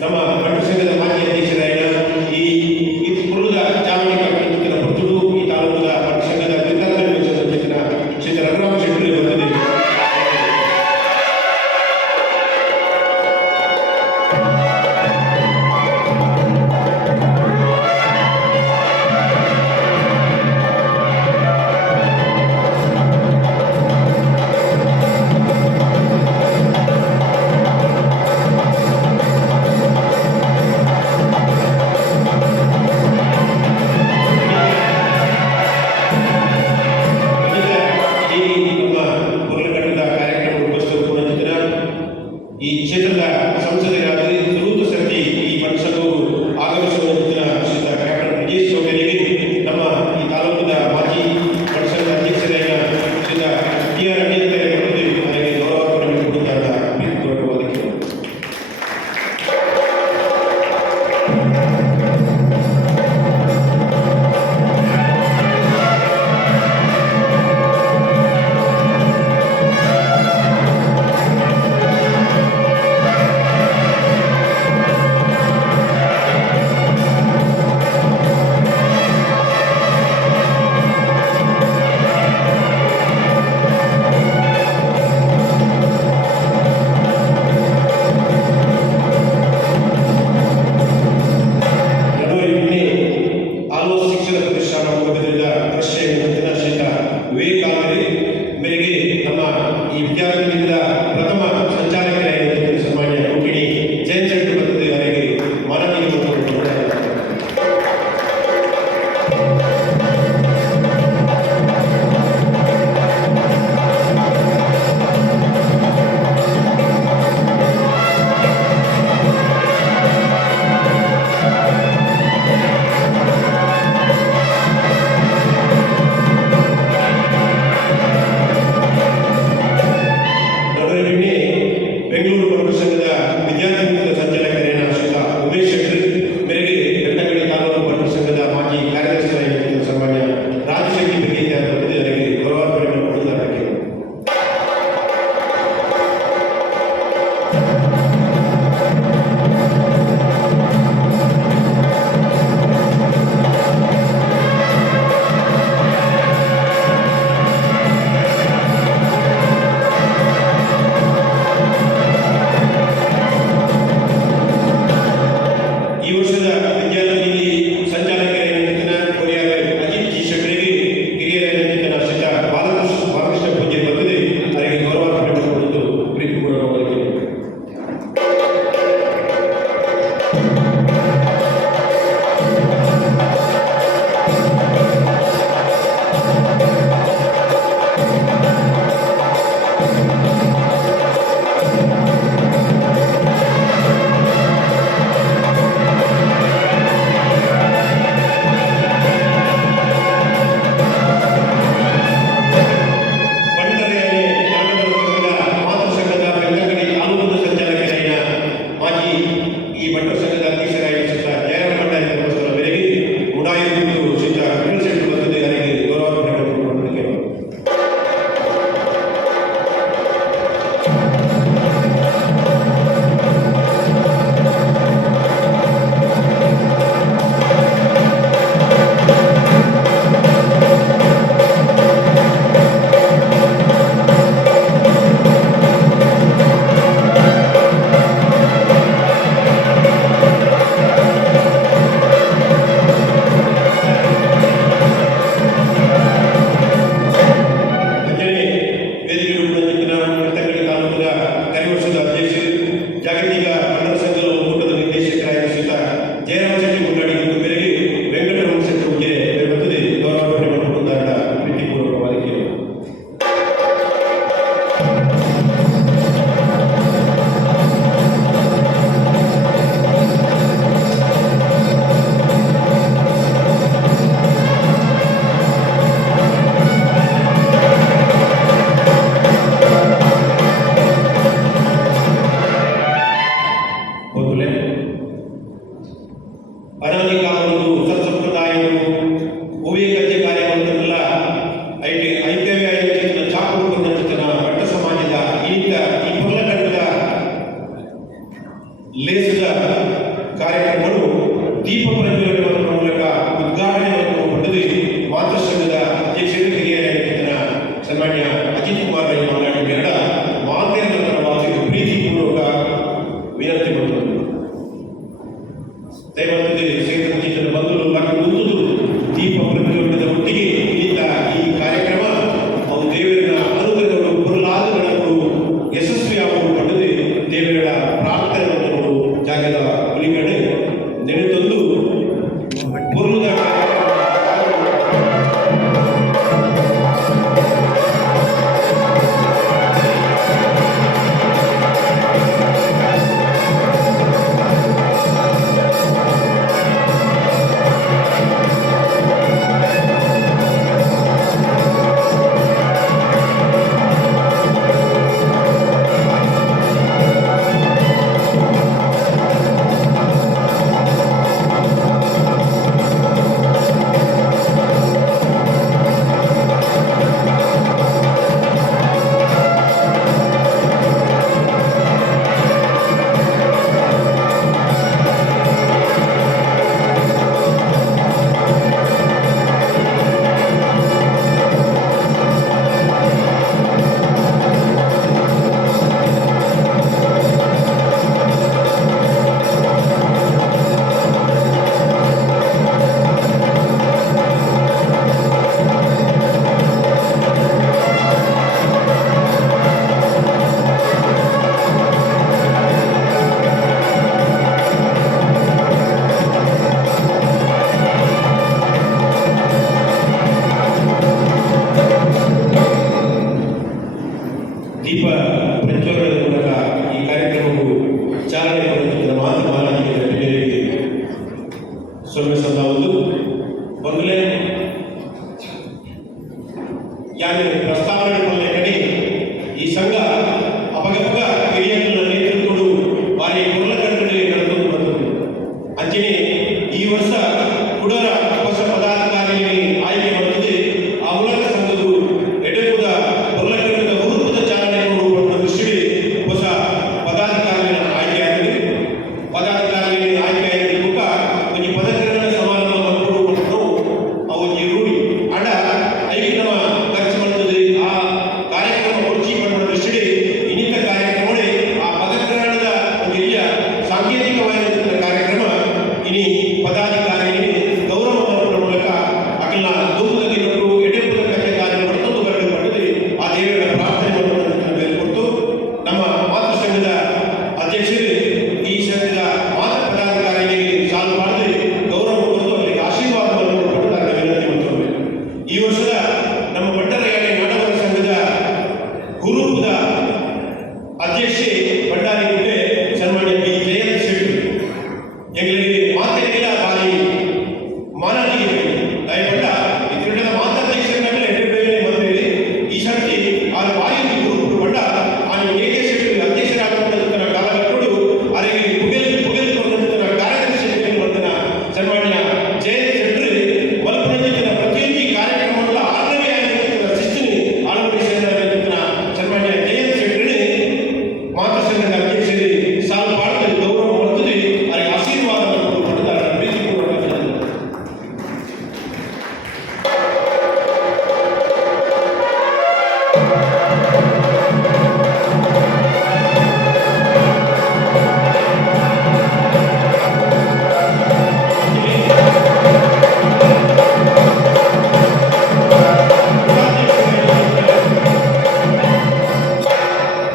ನಮ್ಮ ಭಟ್ರ ಸಂಘದ ಮಾಜಿ ಅಧ್ಯಕ್ಷರಾದ ಈ ಕುರುದ ಚಾಮಣಿಕ ಪಂಚಾಯತ್ನ ಪುತ್ತೂರು ಈ ತಾಲೂಕಿನ ಭಟ್ರ ಸಂಘದ ಅಧ್ಯಕ್ಷರ ಶ್ರೀ ರಘುರಾಮ ಶೆಟ್ಟಿ ಬಂದಿದೆ. ಈ ಕ್ಷೇತ್ರದ ಸಂಸದರಾದ ಸುರೂತ ಶಕ್ತಿ ಈ ಮಂಡಸಭೆಯು ಆಗಮಿಸುವ ಶ್ರೀ ಕ್ಯಾಪ್ಟನ್ ಬ್ರಿಜೇಶ್ ಚೌಧರಿಗೆ ನಮ್ಮ ಈ ತಾಲೂಕಿನ ಮಾಜಿ ಮಂಡಸಭೆಯ ಅಧ್ಯಕ್ಷರಾದ ಶ್ರೀ ಟಿ.ಆರ್. ಅಂಬೇಡ್ಕರ್ ಅವರಿಗೆ ಗೌರವಾರ್ಪಣೆ ಕೊಡುತ್ತಾರೆ. ಮೇರೆಗೆ ನಮ್ಮ ಈ ವಿದ್ಯಾರ್ಥಿಗಳಿಂದ ಪ್ರಥಮ ಸಂಚಾಲಕರಾಗಿರುವಂತಹ ಸನ್ಮಾನ್ಯ ರೋಹಿಣಿ ಜಯಂತ್ ಶೆಟ್ಟಿ ಬಂದಿದ್ದು ಅವರಿಗೆ ಮಾನವೀಯ ಬೆಂಗಳೂರು ಭಟ್ರ ಸಂಘದ ವಿದ್ಯಾರ್ಥಿ ಸಂಚಾಲಕರಾದ ಶ್ರೀ ಉಮೇಶ್ ಶೆಟ್ಟಿ ಮೇರೆಗೆ ಬೆಟ್ಟಂಗಡಿ ತಾಲೂಕು ಭಟ್ರ ಸಂಘದ ಮಾಜಿ ಕಾರ್ಯದರ್ಶಿಯಾಗಿರುವಂತಹ ಸನ್ಮಾನ್ಯ ರಾಜಶೆಟ್ಟಿ ಬೆಂಕಿ ಅವರಿಗೆ ಗೌರವಾರ್ಪಣೆ ಕೊಡುತ್ತಾರೆ. ಈ ವರ್ಷದ ವಿದ್ಯಾರ್ಥಿ ಸಂಚಾಲಕರಾಗಿರುವಂತಹ ಕೊರಿಯಾದ ಅಜಿತ್ ಜಿ ಶೆಟ್ಟರಿಗೆ ಹಿರಿಯರಾಗಿರುವಂತಹ ಶ್ರೀ ಬಾಲಕೃಷ್ಣ ಪೂಜೆ ಬಂದಿದೆ ಅವರಿಗೆ ಗೌರವಾರ್ಪಣೆ ಕೊಡುವುದು ಪ್ರೀತಿಪೂರ್ವಕವಾಗಿ. ಈ ಭಟ್ರ ಸಂಘದ ಅಧ್ಯಕ್ಷರಾಗಿ ಶ್ರೀ ಜಯರಾಮ ಭಂಡಾರಿ ಅವರ ಮೇರೆಗೆ ಉಡಾಯಿತು ಶ್ರೀ ವಿಠಲ್ ಶೆಟ್ಟಿ ಬಂದಿದೆ ಅವರಿಗೆ ಗೌರವಾರ್ಪಣೆ ಕೊಡುವುದಕ್ಕೆ. ಜಾಗತಿಕ ಕನ್ನಡ ಸಂಘದ ಒಕ್ಕೂಟದ ನಿರ್ದೇಶಕರಾದ ಶ್ರೀ ಜಯರಾಮ ಶೆಟ್ಟಿ ಗುಂಡಾಡಿ ಮೇರೆಗೆ ವೆಂಕಟರಮಣ ಶೆಟ್ಟಿ ಪೂಜೆ ಬಂದಿದೆ ಗೌರವಾರ್ಪಣೆ ಮಾಡಿಕೊಳ್ಳುತ್ತಾರೆ ಪ್ರೀತಿಪೂರ್ವಕವಾಗಿ. ಅನಾದಿ ಕಾಲಗಳು ಸತ್ಸಂಪ್ರದಾಯಗಳು ಓವಿಯಗದ್ಯ ಕಾರ್ಯವಂತರೆಲ್ಲ ಐಕ್ಯವ್ಯ ಚಾಕು ಬಂದಂತಹ ಭಟ್ಟ ಸಮಾಜದ ಈ ಪುರ್ಲಕಂಡದ ಲೇಸದ ಕಾರ್ಯಕ್ರಮಗಳು ದೀಪ ಪ್ರಜ್ವಲನ ಮೂಲಕ ಉದ್ಘಾಟನೆಯನ್ನು ಪಡೆದು ಮಾತೃಸಂಘದ ಅಧ್ಯಕ್ಷರು ಹಿರಿಯರಾಗಿದ್ದ ಸನ್ಮಾನ್ಯ ಅಜಿತ್ ಕುಮಾರ್ ರೈ ಮಾತನಾಡಿದ ಮಾತೆಯ ಪರವಾಗಿ ಪ್ರೀತಿಪೂರ್ವಕ ವಿನಂತಿ ಬಂದರು. ದಯಮಾಡಿ ಸೇರಿದ ಬಂಧುಗಳು ಮುಂದುದು ದೀಪ ಪ್ರಜ್ವಲನದ ಒಟ್ಟಿಗೆ ಇದ್ದ ಈ ಕಾರ್ಯಕ್ರಮ ಅವು ದೇವರ ಅನುಗ್ರಹಗಳು ಪುರಲಾದಗಳು ಯಶಸ್ವಿಯಾಗುವುದು ಪಡೆದು ದೇವರ ಪ್ರಾರ್ಥನೆಗಳು ಜಾಗದ ಒಲಿಗಡೆ ನೆನೆತಂದು ಪುರುದ ದೀಪ ಪ್ರಜ್ವಲನದ ಮೂಲಕ ಈ ಕಾರ್ಯಕ್ರಮವು ಚಾಲನೆ ಪಡೆಯುತ್ತಿದ್ದ ಮಾತೃ ಮಾಲಾಜಿಗೆ ಸೊನ್ನೆ ಸೊನ್ನ ಒಂದಲೇ ಯಾರು ಪ್ರಸ್ತಾವನೆ ಕಡೆ ಈ ಸಂಘ ಅಪಗಪಗ ಹಿರಿಯರ ನೇತೃತ್ವಗಳು ಬಾರಿ ಕುರ್ಲಕಂಡಲ್ಲಿ ನಡೆದುಕೊಂಡು ಬಂದರು. ಅಂಚನೆ ಈ ವರ್ಷ ಕುಡರ ಹೊಸ ಪದಾಧಿಕಾರಿಗಳಿಗೆ ಆಯ್ಕೆ ಮಾಡುತ್ತದೆ. ಆ ಮೂಲಕ ಸಂಘವು ಎಡೆಕುದ ಕುರ್ಲಕಂಡದ ಹುರುಪದ ಚಾಲನೆ ಕೊಡುವ ದೃಷ್ಟಿಯಲ್ಲಿ ಹೊಸ ಪದಾಧಿಕಾರಿಗಳ ಆಯ್ಕೆಯಾಗಿದೆ. ಪದಾಧಿಕಾರಿಗಳಿಗೆ ಆಯ್ಕೆಯಾಗಿದ್ದ ಮುಖ ಒಂದು ಪದಕರಣ ಸಮಾರಂಭವನ್ನು ಕೊಡುವುದು ಅವು ರೂಢಿ ಅಡ ಐದು ನಮ್ಮ ಖರ್ಚು ಮಾಡುತ್ತದೆ. ಆ ಕಾರ್ಯಕ್ರಮ ಕುರ್ಚಿ ಮಾಡುವ ದೃಷ್ಟಿಯಲ್ಲಿ ಇನ್ನಿತ ಕಾರ್ಯಕ್ರಮಗಳೇ ಆ ಪದಗ್ರಹಣದ ಒಂದು ಹಿರಿಯ ಸಾಂಕೇತಿಕವಾಗಿರುವ ಕಾರ್ಯಕ್ರಮ ಇನಿ ಪದಾಧಿಕಾರಿಗಳಿಗೆ ಗೌರವ ಮಾಡುವ ಮೂಲಕ ಅಕಲ ದುಃಖದ ದಿನಗಳು ಎಡೆಪುದ ಕಥೆ ಕಾರ್ಯ ಮತ್ತೊಂದು ಗರಡು ಪಡೆದು ಆ ದೇವರ ಪ್ರಾರ್ಥನೆ ಮಾಡುವುದನ್ನು ಮೇಲ್ಕೊಟ್ಟು ನಮ್ಮ ಮಾತೃ ಸಂಘದ ಅಧ್ಯಕ್ಷರು ಈ ಸಂಘದ ಮಾತೃ ಪದಾಧಿಕಾರಿಗಳಿಗೆ ಸಾಲು ಮಾಡದೆ ಗೌರವ ಕೊಟ್ಟು ಅವರಿಗೆ ಆಶೀರ್ವಾದವನ್ನು ಕೊಡುತ್ತಾರೆ ವಿನಂತಿ ಮಾಡುತ್ತೇವೆ. ಈ ವರ್ಷದ ನಮ್ಮ ಬಂಡರಯಾಣಿ ನಾಟಕ ಸಂಘದ ಹುರುಪದ ಅಧ್ಯಕ್ಷೆ ಭಂಡಾರಿ ಗುಡ್ಡೆ ಸನ್ಮಾನ್ಯ ಬಿ ಜಯಂತ್ ಶೆಟ್ಟಿ ಎಂಗಳಿಗೆ ಮಾತೆಲ್ಲ ಬಾರಿ ಮಾನವೀಯ ದಯಪಟ್ಟ ಈ ಕ್ರೀಡದ ಮಾತಾಧ್ಯಕ್ಷರನ್ನೆಲ್ಲ ಎಡೆ ಬಂದಿದೆ. ಈ ಶಕ್ತಿ ಆ ಬಾರಿ ಹುರುಪು ಬಂಡ ಆ ಏಕೆ ಶೆಟ್ಟಿ ಅಧ್ಯಕ್ಷರಾಗುವಂತಹ ಕಾಲಘಟ್ಟಗಳು ಅವರಿಗೆ ಪುಗೆಲ್ ಕಾರ್ಯದರ್ಶಿ ಬಂದನ ಸನ್ಮಾನ್ಯ ಜಯಂತ್ ಶೆಟ್ಟಿ ಮಲ್ಪುರಜಿನ ಪ್ರತಿಯೊಂದು ಕಾರ್ಯಕ್ರಮಗಳ ಆರನೇ ಶಿಸ್ತಿನಿ ಅಳವಡಿಸಿದ ಸನ್ಮಾನ್ಯ ಜಯಂತ್ ಶೆಟ್ಟಿ ಮಾತೃ ಸಂಘದ ಅಧ್ಯಕ್ಷರೇ ಸಾಲು ಪಾಡದಲ್ಲಿ ಗೌರವ ಮಾಡುತ್ತದೆ. ಅವರಿಗೆ ಆಶೀರ್ವಾದವನ್ನು ಪಡೆದ ಪ್ರೀತಿಪೂರ್ವಕ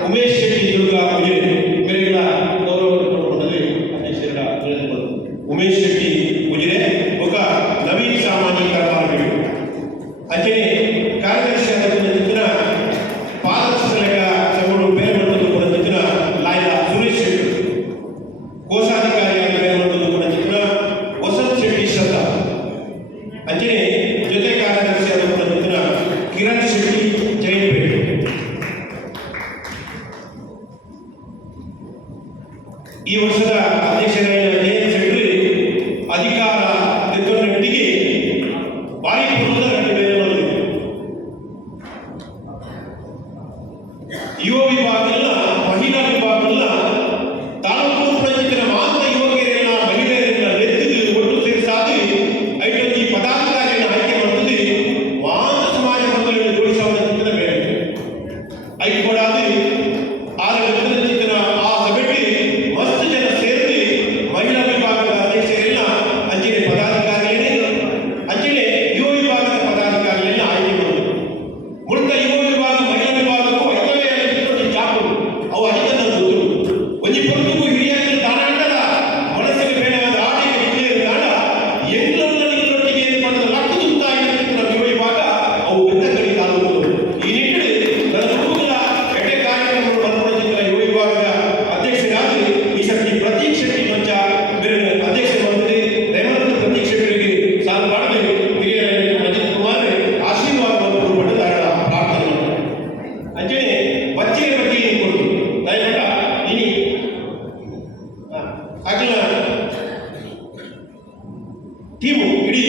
ಉಮೇಶ್ ಶೆಟ್ಟಿ ದುರ್ಗಾ ಉಜಿರೆ ಇವರಿಗೆಲ್ಲ ಗೌರವವನ್ನು ಕೊಡದೆ ಅಧ್ಯಕ್ಷರ ಉಮೇಶ್ ಶೆಟ್ಟಿ ಉಜಿರೆ ಒಬ್ಬ ನವೀನ್ ಸಾಮಾಜಿಕ ಕಾರ್ಮಿಕರು ಅಂಚನೆ ಕಾರ್ಯದರ್ಶಿಯಾದ ಚಿತ್ರ ಪಾದರಕ್ಷಕ ಸಂಘಗಳು ಬೇರೆ ಮಾಡುವುದು ಕೂಡ ಚಿತ್ರ ಲಾಯ್ಲಾ ಸುರೇಶ್ ಶೆಟ್ಟಿ ಕೋಶಾಧಿಕಾರಿಯಾಗಿ ಬೇರೆ ಮಾಡುವುದು ಕೂಡ ಚಿತ್ರ ವಸಂತ್ ಶೆಟ್ಟಿ ಶ್ರದ್ಧಾ ಅಂಚನೆ ಜೊತೆ ಕಾರ್ಯದರ್ಶಿಯಾದ ಕೂಡ ಚಿತ್ರ ಕಿರಣ್ ಶೆಟ್ಟಿ ಜೈನ್ಪೇಟೆ. ಈ ವರ್ಷದ ಅಧ್ಯಕ್ಷರಾದ ಜಯಂತ್ ಶೆಟ್ಟಿ ಅಧಿಕಾರ ತೆತ್ತೊಟ್ಟಿಗೆ ಭಾರಿ ಪೂರ್ವದ ಬೇರೆ ಮಾಡಿದೆ. ಯುವ ವಿಭಾಗ ಎಲ್ಲ ಮಹಿಳಾ ವಿಭಾಗ ಎಲ್ಲ ತಾಲೂಕು ಪ್ರಚಿತರ ಮಾತ್ರ ಟೀಮು ಇಡೀ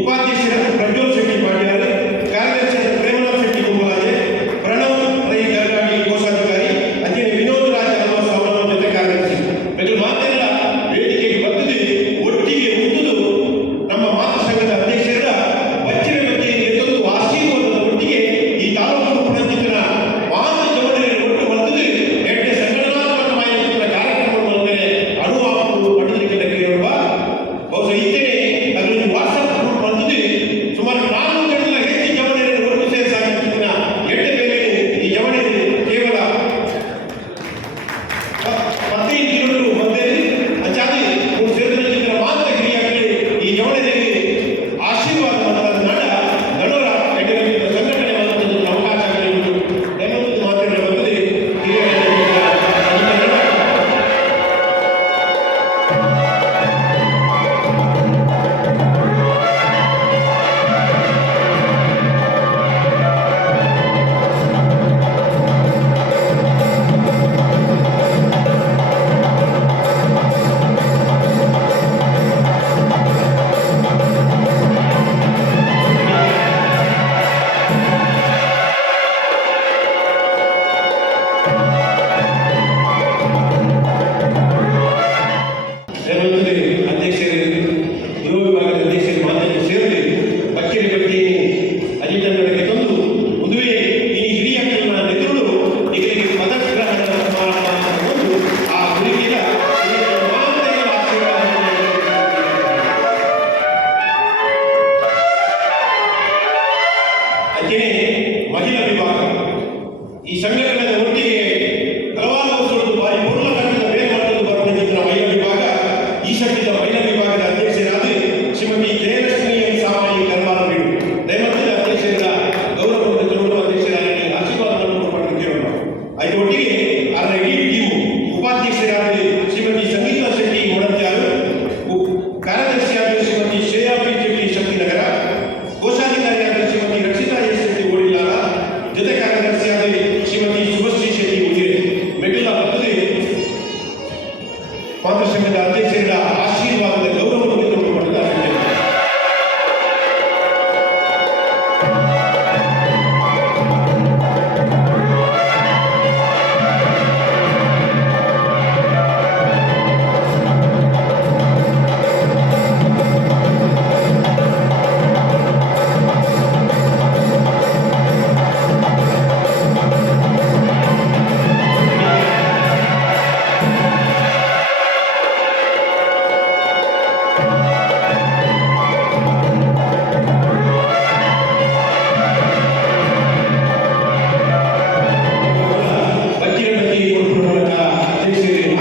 ಉಪಾಧ್ಯಕ್ಷರಾದ ಪ್ರಜ್ವಲ್ ಶೆಟ್ಟಿ ಪಾಟೀಲ್, ಕಾರ್ಯದರ್ಶಿಯಾದ ಪ್ರೇಮನಾಥ್ ಶೆಟ್ಟಿ ಕುಂಬಳಾಜೆ, ಪ್ರಣವ್ ರೈ ಗರ್ಗಾಡಿ ಕೋಶಾಧಿಕಾರಿ, ಅಧ್ಯಯನ ವಿನೋದ್ ರಾಜ್ ಅಲ್ವಾಸ್ ಅವರ ಜೊತೆ ಕಾರ್ಯದರ್ಶಿ ಬೆಂಗಳೂರು ಮಾತೆಲ್ಲ ವೇದಿಕೆಗೆ ಬಂದಿದೆ. ಒಟ್ಟಿಗೆ ಮುಂದುದು ನಮ್ಮ ಮಾತೃ ಸಂಘದ ಅಧ್ಯಕ್ಷರ ವಜ್ರ ಬಗ್ಗೆ ಇದೊಂದು ಆಶೀರ್ವಾದದ ಒಟ್ಟಿಗೆ ಈ ತಾಲೂಕು ಪುನಶ್ಚಿತನ ಮಾತು ಜವಳಿಯಲ್ಲಿ ಒಟ್ಟು ಬಂದಿದೆ. ಎಡ್ಡೆ ಸಂಘಟನಾತ್ಮಕ ಮಾಹಿತಿ ಕಾರ್ಯಕ್ರಮಗಳ ಮೇಲೆ ಅನುವಾಪು ಪಡೆದಿರುವ ಕೇಳುವ ಬಹುಶಃ ಇದ್ದೇನೆ ಅದರಲ್ಲಿ ವಾಟ್ಸಪ್ ಗ್ರೂಪ್ ಬಂದಿದೆ. ಸುಮಾರು 400 ಜನರ ಹೆಚ್ಚು ಜವಳಿಯನ್ನು ಒಟ್ಟು ಸೇರಿಸಾಗಿದ್ದ ಎಡ್ಡೆ ಬೇರೆ ಈ ಜವಳಿ ಕೇವಲ 15 ಕಿಲೋಮೀಟರ್ ಮಧ್ಯೆ ಅಚಾದಿ ಮೂರು ಸೇರಿದ ಮಾತ್ರ ಹಿರಿಯಾಗಲಿ ಈ ಜವಳಿಗೆ ಆಶೀರ್ವಾದ ನಡ ನಡೋರ ಎಡ್ಡೆ ಸಂಘಟನೆ ಮಾಡುವುದಕ್ಕೆ ಅವಕಾಶಗಳಿರುವುದು ಎನ್ನುವುದು ಮಾತುಗಳು ಬಂದಿದೆ. ಅಧ್ಯಕ್ಷರು ಗೃಹ ವಿಭಾಗದ ಅಧ್ಯಕ್ಷರು ಮಾತನ್ನು ಸೇರಿ ಬಚ್ಚರಿ ಬಗ್ಗೆ ಅಜಿತನೊಳಗೆ ತಂದು ಮದುವೆ ಈ ಹಿರಿಯ ನೆದುರು ಇವರಿಗೆ ಪದಗ್ರಹಣ ಸಮಾರಂಭ ಆ ಹುಡುಗಿಯ ಅಜ್ಜನೇ ಮಹಿಳಾ ವಿಭಾಗ ಈ ಸಂಘಟನೆಯ ಒಟ್ಟಿಗೆ ಹಲವಾರು ವರ್ಷಗಳು ಬಾರಿ ಪೂರ್ಣ ಕಟ್ಟದ ಬೇರೆ ಮಾಡಲು ಬರುತ್ತಿದ್ದ ಮಹಿಳಾ ವಿಭಾಗ ಈ ಶಕ್ತಿಯ ಮಹಿಳಾ ವಿಭಾಗದ ಅಧ್ಯಕ್ಷರಾದ ಶ್ರೀಮತಿ ಜಯಲಕ್ಷ್ಮಿ ಸಾಮಾಯಿ ಕರ್ಮಾರವೀಡು ದಯಮಟ್ಟದ ಅಧ್ಯಕ್ಷರ ಗೌರವವನ್ನು ತಗೊಂಡು ಅಧ್ಯಕ್ಷರಾಗಿ ಆಶೀರ್ವಾದವನ್ನು ಪಡೆದಿದ್ದೇವೆ. ಅದರ ಒಟ್ಟಿಗೆ ಅದರ ಇಡೀ ಟೀಮು ಉಪಾಧ್ಯಕ್ಷರಾದ ಶ್ರೀಮತಿ ಸಂಗೀತಾ ಶೆಟ್ಟಿ ಮೊಡತ್ಯಾರು, ಕಾರ್ಯದರ್ಶಿಯಾದ ಶ್ರೀಮತಿ ಶ್ರೇಯಾ ಪಿ ಶೆಟ್ಟಿ ಶಕ್ತಿನಗರ, ಕೋಶಾಧಿಕಾರಿಯಾದ ಶ್ರೀಮತಿ ರಕ್ಷಿತಾ ಎಸ್ ಶೆಟ್ಟಿ ಓಡಿಲಾರ, ಜೊತೆ ಕಾರ್ಯದರ್ಶಿಯಾದ ಶ್ರೀಮತಿ ಶುಭಶ್ರೀ ಶೆಟ್ಟಿ ಉಜಿರೆ ಮೆಡುಲ ಬರ್ತದೆ ಮಾತೃ ಸಂಘದ ಅಧ್ಯಕ್ಷರ ಆಶೀರ್ವಾದದ ಗೌರವವನ್ನು ತೆಗೆದುಕೊಂಡಿದ್ದಾರೆ.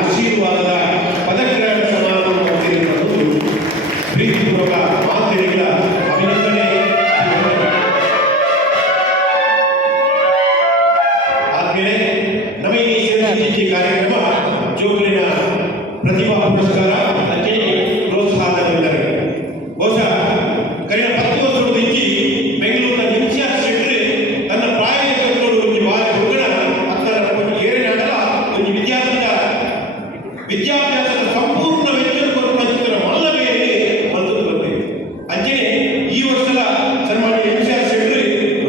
ಆಶೀರ್ವಾದದ ಪದಗ್ರಹಣ ಸಮಾರಂಭ ನಡೆಸಿರುವುದು ಪ್ರೀತಿಪೂರ್ವಕ ಮಾತೆಗಳ ಅಭಿನಂದನೆ. ಆದ್ಮೇಲೆ ನಮಗೆ ಈ ಕಾರ್ಯಕ್ರಮ ಜೋಗುಲಿನ ಪ್ರತಿಭಾ ಪುರಸ್ಕಾರ ಅಂಜನೆ ಪ್ರೋತ್ಸಾಹದಿಂದರೆ ಬಹುಶಃ ಕಳೆದ 10 ವರ್ಷದ ಹಿಂದೆ ಬೆಂಗಳೂರಿನ ನಿಮ್ಸಿಯಾ ಸೆಂಟ್ರಿ ತನ್ನ ಪ್ರಾಯೋಗಿಕ ಒಂದು ಬಾರಿ ಹುಡುಗನ ಅದರ ಏರಿನಾಡಲ ಒಂದು ವಿದ್ಯಾಭ್ಯಾಸದ ಸಂಪೂರ್ಣ ವೆಚ್ಚ ಕೊಡುವ ಮಲ್ಲವೇ ಬಂದು ಬಂದಿದೆ. ಅಂಜನೆ ಈ ವರ್ಷದ ಸನ್ಮಾನ್ಯ ನಿಮ್ಸಿಯಾ ಸೆಂಟ್ರಿ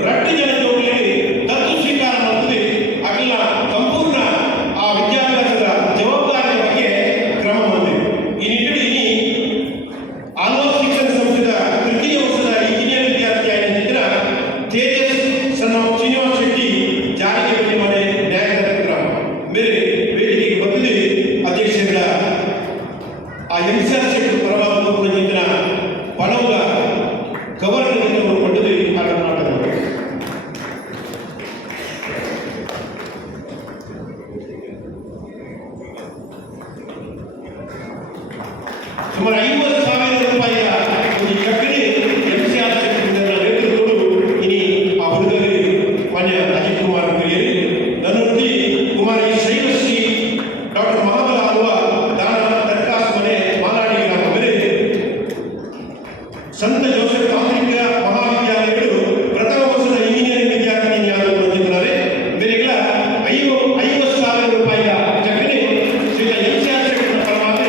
ರಟ್ಟು ಜನ ಜೋಗುಲಿಗೆ ದತ್ತು ಸ್ವೀಕಾರ ಮಾಡುತ್ತದೆ. ಆಗಲ್ಲ ಸಂಪೂರ್ಣ ಆ ವಿದ್ಯಾಭ್ಯಾಸದ ಜವಾಬ್ದಾರಿಯ ಬಗ್ಗೆ ಕ್ರಮ ಬಂದಿದೆ. ಈ ನಿಟ್ಟಿನಲ್ಲಿ ಆಲ್ವಾಸ್ ಶಿಕ್ಷಣ ಸಂಸ್ಥೆದ ತೃತೀಯ ವರ್ಷದ ಇಂಜಿನಿಯರ್ ವಿದ್ಯಾರ್ಥಿಯಾಗಿದ್ದ ತೇಜಸ್ ಸಣ್ಣ ಶ್ರೀನಿವಾಸ್ ಶೆಟ್ಟಿ ಜಾರಿಗೆ ಬಂದಿ ಮಾಡಿ ನ್ಯಾಯದ ಕ್ರಮ ಬೇರೆ ವೇದಿಕೆಗೆ ಬಂದಿದೆ. ಅಧ್ಯಕ್ಷರ ಆ ಎಂಸಿಆರ್ ಶೆಟ್ಟಿ ಪರವಾದ ಪುನಚಿಂತನ ಪಣದ ಗವರ್ನರ್ ಪಡೆದು ಮಾತನಾಡಿದರು. ಸುಮಾರು 50,000 ರೂಪಾಯಿಯ ಒಂದು ಚಕ್ರಿ ಎಂಸಿಆರ್ ಶೆಟ್ಟಿ ನೇತೃತ್ವಗಳು ಇನಿ ಆ ಹುಡುಗರು ಮಾನ್ಯ ಅಜಿತ್ ಕುಮಾರ್ ಹಿರಿಯರು, ನನ್ನೊಂದಿ ಕುಮಾರಿ ಶ್ರೀವಶ್ರೀ ಡಾಕ್ಟರ್ ಮಹಾಬಲ ಅಲ್ವಾ ದಾನ ದರ್ಕಾಸ್ ಮನೆ ಮಾಲಾಡಿ ಗ್ರಾಮ ಬೇರೆ ಸಂತ ಜೋಸೆಫ್ ತಾಂತ್ರಿಕ ಮಹಾವಿದ್ಯಾಲಯಗಳು ಪ್ರಥಮ ವರ್ಷದ ಇಂಜಿನಿಯರಿಂಗ್ ವಿದ್ಯಾರ್ಥಿನಿಯಾದರು ಬಂದಿದ್ದಾರೆ. ಬೇರೆಗಳ 50,000 ರೂಪಾಯಿಯ ಚಕ್ರಿ ಶ್ರೀ ಎಂಸಿಆರ್ ಶೆಟ್ಟಿ ಪರವಾಗಿ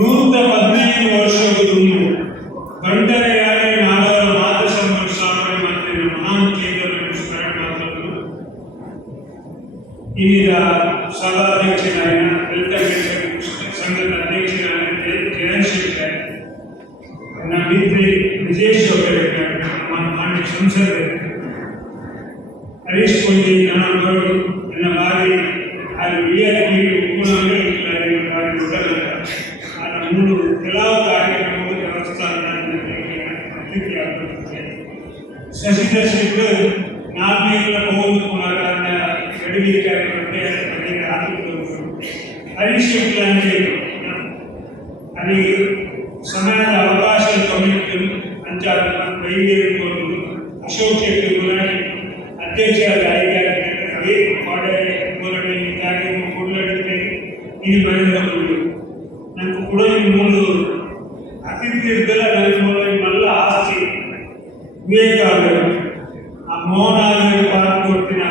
115 ವರ್ಷಗಳು ಗಂಟೆಯಾಗಿ ನಾಡವರ ಮಾತ ಸಂಘರ್ಷ ಮತ್ತೆ ಮಹಾನ್ ಕೇಂದ್ರಗಳನ್ನು ಸ್ಮರಣೆ ಮಾಡ್ತಾರೆ. ಈಗ ಸಭಾಧ್ಯಕ್ಷರಾಯ ಸಂಘದ ಅಧ್ಯಕ್ಷರಾಯ ಜಯಶೇಖರ್, ನಮ್ಮ ಮಿತ್ರ ವಿಜೇಶ್ ಅವರೇ, ನಮ್ಮ ಮಾನ್ಯ ಸಂಸದರು ಹರೀಶ್ ಕೊಂಡಿ, ನಾನೊಬ್ಬರು ನನ್ನ ಬಾರಿ ಅದು ಮೂರು ಕೆಲವು ಕಾರ್ಯಕ್ರಮಗಳು ದೇವಸ್ಥಾನಕ್ಕೆ ಅತಿಥಿಯಾಗುತ್ತದೆ. ಶಶಿಧರ್ ನಾಲ್ಕೈದು ಹೋಗುವಾಗ ಎಡವಿಕಾರಕ್ಕೆ ಹರೀಶ್ అది ಸಮಯದ ಅವಕಾಶ ಕಮಿಟಿ ಅಂಚಾದ ವೈದ್ಯರು ಅಶೋಕ್ ಶೆಟ್ಟಿ ಅಧ್ಯಕ್ಷರಾಗಿ ಅದೇ ಪಾಡೆ ಕೋರಡಿ ಕೊಡ್ಲಡಿಕೆ ಇದು ಬೆಳೆದವರು నాకు కూడా ఈ మూడు అతిథిగా మళ్ళీ ఆస్తి వివేకాలు ఆ మోహనాలు పార్క్ కొట్టిన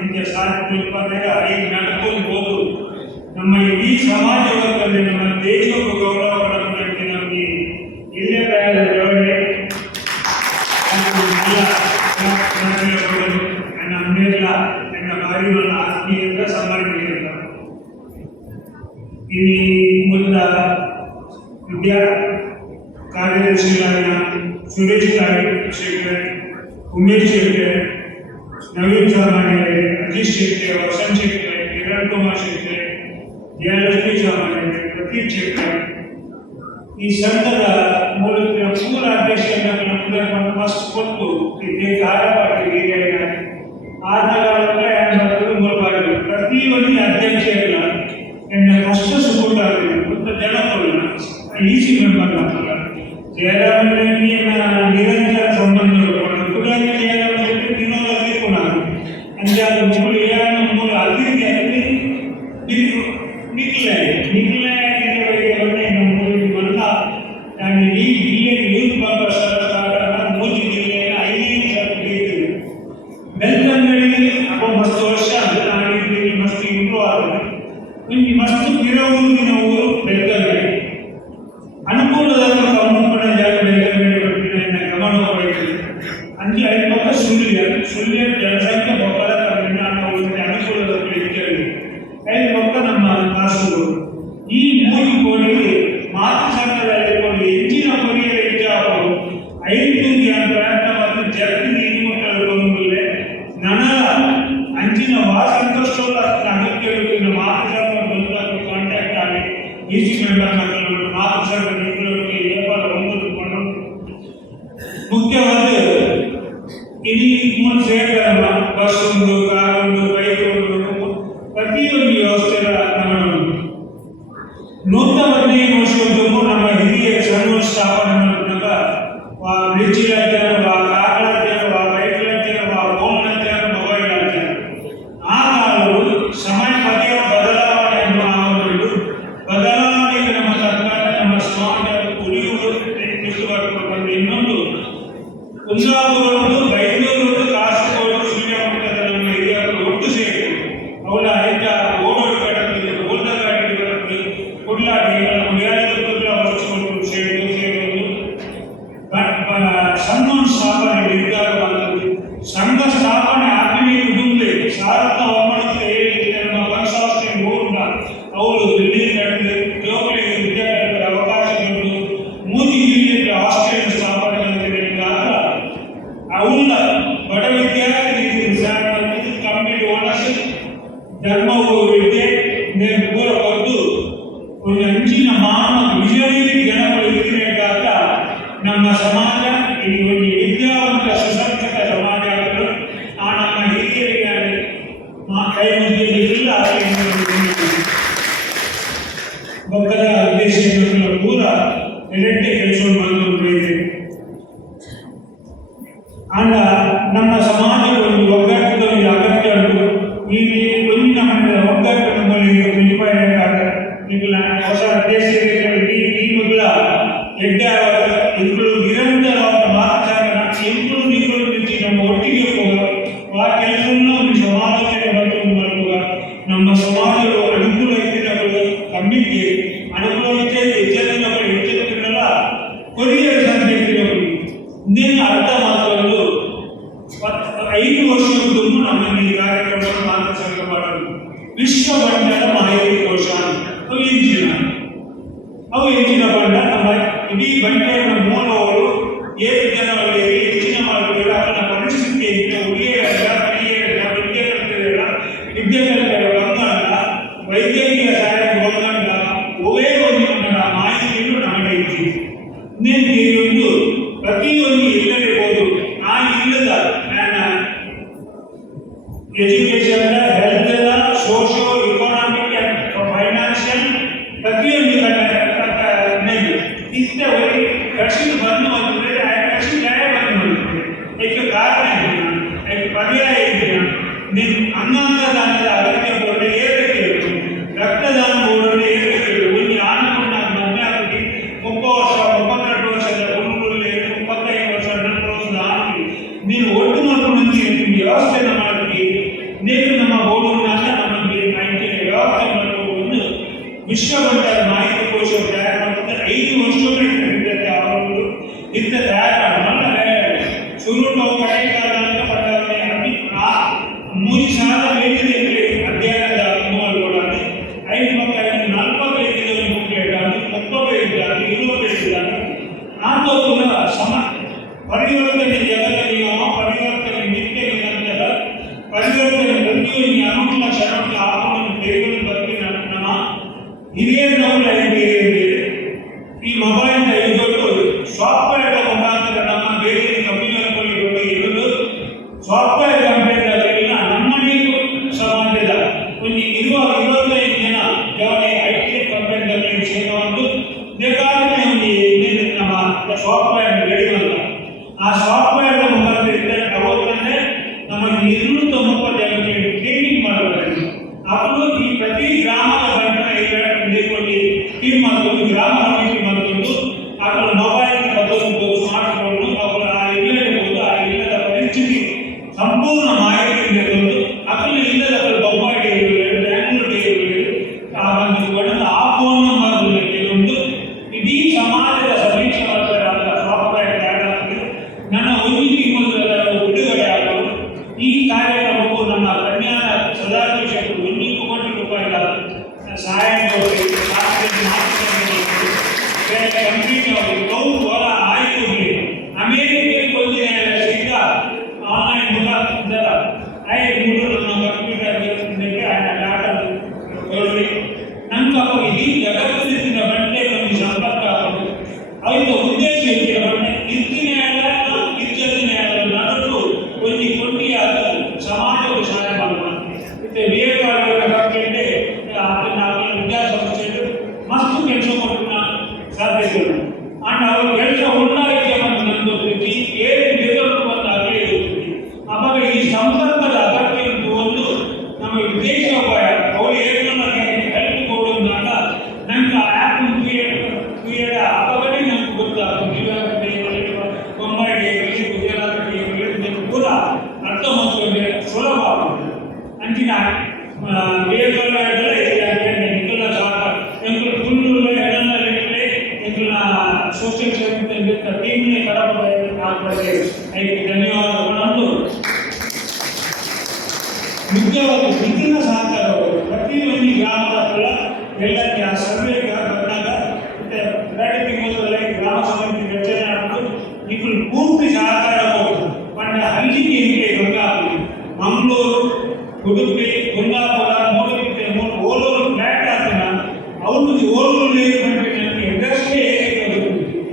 ఇంత సాధ్యం 5 ಗಂಟೆಗಳು ಹೋದು ನಮ್ಮ ಇಡೀ ಸಮಾಜ ವರ್ಗದಲ್ಲಿ ನಮ್ಮ ದೇಶಕ್ಕೆ ಗೌರವಗಳನ್ನು ನೀಡಿ ನಮಗೆ ಇಲ್ಲೇ ಬೇರೆ ನಮ್ಮೆಲ್ಲ ನನ್ನ ಬಾರಿಗಳ ಆತ್ಮೀಯಂತ ಸಮಾಜ ಈ ಮುಂದ ವಿದ್ಯಾ ಕಾರ್ಯದರ್ಶಿಗಳಾದ ಸುರೇಶ್ ಶೇಖರ್, ಉಮೇಶ್ ಶೇಖರ್, ನವೀನ್ ಸಾಮಾನ್ಯ, ಅಜಿತ್ ಶೇಖರ್, ವಸಂತ್ ಶೇಖರ್, ಕಿರಣ್ ಕುಮಾರ್ ಶೇಖರ್, ಜಯಲಕ್ಷ್ಮಿ ಸಾಮಾನ್ಯ, ಪ್ರತೀಕ್ ಶೇಖರ್, ಈ ಸಂಘದ ಮೂಲಕ ಪೂರ ಅಧ್ಯಕ್ಷರನ್ನು ಫಸ್ಟ್ ಕೊಟ್ಟು ಇದೇ ಕಾರ್ಯಪಾಟಿ ಮೂಲಕ ಪ್ರತಿಯೊಂದು ಅಧ್ಯಕ್ಷರಲ್ಲ ಎನ್ನ ಕಷ್ಟ ಸಪೋರ್ಟ್ ಆಗಿದೆ ಮತ್ತು ಜನಪದ ಈಸಿ ಮೆಂಬರ್ ಮಾತ್ರ ಜಯರಾಮನ ನಿರಂತರ ಸಂಬಂಧಗಳು ಕೂಡ ಜಯರಾಮನಿಗೆ ದಿನಗಳಲ್ಲಿ ಕೂಡ ಅಂಜಾದ ಮಕ್ಕಳು ಏನ ಮೂಲ ಅತಿಥಿಯಾಗಿ ಮಲ್ಲ ಇಡೀ ಜಿಲ್ಲೆ ಯೂತ್ ಕಾಂಗ್ರೆಸ್ ಮೋದಿ ಜಿಲ್ಲೆಯ 5 ಸರ್ಟಿಫಿಕೇಟ್ ಬೆಲ್ಕಂಗಡಿ ಮಸ್ತ್ ವರ್ಷ ನಾಡಿದ್ದು ಮಸ್ತ್ ಇಂಪ್ರೂವ್ ಆಗಿದೆ. ಈ ಮಸ್ತ್ ಗಿರವುದಿನ ಊರು ಬೆಲ್ಕಂಗಡಿ ಅನುಕೂಲದ ಕಮ್ಮನ ಜಾಗ ಬೆಲ್ಕಂಗಡಿ ಗಮನ ವಹಿಸಿದೆ. ಅಂಜಿ 5 ಪಕ್ಕ ಸುಳ್ಯ ಜನಸಂಖ್ಯೆ ಬೊಕ್ಕದ ಕಮ್ಮಿನ ಅನುಕೂಲದ ಹೆಚ್ಚಾಗಿದೆ. 5 ಪಕ್ಕ ನಮ್ಮ ಕಾಸುಗಳು ಈ 3 ಕೋಟಿಗೆ ಮಾತೃ ಸಂಘದಲ್ಲಿ ಹೆಚ್ಚಿನ ಕೊರಿಯ ಹೆಚ್ಚಾಗಲು 5 ಪ್ರಯತ್ನ ಮತ್ತು ಜಗತ್ತಿನ ನೀತಿಮಟ್ಟಲು ಬಂದಿಲ್ಲ ನನಗ ಅಂಚಿನ ಸಂತೋಷದ ಅಗತ್ಯವಿರುವ ಮಾತೃ ಸಂಘ ಬಂದಾಗ ಕಾಂಟ್ಯಾಕ್ಟ್ ಆಗಿ ಈಸಿ ಮೆಂಬರ್ ಮಕ್ಕಳು ಮಾತೃ ಸಂಘ ನಿಧುಗಳಿಗೆ ಏಪಾಲ ಹೊಂದಿಕೊಂಡು ಮುಖ್ಯವಾದ ಇಲ್ಲಿ ಸೇರ್ತಾರಲ್ಲ ಬಸ್ ಒಂದು, ಕಾರ್ ಒಂದು, ಬೈಕ್ ಒಂದು, ಪ್ರತಿಯೊಂದು ವ್ಯವಸ್ಥೆಗಳ ಗಮನವನ್ನು 115 ವರ್ಷದ್ದು ನಮ್ಮ ಹಿರಿಯ ಸಂಘ ಸ್ಥಾಪನೆ ಮಾಡಿದಾಗ ಬ್ರಿಡ್ಜ್ ಜನ, ಕಾರ್ ಜನ, ಬೈಕ್ ಜನ, ಫೋನ್ ಜನ, ಮೊಬೈಲ್ ಜನ ಆ ಕಾಲವು ಸಮಯ ಬದಲಾವಣೆಯನ್ನು ಆಗಲು ಬದಲಾವಣೆಗೆ ನಮ್ಮ ಸರ್ಕಾರ ನಮ್ಮ ಸಮಾಜ ಉಳಿಯುವುದು ಬಂದು ಇನ್ನೊಂದು ಕುಂದಾಪುರವನ್ನು ಬೆಂಗಳೂರು, ಕಾಸರಗೋಡು, ಶ್ರೀರಂಗಪಟ್ಟಣದ ನಮ್ಮ ಹಿರಿಯರು ಒಟ್ಟು ಸೇರಿ ಅವಳ ಐತ ಓಡೋಡು ಕಟ್ಟದಲ್ಲಿ ಓದ ಗಾಡಿ ಬರುತ್ತೆ ಕುಡ್ಲಾಡಿ ವರ್ಷಗಳು ಸೇರುವುದು ಸಂಘ ಸ್ಥಾಪನೆ ನಿರ್ಧಾರವಾದದ್ದು. ಸಂಘ ಸ್ಥಾಪನೆ ಆಗಬೇಕು ಮುಂದೆ ಸಾರಥ ಒಮ್ಮನಕ್ಕೆ ನಮ್ಮ ಪಂಚಾಸ್ತಿ ಮೂರ್ಣ ಅವರು ದಿಲ್ಲಿ ನಡೆದು ಜೋಬಳಿ ವಿದ್ಯಾರ್ಥಿಗಳ ಅವಕಾಶಗಳು ಮೂತಿ ಜಿಲ್ಲೆಗೆ ಹಾಸ್ಟೆಲ್ ಸ್ಥಾಪನೆ ಮಾಡಿದಾಗ ಅವಳ ಬಡ ವಿದ್ಯಾರ್ಥಿಗಳಿಗೆ ಕಂಪ್ಲೀಟ್ ಓನರ್ಶಿಪ್ ಧರ್ಮವು ವಿದ್ಯೆ ಪೂರ ಕೊಟ್ಟು ಒಂದು ಅಂಚಿನ ಮಾನವ ವಿಜಯದಲ್ಲಿ ಜನಗಳು ಇರಬೇಕಾದ ನಮ್ಮ ಸಮಾಜ ಈ ಒಂದು ವಿದ್ಯಾವಂತ ಸುಸಂಸ್ಕೃತ ಸಮಾಜ ಆಗಲು ಆ ನಮ್ಮ ಹಿರಿಯರಿಗೆ ಕೈ ಮುಗಿದಿಲ್ಲ ಬೊಕ್ಕದ ಉದ್ದೇಶಗಳು ಪೂರ ಎಲೆಕ್ಟ್ರಿಕ್ ಕೆಲಸವನ್ನು ಮಾಡಿಕೊಂಡಿದೆ. ಆಗ ನಮ್ಮ ಸಮಾಜ ಒಂದು ಒಗ್ಗಟ್ಟು ಅಗತ್ಯ ಉಂಟು. ಈ ಒಂದು ನಮ್ಮ ಒಗ್ಗಟ್ಟನ್ನು ಹೊಸ ಅಧ್ಯಕ್ಷರಿಗೆ ಟೀಮ್ಗಳ ಇಬ್ಬರು ನಿರಂತರವಾದ ಮಾತನಾಡ ಇಬ್ಬರು ನಿಗಳು ನಿಂತು ನಮ್ಮ ಒಟ್ಟಿಗೆ ಹೋಗ ಆ ಕೆಲಸವನ್ನು ಸಮಾಲೋಚನೆ ಮಾಡುವಾಗ ನಮ್ಮ ಸಮಾಜಗಳು ಅನುಕೂಲ ಇದ್ದರೆ ಕಮ್ಮಿಗೆ ಅನುಕೂಲ ಇದ್ದರೆ ಇಡೀ ಬಂಡೆಯನ್ನು ಮೂಲವರು ಏಳು ಜನರಲ್ಲಿ ಹೆಚ್ಚಿನ ಮಾಡಿದ್ರು ಅವರ ಪರಿಸ್ಥಿತಿಯನ್ನು ಉಳಿಯಲ್ಲ ವಿದ್ಯೆಗಳ ಬಂಗಾಳ ವೈದ್ಯಕೀಯ ಸಹಾಯ ಬಂಗಾಳ ಒವೇ ಒಂದು ಮಾಹಿತಿಯನ್ನು ನಮಗೆ ಇತ್ತು. ಇನ್ನೊಂದು ಪ್ರತಿಯೊಂದು ಇಲ್ಲದಿರ್ಬೋದು ಆ ಇಲ್ಲದ education health socio economic and financial ಪ್ರತಿಯೊಂದು ಇಷ್ಟವರೆಗೆ ಕೃಷಿ ಬಂದು ಬಂದರೆ ಕೃಷಿ ನ್ಯಾಯ ಬಂದು ಇದಕ್ಕೆ ಕಾರಣ ಇದಕ್ಕೆ ಪರ್ಯಾಯ ಇದೆಯಾ ನೀವು ಅಂಗಾಂಗ ದಾನದ ಅಗತ್ಯ ಬೋರ್ಡ್ ಏರಿಕೆ ರಕ್ತದಾನ ಬೋರ್ಡ್ ಏರಿಕೆ ಒಂದು ಆನಂದ ಮಧ್ಯ 30 ವರ್ಷ 32 ವರ್ಷದ ಹುಡುಗರಲ್ಲಿ 35 ವರ್ಷ 40 ವರ್ಷದ ಆಗಿ ನೀವು ಒಟ್ಟು ಮಾಡ್ಕೊಂಡು ವ್ಯವಸ್ಥೆಯನ್ನು ಮಾಡಿ ನೀವು ನಮ್ಮ ಬೋರ್ಡ್ ನಮಗೆ ಮಾಹಿತಿ ವ್ಯವಸ್ಥೆ ಮಾಡಿಕೊಂಡು ವಿಶ್ವಮಟ್ಟದ ಮಾಹಿತಿ ಕೋಶ ತಯಾರು ಮಾಡಿದ್ರೆ 5 ವರ್ಷಗಳ ಅವರು ಇಂಥ ತಯಾರು ಶುರು ನಾವು ಕಡೆ ಕಾಲ ಪಟ್ಟವೇ ಮೂರು ಸಾವಿರ ಬೇಕಿದೆ ಅಧ್ಯಯನದ ಅನುಭವಗಳಲ್ಲಿ 5 ಮಕ್ಕಳಿಗೆ 45 ಮುಖ್ಯವಾಗಿ 30 20 ಆತೋದು ಸಮ ಪರಿವರ್ತನೆ ಜಗದಲ್ಲಿ ಪರಿವರ್ತನೆ ನಿತ್ಯ ನಿರಂತರ ಪರಿವರ್ತನೆ ಪ್ರತಿಯೊಂದು ಅನುಕೂಲ ಶರಣ ಆತ್ಮವನ್ನು ಕೈಗೊಂಡು ಬಗ್ಗೆ ನಮ್ಮ ಹಿರಿಯರವರ ಈ ಮೊಬೈಲ್ ಇರುವುದು ಸಾಫ್ಟ್ವೇರ್ ಮುಖಾಂತರ ನಮ್ಮ ಬೇರೆ ಕಂಪನಿಗಳಲ್ಲಿ ಇರುವುದು ಸಾಫ್ಟ್ವೇರ್ ಕಂಪನಿಗಳೆಲ್ಲ ನಮ್ಮನೆ ಸಮಾಜದ ಒಂದು 25 ಜನ ಜವಳಿ IT ಕಂಪನಿಗಳಲ್ಲಿ ಸೇರುವುದು ಬೇಕಾದ್ರೆ ಒಂದು ನಮ್ಮ ಸಾಫ್ಟ್ವೇರ್ ನಡೆಯುವಂತ ಆ ಸಾಫ್ಟ್ವೇರ್ ಮುಖಾಂತರ ಅವತ್ತಂದ್ರೆ ನಮಗೆ 230 ಜನಕ್ಕೆ ಟ್ರೈನಿಂಗ್ ಮಾಡಬೇಕು. ಅವರು ಈ ಪ್ರತಿ ಗ್ರಾಮದ ಟೀಮ್ ಮಾಡ್ಕೊಂಡು ಗ್ರಾಮ ಸಮಿತಿ ಮಾಡ್ಕೊಂಡು ಅವರ ಮೊಬೈಲ್ ಮತ್ತೊಂದು ಸ್ಮಾರ್ಟ್ಫೋನ್ ಅವರ ಆ ಇಲ್ಲದ ಪರಿಸ್ಥಿತಿ ಸಂಪೂರ್ಣ ಮಾಹಿತಿಯಿಂದ ತಂದು ಅದರಲ್ಲಿ ಇಲ್ಲದ ಬೊಂಬಾಯಿ ಬ್ಯಾಂಗ್ಳೂರು ಆ ಫೋನ್ ನಂಬರ್ ಕೆಲವೊಂದು ಇಡೀ ಸಮಾಜದ ಸಮೀಕ್ಷೆ ಮಾಡ್ತಾರಾದ ಸಾಫ್ಟ್ವೇರ್ ತಯಾರಾಗ್ತದೆ. ನನ್ನ ಒಂದು ತಿಂಗಳ ಬಿಡುಗಡೆ ಆಗಲು ಈ ಕಾರ್ಯಕ್ರಮಕ್ಕೂ ನಮ್ಮ ಕನ್ಯಾನ ಸದಾಶಿವಕ್ಕೆ 1 ಕೋಟಿ ರೂಪಾಯಿಗಳ ಸಹಾಯ ಅಮೇರಿಕೆ ಸಹಿತ ಆನ್ಲೈನ್ ಮುಖಾಂತರ ನಂತರ ಇಡೀ ಜಗತ್ತಿನ ಬಂಡೆ ಒಂದು ಸಂಪರ್ಕ ಆಗೋದು ಅವರಿಗೆ ಉದ್ದೇಶ ಬಂಡೆ ಇತ್ತಿನ ಒಂದು ಕೊಂಡಿಯಾದ ಸಮಾಜಕ್ಕೆ ಸಹಾಯ ಮಾಡೋಣ. ಮತ್ತೆ ವಿವೇಕಾನಂದ ವಿದ್ಯಾಸಂಸ್ಥೆಗಳು ಮಸ್ತು ಕೆಲಸ ಕೊಟ್ಟಿನ ಸಾಧ್ಯತೆಗಳು ಅಂಡ್ ಅವರು ಕೆಲಸ ಹೊಂದಾಣಿಕೆ ಬಂದು ಏನು ಬೇಕಾದರೂ ಬಂದು ಆಗಲೇ ಇರುತ್ತದೆ. ಆವಾಗ ಈ ಸಂಪರ್ಕದ ಅಗತ್ಯ ಒಂದು ನಮ್ಮ ವಿದೇಶ ಅವರು ಏನು ಹೆಲ್ಪ್ ಕೊಡುವುದಾಗ ನಂಗೆ ಆ್ಯಪ್ ಕ್ರಿಯೇಟ್ ಆವಾಗಲೇ ನಮ್ಗೆ ಗೊತ್ತಾಗ್ತದೆ. ಬೊಂಬಾಯಿ ಗುಜರಾತ್ ಕೂಡ ಅರ್ಥ ಮಾಡ್ಕೊಂಡ್ರೆ ಸುಲಭ ಆಗುತ್ತೆ. ಅಂಚಿನ ಸೋಷಿಯಲ್ ಸರ್ವಿಸ್ ಟೀಮ್ನೇ ಕಡಪಡೆ ಧನ್ಯವಾದಗಳು. ಮುಖ್ಯವಾಗಿ ವಿಭಿನ್ನ ಸಹಕಾರಗಳು ಪ್ರತಿಯೊಂದು ಗ್ರಾಮದ ಎಲ್ಲಕ್ಕೆ ಆ ಸರ್ವೆ ಬಂದಾಗ ಮತ್ತೆ ಮೊದಲೇ ಗ್ರಾಮ ಸಮಿತಿ ರಚನೆ ಆಗೋದು ನೀವು ಪೂರ್ತಿ ಸಹಕಾರ ಕೊಡೋದು. ಪಂಡ ಹಳ್ಳಿಗೆ ಗಂಗಾಪುರಿ ಮಂಗಳೂರು ಉಡುಪಿ ಕುಂದಾಪುರ ಮೂಡುಬಿದ್ರೆ ಓಲೂರು ಫ್ಲಾಟ್ ಆದ ಅವರು ಓಲೂರು ಇಂಡಸ್ಟ್ರಿ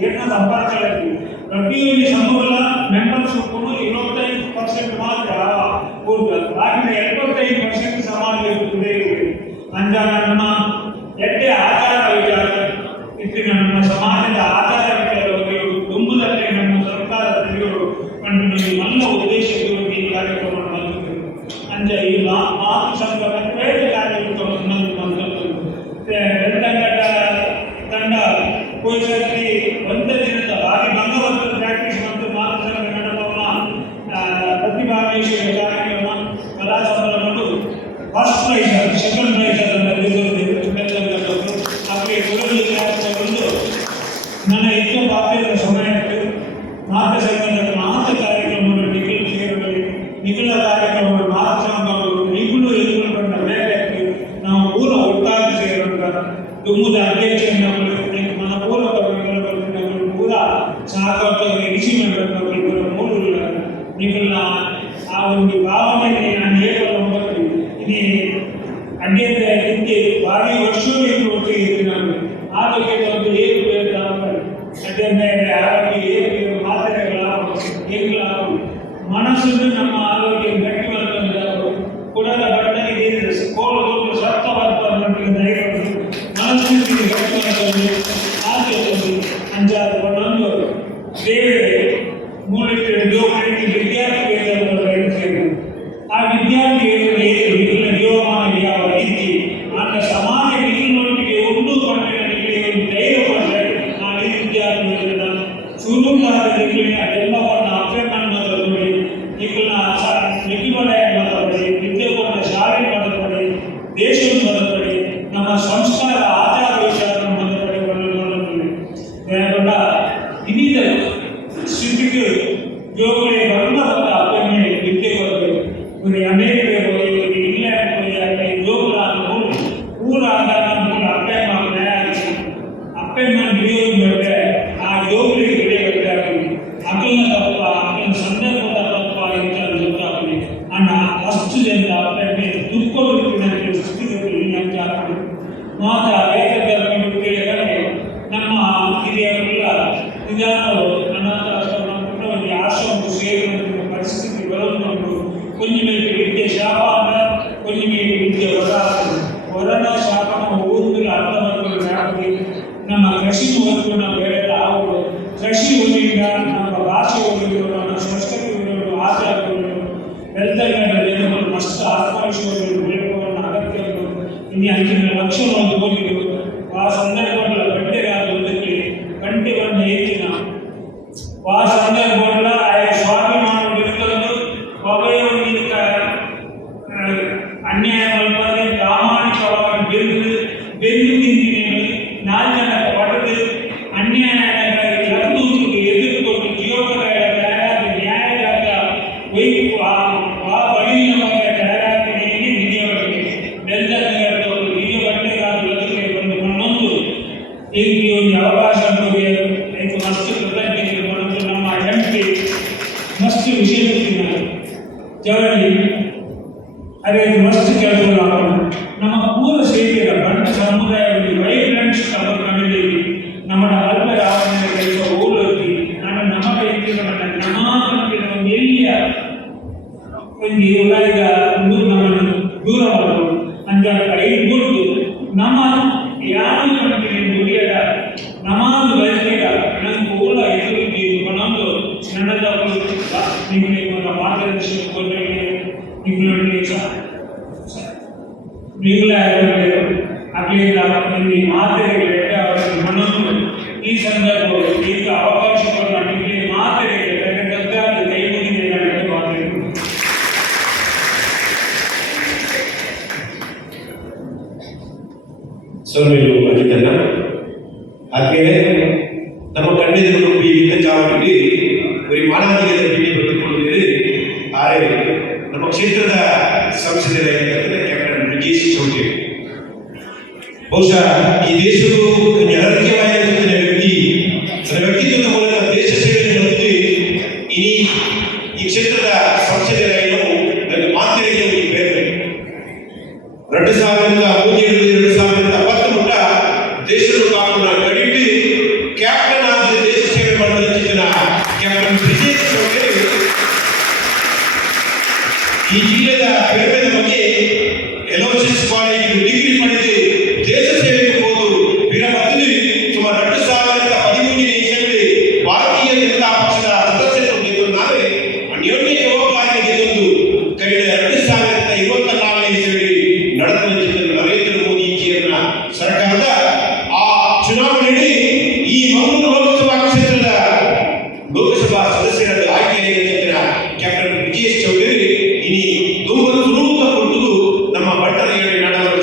ಏನ ಸಂಪರ್ಕಗಳಲ್ಲಿ ಪ್ರತಿಯೊಂದು ಸಂಬಳ ಮೆಂಬರ್ಶಿಪ್ 25% ಮಾತ್ರ ಆಗಿನ 75% ಸಮಾಜ ಇರುತ್ತದೆ. ಅಂಜಾನ ನಮ್ಮ ಎಡ್ಡೆ ಆಚಾರ ವಿಚಾರ ಇತ್ತಿನ ನಮ್ಮ ಸಮಾಜದ ಆಚಾರ ವಿಚಾರವಾಗಿ ತುಂಬುದಕ್ಕೆ ನಮ್ಮ ಸರ್ಕಾರ ತಿಳಿಯೋರು ಎಲ್ಲ ಉದ್ದೇಶಗಳು ಈ ಕಾರ್ಯಕ್ರಮವನ್ನು ಬಂದಿದೆ. ಅಂಜ ಈ ಮಾತು ಸಂಘ ಕಾರ್ಯಕ್ರಮವನ್ನು ತಂಡ ಕೋಶಕ್ಕೆ 1 ದಿನದ ಆಗಿ ಮಂಗಳವಾರ ಪ್ರಾಕ್ಟೀಸ್ ಮತ್ತು ಮಾತು ಸಂಘ ಪ್ರತಿಭಾನ್ವೇಷಣೆ ಕಾರ್ಯಕ್ರಮ ಕಲಾ ಸಂಭ್ರಮಗಳು ಫಸ್ಟ್ ಪ್ರೈಸ್ ಸೆಕೆಂಡ್ ಪ್ರೈಸ್ ಅವರಿಗೆ ಕೊಡಲು ನನ್ನ ಹೆಚ್ಚು ಬಾಧ್ಯದ ಸಮಯಕ್ಕೆ ಮಾತು ಸಂಘದ ಮಾತು ಕಾರ್ಯಕ್ರಮಗಳು ನಿಖಿಲ ಕಾರ್ಯಕ್ರಮಗಳು ಮಾತು ಸಂಘಗಳು ನಿಖಿಲು ಎದುರುಕೊಂಡ ಮೇಲೆ ನಾವು ಪೂರ್ವ ಒಟ್ಟಾಗಿ ಸೇರೋಣ ತುಂಬುದ ಅಧ್ಯಕ್ಷ ಮನಪೂರ್ವಕ ಸಾಕಷ್ಟು ಇರಿಸಿ ಮಾಡಬೇಕು ಮೂರು ನಿಮ್ಮನ್ನ ಆ ಒಂದು ಭಾವನೆ ನಾನು ಹೇಳಲು ಇದು ಅಡ್ಡಿಯಿಂದ ಹಿಂದೆ ಭಾರಿ ವರ್ಷವೂ ಒಟ್ಟಿಗೆ ನಾವು ಆರೋಗ್ಯದ ಒಂದು ಏರುಪೇರು ಅಡ್ಡಿಯಿಂದ ಆರೋಗ್ಯ ಏರು ಮಾತ್ರೆಗಳಾಗು ಏರುಗಳಾಗು ಮನಸ್ಸನ್ನು ನಮ್ಮ ಆರೋಗ್ಯ ಗಟ್ಟಿಮಂತ ಕುಡಲ ಬಟ್ಟಲಿಗೆ ಕೋಲು ಸತ್ತವಾದ ಮನಸ್ಸಿಗೆ ಗಟ್ಟಿಮಂತಂದು ಆಸೆ ಅಂಜಾದ ಒಂದೊಂದು ಬೇರೆ ಮೂಲಿಕೆ ಜೋಗಕ್ಕೆ ವಿದ್ಯಾರ್ಥಿಗಳು ಆ ವಿದ್ಯಾರ್ಥಿಗಳು ಜೀವಮಾನ ಯಾವ ರೀತಿ ನನ್ನ ಸಮಾಜ ನಿಟ್ಟಿನೊಟ್ಟಿಗೆ ಒಂದು ಪಟ್ಟಿಗೆ ಧೈರ್ಯ ಪಟ್ಟರೆ ಆ ವಿದ್ಯಾರ್ಥಿಗಳನ್ನ ಸುಲಭವಾದ ನಿಟ್ಟಿನ ಅದೆಲ್ಲವನ್ನು ಅಭ್ಯರ್ಥನ ನೋಡಿ ನಿಮ್ಮನ್ನ ನಿಖಿಮಲಯ ಮಾತಾಡಿ ವಿದ್ಯಾಭವನ ಶಾಲೆ ಮಾತಾಡಿ ದೇಶವನ್ನು ಮಾತಾಡಿ ನಮ್ಮ ಸಂಸ್ಕಾರ ಆಚಾರ ವಿಚಾರವನ್ನು ಮಾತಾಡಿ ಇನ್ನಿತರ ಶಿಲ್ಪಿಗಳು ಯೋಗಗಳೇ ಬರಲ್ಲ ಅಪ್ಪನೇ ವಿದ್ಯೆ ಬರಬೇಕು ಇವರು ಅಮೇರಿಕೆ ಹೋಗಿ ಇಂಗ್ಲೆಂಡ್ ಹೋಗಿ ಅಲ್ಲಿ ಯೋಗಗಳನ್ನು ಊರಾಗ ಅಪ್ಪೆ ಮಾಡಿ ಅಪ್ಪೆ ಮಾಡಿ ಬಿಡಿಯೋದು ಆ ಯೋಗಗಳಿಗೆ ಬೆಳೆಯಬೇಕಾಗಿ ಅಕ್ಕನ ತಪ್ಪ ಅಕ್ಕನ ಸಂದರ್ಭದ ತಪ್ಪ ಅಂತ ಗೊತ್ತಾಗಲಿ ಅಣ್ಣ ಅಷ್ಟು ಜನ ಅಪ್ಪೆ ದುಡ್ಕೊಂಡು ಸ್ಥಿತಿಗಳು ನಂಗೆ ಹಾಕಿ ಮಾತ ವೇದಗಳನ್ನು ಕೇಳಿದರೆ ನಮ್ಮ ಹಿರಿಯರೆಲ್ಲ ನಿಧಾನವು ಅನಾಥಾಶ್ರಮ ಆಶ್ರಮ ಸೇರಿದ ಪರಿಸ್ಥಿತಿ ಬರೋದು ಕುಂಜಿಮೇಲೆ ವಿದ್ಯೆ ಶಾಪನ ಕುಂಜಿಮೇಲೆ ವಿದ್ಯೆ ಹೊರನ ಶಾಪನ ಓದುವುದಿಲ್ಲ ಅರ್ಥ ಮಾಡ್ಕೊಂಡು ಯಾಕೆ ನಮ್ಮ ಕೃಷಿ ಓದುವುದು ನಾವು ಹೇಳಲ್ಲ ಅವರು ಕೃಷಿ ಓದಿದ ನಮ್ಮ ಭಾಷೆ ಓದಿದ್ರು ನಮ್ಮ ಸಂಸ್ಕೃತಿ ಓದಿದ್ರು ಆಚಾರಗಳು ಬೆಳೆದ ಮಸ್ತ್ ಆತ್ಮವಿಶ್ವಾಸಗಳು ಬೆಳೆಯುವ ಅಗತ್ಯ ಇನ್ನು ಅಂಚಿನ ಲಕ್ಷಣವನ್ನು ಓದಿದ್ರು ಆ ಸಂದರ್ಭಗಳ ಗಂಟೆಗಾದಕ್ಕೆ ಗಂಟೆಗಳನ್ನು ಹೆಚ್ಚಿನ ಆ ಸಂದರ್ಭಗಳ ಸ್ವಾಭಿಮಾನ ಬಿಟ್ಟದ್ದು ಒಬ್ಬೆಯೊಂದಿಗೆ ಅನ್ಯಾಯ ಮಲ್ಪದೆ ಪ್ರಾಮಾಣಿಕವಾಗಿ ಬೆನ್ನು ತಿಂತೀನಿ ನಾಲ್ಕನ ಪಡೆದು ಅನ್ಯಾಯ ಎದುರುಕೊಂಡು ಜೀವಕರ ನ್ಯಾಯದಾತ ವೈಕು ಆ ಬಳಿಯ ಬಗ್ಗೆ ತಯಾರಾಗಿನೆಗೆ ನಿಧಿಯವರಿಗೆ ಬೆಲ್ಲದವರು ಹಿರಿಯ ಬಟ್ಟೆಗಾರರಿಗೆ ಬಂದು ಮಣ್ಣೊಂದು ಈ ಒಂದು ಅವಕಾಶ ಐದು ಮಸ್ತ್ ಕೃತಜ್ಞತೆ ಮತ್ತು ನಮ್ಮ ಹೆಂಡತಿ ಮಸ್ತ್ ವಿಷಯ ಜವಳಿ ಅದೇ ಮಸ್ತ್ ಕೆಲಸ ನಮ್ಮ ಪೂರ್ವ ಸೇವೆಯ ಬಂಡ ಸಮುದಾಯದಲ್ಲಿ ವೈಬ್ರೆಂಟ್ ಕಬರ್ ಕಮಿಟಿಯಲ್ಲಿ ನಮ್ಮ ಅಲ್ಪ ರಾವಣ ಕೆಲಸ ಓಲೋಗಿ ನಾನು ನಮ್ಮ ಕೈಗೆ ನಮಾಕನಿಗೆ ಒಂದು ಎಲ್ಲಿಯ ಒಂದು ಯುಗಾಗ ನಮ್ಮನ್ನು ದೂರ ಮಾಡೋದು ಅಂತ ಐದು ಗುರುತು ನಮ್ಮ ಯಾರು ಕಮಿಟಿ ದುಡಿಯದ ನಮಾಜ್ ಬಯಸಿದ ನಂಗೆ ಓಲ ಎದುರಿಗೆ ಮನೊಂದು ನನ್ನದ ನಿಮಗೆ ಮಾರ್ಗದರ್ಶನ ಕೊಡಲಿಕ್ಕೆ ನಿಮ್ಮೊಟ್ಟಿಗೆ ಆಗಲಿಲ್ಲ ಇಲ್ಲಿ ಮಾತೆಗೆ ಮನೊಂದು ಈ ಸಂದರ್ಭದಲ್ಲಿ ಈಗ ಅವಕಾಶವನ್ನು ನಿಮಗೆ ಮಾತೆಗೆ ಕೈ ಮುಗಿದ ಮಾತಾಡಿದರು ಸೊನ್ನೆಲು ಅಧಿಕನ್ನ ಹಾಗೆಯೇ ನಮ್ಮ ಕಣ್ಣೆದುರು ವಿವಿಧ ಚಾವಣಿಗೆ ಬರೀ ಮಾನವೀಯದ ಭೇಟಿ ಪಡೆದುಕೊಂಡಿದ್ದರೆ ಆದರೆ ನಮ್ಮ ಕ್ಷೇತ್ರದ ಸಂಸದರಾಗಿರ್ತಕ್ಕಂಥ ಕ್ಯಾಪ್ಟನ್ ಬ್ರಿಜೇಶ್ ಚೌಧರಿ ಬಹುಶಃ ಈ ದೇಶದ ಅನರ್ಘ್ಯವಾಗಿರುವಂತಹ ವ್ಯಕ್ತಿ ತನ್ನ ವ್ಯಕ್ತಿತ್ವದ ಮೂಲಕ ದೇಶ ಸೇವೆಯನ್ನು ಮಾಡಿದ್ದು ಈ ಕ್ಷೇತ್ರದ ಸಂಸದರಾಗಿ ನನಗೆ ಮಾತಿಗೆ ಬೇರೆ 2013 ದೇಶದ ಕಾನೂನ ಕಡಿಟ್ಟು ಕ್ಯಾಪ್ಟನ್ ಆದ ದೇಶ ಸೇವೆ ಮಾಡುವ ಚಿಂತನ ಕ್ಯಾಪ್ಟನ್ ಬ್ರಿಜೇಶ್ ಚೌಧರಿ ಈ ಜಿಲ್ಲೆಯ ಬೆಳವಣಿಗೆ ಬಗ್ಗೆ ಎಲೋಸಿಸ್ ಕಾಲೇಜ್ ಡಿಗ್ರಿ ಪಡೆದು ದೇಶ ಸೇವೆಗೆ ಹೋದು ವೀರಭದ್ರಿ ಸುಮಾರು 2013 ಇಸವಿಯಲ್ಲಿ ಭಾರತೀಯ ಜನತಾ ಪಕ್ಷದ ಸದಸ್ಯರು ಗೆದ್ದು ಅನ್ಯೋನ್ಯ ಜವಾಬ್ದಾರಿ ಗೆದ್ದು ಕಳೆದ 2024 ಇಸವಿಯಲ್ಲಿ ನಡೆದ ನರೇಂದ್ರ ಮೋದಿ ಜಿಯವರ ಸರ್ಕಾರದ ಆ ಚುನಾವಣೆಯಲ್ಲಿ ಈ ಮಂಗಳೂರು ಲೋಕಸಭಾ ಕ್ಷೇತ್ರದ ಲೋಕಸಭಾ ಸದಸ್ಯರ ಆಯ್ಕೆಯಾಗಿದ್ದ ಕ್ಯಾಪ್ಟನ್ ಬ್ರಿಜೇಶ್ ಚೌಧರಿ ಇನಿ ದುಂಬರು ಸುರೂತ ಕೊಟ್ಟು ನಮ್ಮ ಬಟ್ಟದ ನಡೆದವರ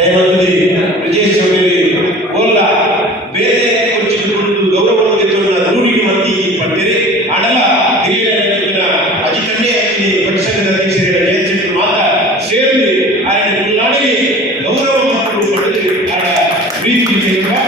ದಯಮಾಡಿ ಬ್ರಿಜೇಶ್ ಚೌಧರಿ ಓಲ್ಲ ಬೇರೆ ಕುರಿತು ಗೌರವವನ್ನು ಗೆದ್ದವನ್ನ ರೂಢಿಗೆ ಮಂದಿ ಪಡ್ತೀರಿ ಅಡಲ ಹಿರಿಯರ ಅಜಿತನ್ನೇ ಪರಿಷತ್ನ ಅಧ್ಯಕ್ಷರ ಜಯಚಂದ್ರ ಮಾತ ಸೇರಿ ఆయన పిల్లాడి గౌరవం పడుతుంది ఆడ ప్రీతి చేయంగా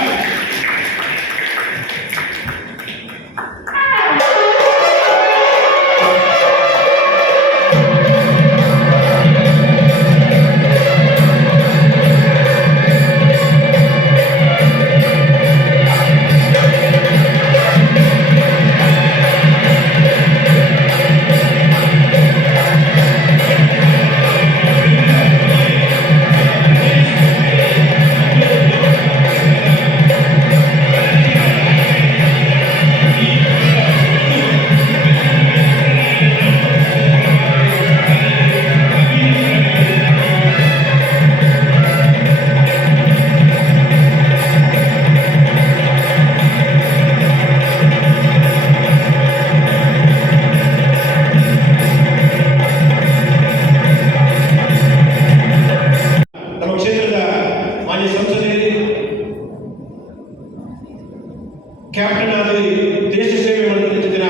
ಕ್ಯಾಪ್ಟನ್ ಆಗಿ ದೇಶ ಸೇವೆ ಮಾಡಿದ ಚಿತ್ರ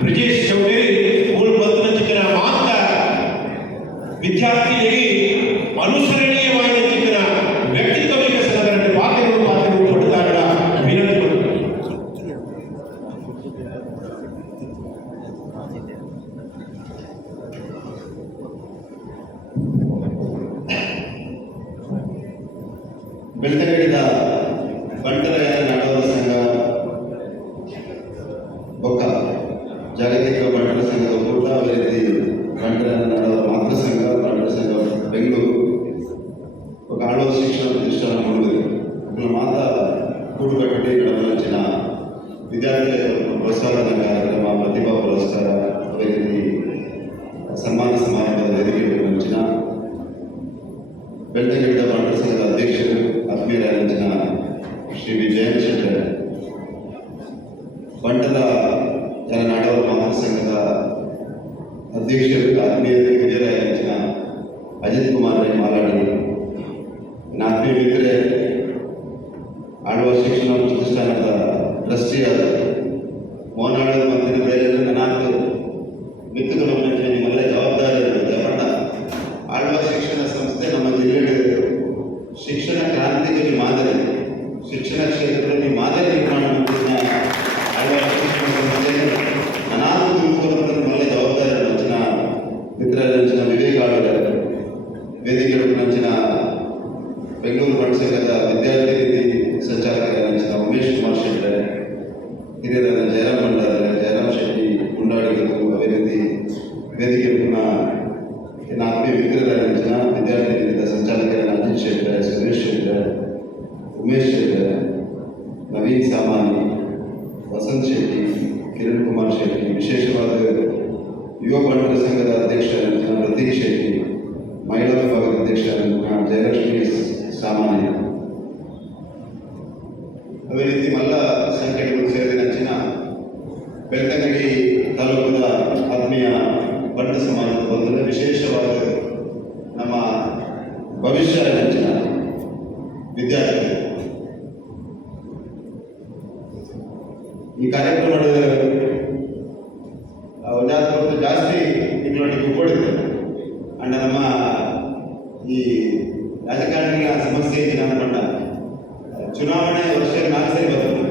ಬ್ರಿಜೇಶ್ ಚೌಧರಿ ಮೂಲ ಬಂಧನ ಚಿತ್ರ ಮಾತ್ರ ವಿದ್ಯಾರ್ಥಿಗಳಿಗೆ ಅನುಸರಣೀಯವಾದ ಚಿತ್ರ ವ್ಯಕ್ತಿತ್ವ ವಿಕಸನದ ಪಾತ್ರಗಳು ಪಡುತ್ತಾಗಳ ವಿನಂತಿಗಳು ಬೆಳ್ತಂಗಡಿದ ಬಂಟರ ನಾಡೋರ ಸಂಘ ಬೊಕ್ಕ ಜಾಗತಿಕ ಬಂಟರ ಸಂಘದ ಒಕ್ಕೂಟ ಅದೇ ರೀತಿ ಬಂಟರ ನಾಡೋರ ಮಾತೃ ಸಂಘ ಬಂಟರ ಸಂಘ ಬೆಂಗಳೂರು ఒక ఆడవ శిక్షణ ప్రతిష్టానం ఉండదు ఇప్పుడు మాత కూడుకట్టి నడవలసిన విద్యార్థుల ప్రోత్సాహన కార్యక్రమ ప్రతిభా పురస్కాರ ಅದೇ ರೀತಿ ಸನ್ಮಾನ ಸಮಾರಂಭದ ವೇದಿಕೆಗೆ ವಂಚಿನ ಬೆಳ್ತಂಗಡಿದ ಬಂಟರ ಸಂಘದ ಅಧ್ಯಕ್ಷರು ಆತ್ಮೀಯರಾಗಿನ ಶ್ರೀ ವಿ ಜಯಂತ್ ಶೆಟ್ಟರ್ ಬಂಟರ ನಾಡೋರ ಮಾತೃ ಸಂಘದ ಅಧ್ಯಕ್ಷರು ಆತ್ಮೀಯರು ಹಿರಿಯರಾಗಿನ ಅಜಿತ್ ಕುಮಾರ್ ರೈ ಮಾಲಾಡಿ ಆತ್ಮೀಯ ಮಿತ್ರರೇ ಆಳ್ವ ಶಿಕ್ಷಣ ಪ್ರತಿಷ್ಠಾನದ ಟ್ರಸ್ಟಿಯಾದ ಮೋನಾಳ ಮಂದಿರ ಬೇರೆ ನಾಲ್ಕು ಮಿತ್ರಗಳು ನಿಮ್ಮೆಲ್ಲ ಜವಾಬ್ದಾರಿ ದೇವಣ್ಣ ಆಳ್ವ ಶಿಕ್ಷಣ ಸಂಸ್ಥೆ ನಮ್ಮ ಜಿಲ್ಲೆಯಲ್ಲಿ ಶಿಕ್ಷಣ ಕ್ರಾಂತಿಗೆ ಮಾದರಿ ಶಿಕ್ಷಣ ಕ್ಷೇತ್ರದಲ್ಲಿ ಮಾದರಿ ನಿರ್ಮಾಣ ಮಾಡುತ್ತಿನ ಆಳ್ವ ಶಿಕ್ಷಣ ಸಂಸ್ಥೆ ನಾಲ್ಕು ನಿಮ್ಮೆಲ್ಲ ಜವಾಬ್ದಾರಿ ನಂಚಿನ ಮಿತ್ರರಂಚಿನ ವಿವೇಕ್ ಆಳ್ವರ ವೇದಿಕೆಗಳು ನಂಚಿನ ಬೆಂಗಳೂರು ಬಂಟ ಸಂಘದ ವಿದ್ಯಾರ್ಥಿ ನಿಧಿ ಸಂಚಾಲಕರಾದ ಉಮೇಶ್ ಕುಮಾರ್ ಶೆಟ್ಟರ್ ಹಿರಿಯರಾದ ಜಯರಾಮ್ ಭಂಡಾರ ಜಯರಾಮ್ ಶೆಟ್ಟಿ ಗುಂಡಾಡಿಗರು ಅದೇ ರೀತಿ ವೇದಿಕೆ ಪುನಃ ಆತ್ಮೀಯ ಮಿತ್ರರಾದ ವಿದ್ಯಾರ್ಥಿ ನಿಧಿಯ ಸಂಚಾಲಕರಾದ ಅಜಿತ್ ಶೆಟ್ಟರ್ ಸುರೇಶ್ ಶೆಟ್ಟರ್ ಉಮೇಶ್ ಶೆಟ್ಟರ್ ನವೀನ್ ಸಾಮಾನಿ ವಸಂತ್ ಶೆಟ್ಟಿ ಕಿರಣ್ ಕುಮಾರ್ ಶೆಟ್ಟಿ ವಿಶೇಷವಾದ ಯುವ ಬಂಟರ ಸಂಘದ ಅಧ್ಯಕ್ಷರಾದ ಪ್ರತೀಕ್ ಶೆಟ್ಟಿ ಮಹಿಳಾ ವಿಭಾಗದ ಅಧ್ಯಕ್ಷರಾದ ಜಯಲಕ್ಷ್ಮಿ ಸಾಮಾನ್ಯ ಅದೇ ರೀತಿ ಮಲ್ಲ ಸಂಖ್ಯೆಗಳು ಸೇರಿದ ನೆಚ್ಚಿನ ಬೆಳ್ತಂಗಡಿ ತಾಲೂಕಿನ ಆತ್ಮೀಯ ಬಂಟ ಸಮಾಜದ ಬಂಧುಗಳ ವಿಶೇಷವಾದ ನಮ್ಮ ಭವಿಷ್ಯ ನೆಚ್ಚಿನ ವಿದ್ಯಾರ್ಥಿಗಳು ಈ ಕಾರ್ಯಕ್ರಮದ ಜಾಸ್ತಿ ಇವುಗಳಿಗೆ ಒಗ್ಗೂಡಿದ್ದಾರೆ ಅಂಡ್ ನಮ್ಮ ಈ ರಾಜಕಾರಣಿಗಳ ಸಮಸ್ಯೆ ನಾನು ಕಂಡ ಚುನಾವಣೆ ವರ್ಷ 4 ಸರಿ ಬರ್ತದೆ.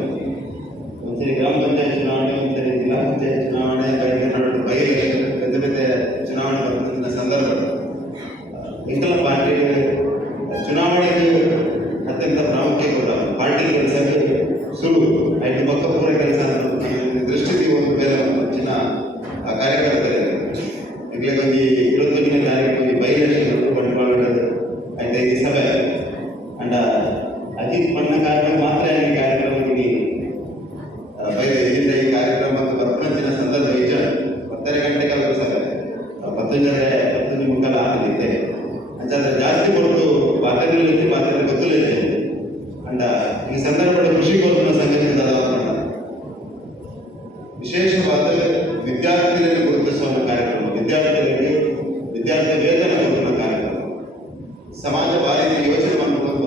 ಒಂದ್ಸರಿ ಗ್ರಾಮ ಪಂಚಾಯತ್ ಚುನಾವಣೆ, ಒಂದ್ಸರಿ ಜಿಲ್ಲಾ ಪಂಚಾಯತ್ ಚುನಾವಣೆ, ಬೈ ಎಲೆಕ್ಷನ್, ಬೇರೆ ಬೇರೆ ಚುನಾವಣೆ ಬರ್ತದೆ ಸಂದರ್ಭ ಇಂತಹ ಪಾರ್ಟಿ ಚುನಾವಣೆಗೆ ಅತ್ಯಂತ ಪ್ರಾಮುಖ್ಯ ಕೂಡ ಪಾರ್ಟಿ ಕೆಲಸ ಸುಲಭ ಆಯ್ತು ಪಕ್ಕ ಪೂರ ಕೆಲಸ ದೃಷ್ಟಿ ಒಂದು ಬೇರೆ ಹೆಚ್ಚಿನ ಕಾರ್ಯಕರ್ತರು ಈಗಲೇ ಒಂದು 21ನೇ ತಾರೀಕು ಬೈ ಎಲೆಕ್ಷನ್ ಬಂಡವಾಳ ಆಯ್ತು 5 ಸಭೆ ಅಂಡ ಅಜಿತ್ ಮಣ್ಣ ಕಾರಣ ಮಾತ್ರ ಈ ಕಾರ್ಯಕ್ರಮಕ್ಕೆ ಈ ಕಾರ್ಯಕ್ರಮ ಬರ್ಪಂಚಿನ ಸಂದರ್ಭ ಈಜ 10 ಗಂಟೆಗೆ ಅವರು ಸಭೆ 10 ಮುಕ್ಕಾಲು ಆಗಲಿದೆ ಅಂಚಾದ್ರೆ ಜಾಸ್ತಿ ಕೊಟ್ಟು ಪಾತ್ರದಲ್ಲಿ ಗೊತ್ತಿಲ್ಲ ಅಂಡ ಈ ಸಂದರ್ಭದಲ್ಲಿ ಕೃಷಿ ಕೋರ್ಟಿನ ಸಂಘಟನೆ ವಿಶೇಷವಾದ ವಿದ್ಯಾರ್ಥಿಗಳಿಗೆ ಗುರುತಿಸುವ ಕಾರ್ಯಕ್ರಮ, ವಿದ್ಯಾರ್ಥಿ ವೇತನ ಕೊಡುವ ಕಾರ್ಯಕ್ರಮ, ಸಮಾಜ ವಾರಿಯ ಯೋಜನೆ ಮಾಡುವಂಥ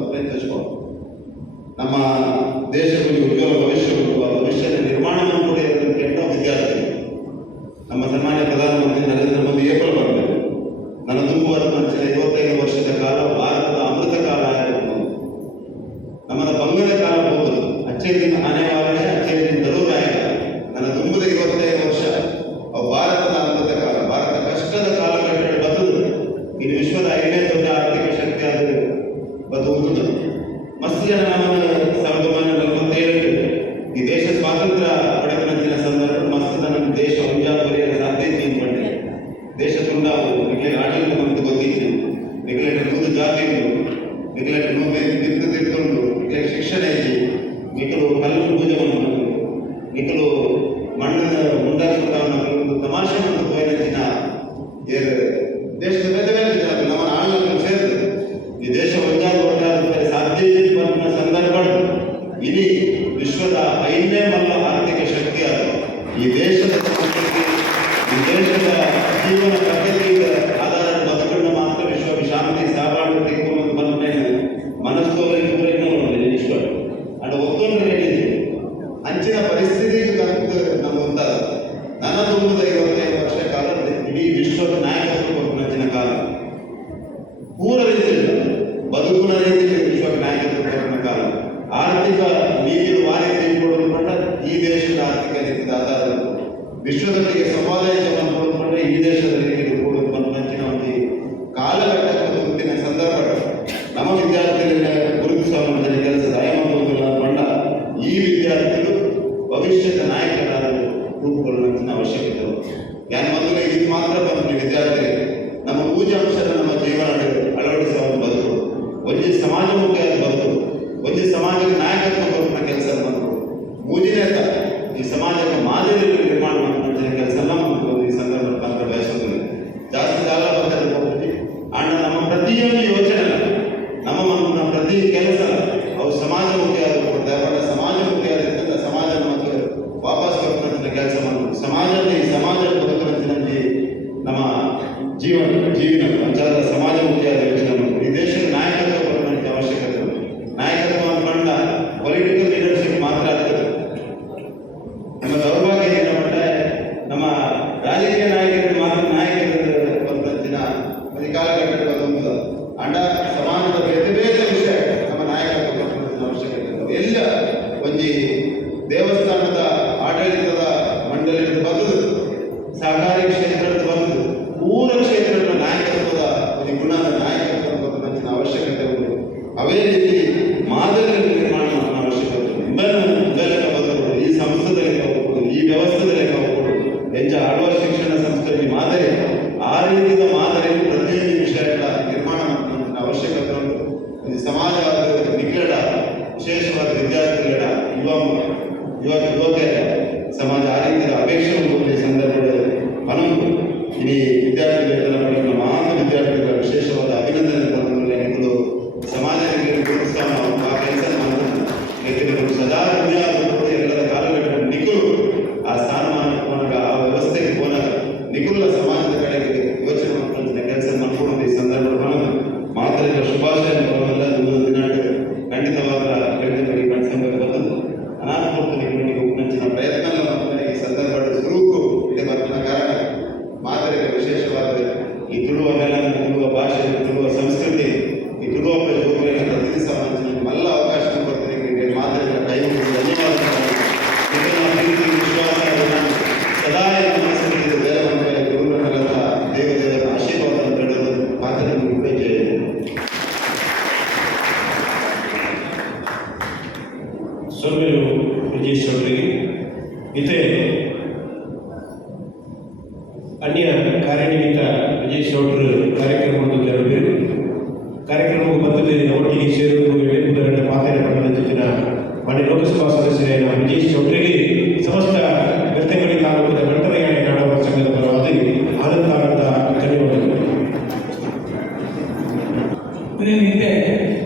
ನಿಖಿಲ ಆಡಳಿತ ಮಂತ್ರಿ ಗೊತ್ತಿತ್ತು, ನಿಖಿಲ ಮೂರು ಜಾತಿ ಉಂಟು, ನಿಖಿಲ ಬಿತ್ತು ತಿರ್ತುಂಡು, ನಿಖಿಲ ಶಿಕ್ಷಣ ಐತಿ, ನಿಖಲು ಕಲ್ಲು ಪೂಜೆ ಉಂಟು, ನಿಖಲು ಮಣ್ಣದ ಮುಂದಾಗ್ತಕ್ಕಂಥ ತಮಾಷೆ ಮತ್ತು ಪೋಯಿನ ದೇಶದ ಬೇರೆ ಬೇರೆ ಜನ ನಮ್ಮ ಆಡಳಿತ ಸೇರಿದೆ ಈ ದೇಶ ಒಂದಾದ ಸಾಧ್ಯ ಬಂದ ಸಂದರ್ಭ ಇಡೀ ವಿಶ್ವದ 5ನೇ ಮಲ್ಲ ಆರ್ಥಿಕ ಶಕ್ತಿಯಾದ ಈ ದೇಶದ ಸಂಸ್ಕೃತಿ, ಈ ದೇಶದ ಜೀವನ ಪದ್ಧತಿಯ ಆಧಾರ ಬದುಕನ್ನು ಮಾತ್ರ ವಿಶ್ವ ಶಾಂತಿ ಸಹಬಾಳ್ವೆ ಬಂದ ಮನಸ್ಸು ವಿಶ್ವ ಅಡ ಒತ್ತೊಂದು ಹೇಳಿದ್ವಿ ಅಂಚಿನ ಪರಿಸ್ಥಿತಿಗೆ ನಮ್ಮ ಮುಂದಾದ ನನ್ನ ತುಂಬದ 25 ವರ್ಷ ಕಾಲ ಇಡೀ ವಿಶ್ವದ ನಾಯಕತ್ವ ನಂಚಿನ ಕಾಲ ಪೂರ ರೀತಿಯಲ್ಲಿ ಬದುಕಿನ ರೀತಿಯಲ್ಲಿ ವಿಶ್ವಕ್ಕೆ ನಾಯಕತ್ವ ಕಾಲ ಆರ್ಥಿಕ ನೀತಿಯ ವಾರಿ ತೆಗೆದುಕೊಳ್ಳುಕೊಂಡ ಈ ದೇಶದ ಆರ್ಥಿಕ ನೀತಿಯ ಆಧಾರ ವಿಶ್ವದೊಂದಿಗೆ ಸಂವಾದಾಯವನ್ನು ಕೊಡುಕೊಂಡ್ರೆ ಈ ದೇಶದ ರೀತಿಯಲ್ಲಿ ಕೊಡುವ ನಂಚಿನ ಒಂದು ಕಾಲಘಟ್ಟಕ್ಕೆ ಮುಂದಿನ ಸಂದರ್ಭ ನಮ್ಮ ವಿದ್ಯಾರ್ಥಿಗಳ ಗುರುತಿಸುವ ಕೆಲಸ ದಯಮಾಡುವುದಿಲ್ಲ ಕೊಂಡ ಈ ವಿದ್ಯಾರ್ಥಿಗಳು ಭವಿಷ್ಯದ ನಾಯಕರಾದ ರೂಪುಗೊಳ್ಳುವಂತಹ ಅವಶ್ಯಕತೆ ಯಾರು ಮೊದಲೇ ಇದು ಮಾತ್ರ ಬಂದು ವಿದ್ಯಾರ್ಥಿ ನಮ್ಮ ಪೂಜಾ ಅಂಶದ ನಮ್ಮ ಜೀವನ ಅಳವಡಿಸುವ ಬದುಕು ಒಂದು ಸಮಾಜಮುಖಿಯಾದ ಬದುಕು ಒಂದು ಸಮಾಜಕ್ಕೆ ನಾಯಕತ್ವ ಕೊಡುವ ಕೆಲಸ ಬಂದು ಮೂಜಿನೇತ ಈ ಸಮಾಜಕ್ಕೆ ಮಾದರಿ ನಿರ್ಮಾಣ ಮಾಡುವಂತಹ ಕೆಲಸ ಈ ಸಂದರ್ಭ ಪಾತ್ರ ಬಯಸುತ್ತದೆ ಜಾಸ್ತಿ ಕಾಲ ಬಂದಲ್ಲಿ ಅಣ್ಣ ನಮ್ಮ ಪ್ರತಿಯೊಂದು ಯೋಚನೆ ನಮ್ಮ ಪ್ರತಿ ಕೆಲಸ ಅವು ಸಮಾಜಮುಖಿಯಾದ ಕೊಡ್ತಾರೆ ಸಮಾಜಮುಖಿಯಾದ ಸಮಾಜ ಮತ್ತು ವಾಪಸ್ ಕೊಡುವಂಥ ಕೆಲಸ ಮಾಡುವುದು ಸಮಾಜ ಬದುಕುವಂತೆ ನಮ್ಮ ಜೀವನ ಪಂಚಾದ ಸಮಾಜಮುಖಿಯಾದ ಯೋಚನೆ ಮಾಡುವುದು ಈ ದೇಶದ ನಾಯಕತ್ವ ಕೊಡುವಂಥ ಅವಶ್ಯಕತೆ ನಾಯಕತ್ವ ಅಂದ್ಕೊಂಡ ಪೊಲಿಟಿಕಲ್ ಲೀಡರ್ಶಿಪ್ ಮಾತ್ರ ಆಗ್ತದೆ. ನಮ್ಮ ದೌರ್ಭಾಗ್ಯ ಏನಂటే ನಮ್ಮ ರಾಜಕೀಯ ನಾಯಕರಿಗೆ ಮಾತ್ರ ನಾಯಕರು ಬಂದಿನ ಒಂದು ಕಾಲಘಟ್ಟಕ್ಕೆ ಬಂದ ಅಂಡ ಸಮಾಜದ ಬೇರೆ ಬೇರೆ ವಿಷಯ ನಮ್ಮ ನಾಯಕತ್ವ ಕೊಡುವಂಥ ಅವಶ್ಯಕತೆ ಎಲ್ಲ ಒಂದು ದೇವಸ್ಥಾನದ ಆಡಳಿತದ ಮಂಡಳಿಯಿಂದ ಬಂದು ಸಹಕಾರಿ ಕ್ಷೇತ್ರದ ಬಂದು ಪೂರ ಕ್ಷೇತ್ರದ ನಾಯಕತ್ವದ ಒಂದು ಗುಣದ ನಾಯಕತ್ವ ಕೊಡುವಂಥ ಅವಶ್ಯಕತೆ ಉಂಟು. ಅವೇ ರೀತಿ ಮಾದರಿ ನಿರ್ಮಾಣ ಮಾಡುವ ಅವಶ್ಯಕತೆ ಲೆಕ್ಕ ಬದುಕುವುದು ಈ ಸಂಸ್ಥೆದಲ್ಲಿ ಹೋಗ್ಬೋದು ಈ ವ್ಯವಸ್ಥೆದಲ್ಲಿ ಹೋಗ್ಬೋದು ಹೆಚ್ಚ ಆಳ್ವಾರ್ ಶಿಕ್ಷಣ ಸಂಸ್ಥೆಯಲ್ಲಿ ಮಾದರಿ ಆ ರೀತಿಯ ಮಾದರಿ ಪ್ರತಿಯೊಂದು ವಿಷಯಗಳ ನಿರ್ಮಾಣ ಮಾಡುವಂಥ ಅವಶ್ಯಕತೆ ಉಂಟು. ಒಂದು ಸಮಾಜವಾದ ನಿಖಿಲ ವಿಶೇಷವಾದ ವಿದ್ಯಾರ್ಥಿಗಳ ಯುವಕರ ಸಮಾಜ ಆ ರೀತಿಯ ಅಪೇಕ್ಷೆ ಉಂಟು. ಈ ಸಂದರ್ಭದಲ್ಲಿ ಮನಸ್ಸು ಇಡೀ ವಿದ್ಯಾರ್ಥಿಗಳ ಮಾತ್ರ ವಿದ್ಯಾರ್ಥಿಗಳ ವಿಶೇಷವಾದ ಅಭಿನಂದನೆ ನಿಖಲು ಸಮಾಜಕ್ಕೆ ಗುರುತಿಸುವ ಆ ಕೆಲಸ ನಿಖಿಲು ಸದಾ ಎಲ್ಲರ ಕಾಲಘಟ್ಟ ನಿಖಲು ಆ ಸ್ಥಾನಮಾನ ಆ ವ್ಯವಸ್ಥೆಗೆ ಹೋದಾಗ ನಿಖುಲ ಸಮಾಜದ ಕಡೆಗೆ ಯೋಚನೆ ಮಾಡುವಂಥ ಕೆಲಸ ಮಾಡ್ಕೊಂಡು ಈ ಸಂದರ್ಭ ಮಾತ್ರ ಶುಭಾಶಯ ಎಲ್ಲ ದಿನಾಂಕ ಖಂಡಿತವಾದ ಹೇಳಿದ ಸಂಘಕ್ಕೆ ಬಂದು ಅನಾನುಕೂಲತೆಗಳಿಗೆ ಉಪನಂಚಿನ ಪ್ರಯತ್ನ ಈ ಸಂದರ್ಭದ ಸ್ವರೂಪು ಇದೆ ಬರ್ತಿನ ಕಾರಣ ಮಾದರಿಗಳ ವಿಶೇಷವಾದ ಈ ತುಳುವ ನೆಲ ತುಳುವ ಭಾಷೆ ತುಳುವ ಸಂಸ್ಕೃತಿ ಈ ತುಳುವ ಜೋಗುಗಳನ್ನು ಪ್ರತಿನಿಧಿಸುವ ಮಲ್ಲ ಅವಕಾಶ ಕೊಡ್ತೀನಿ ಮಾದರಿಗಳ ಕೈ ಧನ್ಯವಾದಗಳು. ವಿಶ್ವಾಸ ಸದಾ ಮನಸ್ಸಿನಲ್ಲಿ ಬೇರೆ ಗುರುಗಳನ್ನೆಲ್ಲ ದೇವರ ಆಶೀರ್ವಾದ ನೀಡಲು ಮಾತನ್ನು ಉಪಯೋಗ ಸೊಲ್ಮೆಲು ವಿಜಯ್ ಅವರಿಗೆ ಇತೇ ಅನ್ಯ ಕಾರ್ಯನಿಮಿತ್ತ ವಿಜಯ್ ಅವರು ಕಾರ್ಯಕ್ರಮವನ್ನು ತೆರಳಿದರು. ಕಾರ್ಯಕ್ರಮಕ್ಕೆ ಬಂದದ್ದು ಒಟ್ಟಿಗೆ ಸೇರುವುದು ಎಳೆಯುವುದರ ಮಾತನಾಡಿದ ಜೊತೆನ ಮಾನ್ಯ ಲೋಕಸಭಾ ಸದಸ್ಯರಾದ ವಿಜಯ್ ಅವರಿಗೆ ಸಮಸ್ತ ವ್ಯಕ್ತಿಗಳಿಗೆ ತಾಲೂಕಿನ ಗಂಟರಯಾಣಿ ನಾಡವರ ಸಂಘದ ಪರವಾಗಿ ಆನಂದ ಧನ್ಯವಾದಗಳು. ಇದೇ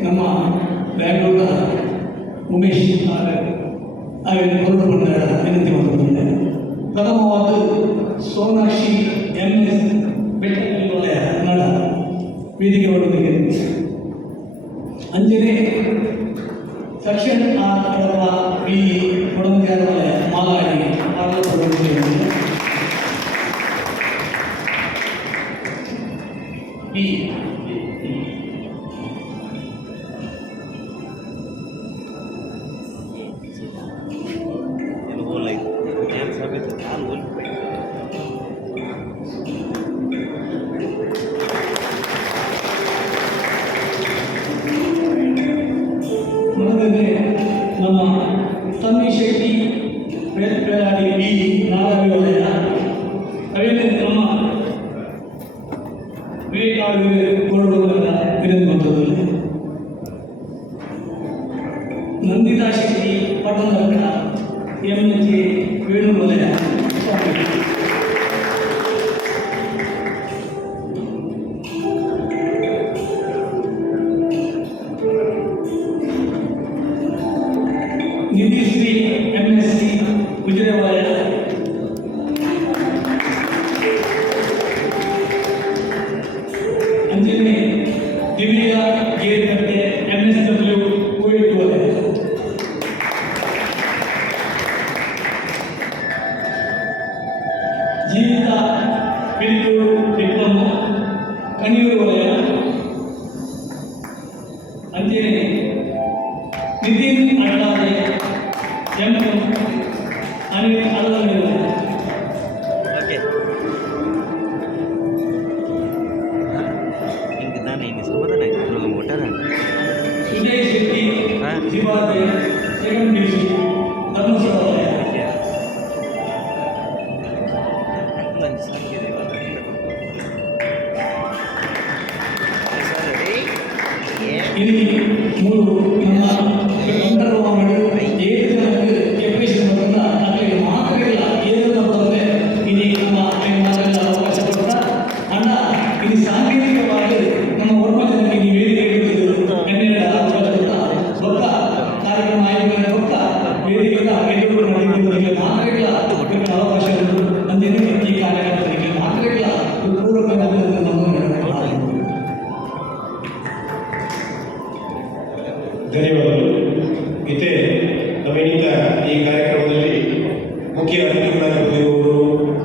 ನಮ್ಮ ಬ್ಯಾಂಗ್ಳೂರ ಉಮೇಶ್ ಹೊರಟುಕೊಂಡ ವಿನಂತಿ ಮಾಡುತ್ತಿದ್ದೆ. ಪ್ರಥಮವಾದ ಸೋನಾಕ್ಷಿ MS ಬೆಟ್ಟವಲಯ ಕನ್ನಡ ವೇದಿಕೆ ಒಳಗೆ ಅಂಜನೆ ಸೆಕ್ಷನ್ ಆರ್ ಕಡಪ BE ಕೊಡಂಜಾರವಲಯ ಮಾಲಾಡಿ ನಮ್ಮ ತನ್ವಿ ಶೆಟ್ಟಿ ಪ್ರಯಾಣಿ BE ನಾರಾಯಣ ವಲಯ ಅದೇ ನಮ್ಮ ಕೊಡುವುದರ ವಿನಂತಿಸುತ್ತದೆ. ನಂದಿತಾ ಶೆಟ್ಟಿ ಪಟ್ಟಣದ MHA ವೇಣುಗೋಪಾಲ ಸ್ವಾಮಿ. ನಿಧಿಶ್ರೀ MSc ವಿಜಯವಾಡ. ಅಂಜನೆ ದಿವ್ಯಾ ಗೇರ್ಕಟ್ಟೆ MSW ಕುವೈಟ್ ವಲಯ. ಜೀವಿತ ಪಿಲ್ಕೂರು ಡಿಪ್ಲೊಮಾ ಕಣಿಯೂರು ವಲಯ. ಅಂಜನೆ ನಿತಿನ್ ಅಡ್ಲಾದೆ ಅನಿಲ್ ಅಲ್ಲಮಿಲ್ಲ. Oke. Ini kita nih, ini sama mana? Kalau motoran. Sujay Shetty Shivaji second PUC Dharmasthala ವಲಯ. Oke. Lanjut lagi deh, Pak. Sorry. ಇಲ್ಲಿ ಮೂರು ನಮ್ಮ ಗಂಟಲು ಮಾಡಿ 7 ಜನಕ್ಕೆ ಕೆಪಿಎಸ್ಸಿ ಬಂದ ಅಲ್ಲಿ ಮಾತುಗಳಿಲ್ಲ ಏನು ಬರ್ತದೆ. ಇಲ್ಲಿ ನಮ್ಮ ಮಾತುಗಳ ಅವಕಾಶ ಕೊಟ್ಟ ಅಣ್ಣ ಇಲ್ಲಿ ಸಾಂಕೇತಿಕವಾಗಿ ನಮ್ಮ ಒಬ್ಬ ಜನಕ್ಕೆ ನೀವು ವೇದಿಕೆ ಇಟ್ಟಿದ್ದು ಕನ್ನಡ ಅವಕಾಶ ಕೊಟ್ಟ ಬೊಕ್ಕ ಕಾರ್ಯಕ್ರಮ ಆಯೋಜನೆ ಬೊಕ್ಕ ವೇದಿಕೆಯಿಂದ ಎದುರು ಮಾಡಿದ್ದವರಿಗೆ ಮಾತುಗಳಿಲ್ಲ ಅವಕಾಶ ಅಂದೇನೆ ಈ ಕಾರ್ಯಕ್ರಮದಲ್ಲಿ ಮಾತುಗಳಿಲ್ಲ ಪೂರ್ವಕವಾಗಿ ಧನ್ಯವಾದಗಳು. ಇದೇ ನವೀನಿತ ಈ ಕಾರ್ಯಕ್ರಮದಲ್ಲಿ ಮುಖ್ಯ ಅತಿಥಿಗಳಾಗಿರುವವರು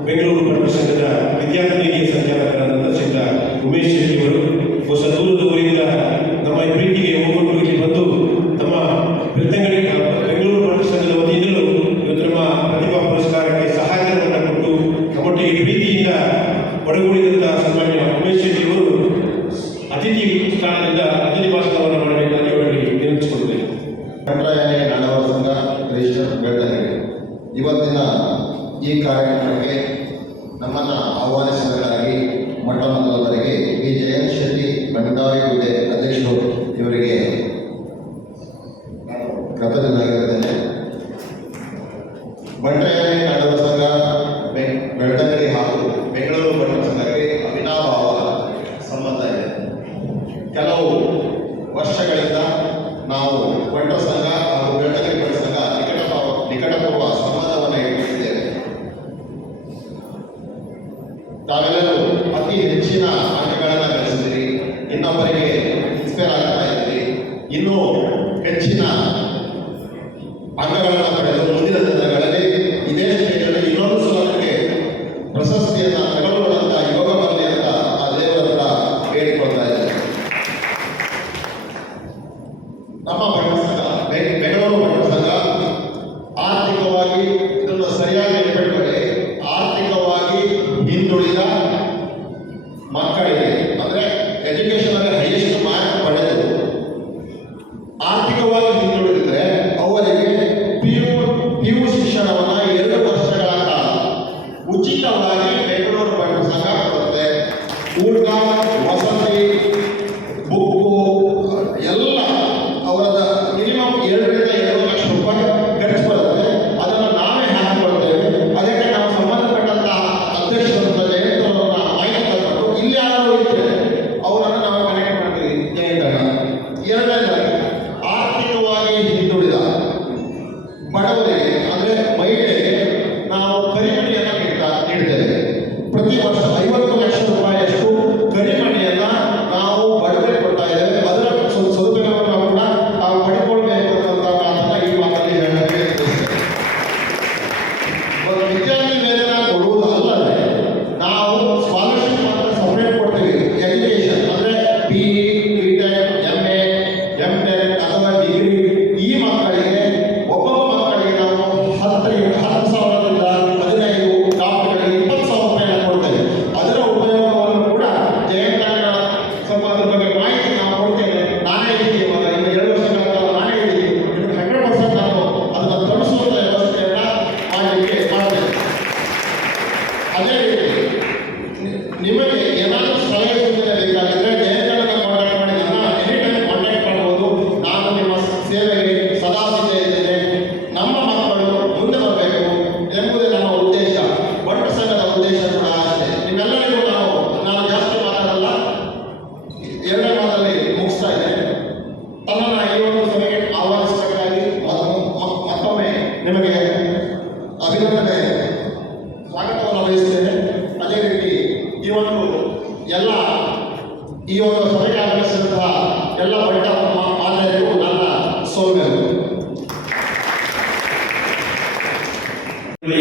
ಬೆಂಗಳೂರು ಪಟ್ಟಣ ಸಂಘದ ವಿದ್ಯಾರ್ಥಿ ಸಂಚಾಲಕರಾದಂಥ ಶ್ರೀಯುತ ಉಮೇಶ್ ಶೆಟ್ಟಿ ಅವರು ಹೊಸ ದೂರದ ಊರಿಂದ ನಮ್ಮ ಈ ಪ್ರೀತಿಗೆ ಹೋಗ್ಕೊಂಡು ಇಲ್ಲಿ ಬಂದು ನಮ್ಮ ಬೆಂಗಳೂರು ಪಟ್ಟಣ ಸಂಘದ ವತಿಯಿಂದಲೂ ಇವತ್ತು ನಮ್ಮ ಪ್ರತಿಭಾ ಪುರಸ್ಕಾರಕ್ಕೆ ಸಹಾಯಧನವನ್ನು ಕೊಟ್ಟು ನಮ್ಮೊಟ್ಟಿಗೆ ಪ್ರೀತಿಯಿಂದ ಒಳಗೂಡಿದಂಥ ಸನ್ಮಾನ್ಯ ಉಮೇಶ್ ಶೆಟ್ಟಿ ಅವರು ಅತಿಥಿ ಸ್ಥಾನದಿಂದ ಅತಿಥಿ ಭಾಷಣವನ್ನು ಮಾಡಬೇಕಾಗಿ ಅವರಲ್ಲಿ ವಿನಂತಿಸಿಕೊಳ್ಳುತ್ತೇನೆ. ಬಂಟ್ರಾಯನೆ ನಾಡವರ ಸಂಘ ರಿಜಿಸ್ಟರ್ ಬೆಳ್ತಂಗಡಿ ಇವತ್ತಿನ ಈ ಕಾರ್ಯಕ್ರಮಕ್ಕೆ ನಮ್ಮನ್ನು ಆಹ್ವಾನಿಸಿದಕ್ಕಾಗಿ ಮೊಟ್ಟ ಮೊದಲವರಿಗೆ ಈ ಜಯಂತ್ ಶೆಟ್ಟಿ ಬಂಡಾರಿ ಹುದ್ದೆ ಅಧ್ಯಕ್ಷರು ಇವರಿಗೆ ಕೃತಜ್ಞನಾಗಿರುತ್ತೇನೆ. ಬಂಟ್ರಾಯನೆ ನಾಡವರ ಸಂಘ ಬೆಳ್ತಂಗಡಿ ಹಾಗೂ ಬೆಂಗಳೂರು ಪಟ್ಟಣ ಸಂಘಕ್ಕೆ ಅವಿನಾಭಾವ ಸಂಬಂಧ ಇದೆ. ಕೆಲವು ವರ್ಷಗಳಿಂದ ನಾವು ಬಂಟು ಸಂಘ ಹಾಗೂ ಬೆಳ್ತಂಗಡಿ ಪಟ್ಟಣ ಸಂಘ ನಿಕಟಪೂರ್ವ ಸಂಬಂಧವನ್ನು ಇಟ್ಟುಕೊಂಡಿದ್ದೇವೆ. ತಾವೆಲ್ಲರೂ ಅತಿ ಹೆಚ್ಚಿನ ಅಂಕಗಳನ್ನು ಗಳಿಸಿದಿರಿ, ಇನ್ನೊಬ್ಬರಿಗೆ ಇನ್ಸ್ಪೈರ್ ಆಗ್ತಾ ಇದ್ದೀರಿ. ಇನ್ನೂ ಹೆಚ್ಚಿನ ಅಂಕಗಳನ್ನು ಪಡೆದು ಮುಂದಿನ ದಿನಗಳಲ್ಲಿ ಇದೇ ಸ್ಟೇಜಲ್ಲಿ ಇನ್ನೊಂದು ಸಲಕ್ಕೆ ಪ್ರಶಸ್ತಿಯನ್ನು ತಗೊಳ್ಳುವಂಥ ಯೋಗ ಬರಲಿ ಅಂತ ಆ ದೇವರ ಹತ್ರ ಬೇಡಿಕೊಳ್ತಾ ಇದ್ದೇನೆ. ನಮ್ಮ ಪಟ್ಟಣ ಸಂಘ ಬೆಂಗಳೂರು ಪಟ್ಟಣ ಸಂಘ ಆರ್ಥಿಕವಾಗಿ ಇದನ್ನು ಸರಿಯಾಗಿ ನೆನಪಿಟ್ಕೊಳ್ಳಿ, ಆರ್ಥಿಕವಾಗಿ ಹಿಂದುಳಿದ ಮಕ್ಕಳಿಗೆ ಅಂದರೆ ಎಜುಕೇಷನಲ್ಲಿ ಹೈಯೆಸ್ಟ್ ಮಾರ್ಕ್ ಪಡೆದು ಆರ್ಥಿಕವಾಗಿ ಹಿಂದುಳಿದಿದ್ರೆ ಅವರಿಗೆ PU ಶಿಕ್ಷಣವನ್ನು 2 ವರ್ಷಗಳ ಕಾಲ ಉಚಿತವಾಗಿ ಬೆಂಗಳೂರು ಪಟ್ಟಣ ಸಂಘ ಕೊಡುತ್ತೆ. ಊಟ, ವಸತಿ, ಬುಕ್ಕು ಎಲ್ಲ ಅವರದ ಮಿನಿಮಮ್ 2 ರಿಂದ 2 ಲಕ್ಷ ರೂಪಾಯಿ ಖರ್ಚು ಬರುತ್ತೆ. ಅದನ್ನು ನಾವೇ ಹಾಕಿಕೊಳ್ತೇವೆ. ಅದಕ್ಕೆ ನಾವು ಸಂಬಂಧಪಟ್ಟಂತ ಅಧ್ಯಕ್ಷರನ್ನ ಜಯಂತರನ್ನ ಮಾಹಿತಿ ತಗೊಂಡು ಇಲ್ಲಿ ಯಾರು ಇದ್ದರೆ ಅವರನ್ನು ನಾವು ಕನೆಕ್ಟ್ ಮಾಡ್ತೀವಿ. ಜಯಂತಣ್ಣ ಎರಡನೇದಾಗಿ ಆರ್ಥಿಕವಾಗಿ ಹಿಂದುಳಿದ ಬಡವರಿಗೆ ಅಂದರೆ ಮಹಿಳೆಗೆ ನಾವು ಕರಿಮಣಿಯನ್ನು ನೀಡ್ತೇವೆ. ಪ್ರತಿ ವರ್ಷ 50 ಲಕ್ಷ ರೂಪಾಯಿಯಷ್ಟು ಕರಿಮಣಿಯನ್ನು ನಾವು ಬಡವರಿಗೆ ಕೊಡ್ತಾ ಇದ್ದೇವೆ. ಅದರ ಸದುಪಯೋಗವನ್ನು ಕೂಡ ನಾವು ಪಡೆದುಕೊಳ್ಬೇಕು ಅನ್ನುವಂಥ ಮಾತನ್ನು ಈ ಮಾತಲ್ಲಿ ಹೇಳಕ್ಕೆ ಬಯಸ್ತೇನೆ. ಒಂದು ವಿದ್ಯಾರ್ಥಿ ವೇತನ ಕೊಡುವುದು ಅಲ್ಲದೆ ನಾವು ಸ್ಕಾಲರ್ಶಿಪ್ ಮಾತ್ರ ಸಪರೇಟ್ ಕೊಡ್ತೀವಿ. ಈ ಒಂದು ಸಭೆಗೆ ಆಗಮಿಸಿದಂತಹ ಎಲ್ಲ ಬಡ್ಡ ಮಾನ್ಯರಿಗೂ ನನ್ನ ಸೋಲ್ಮೆರು.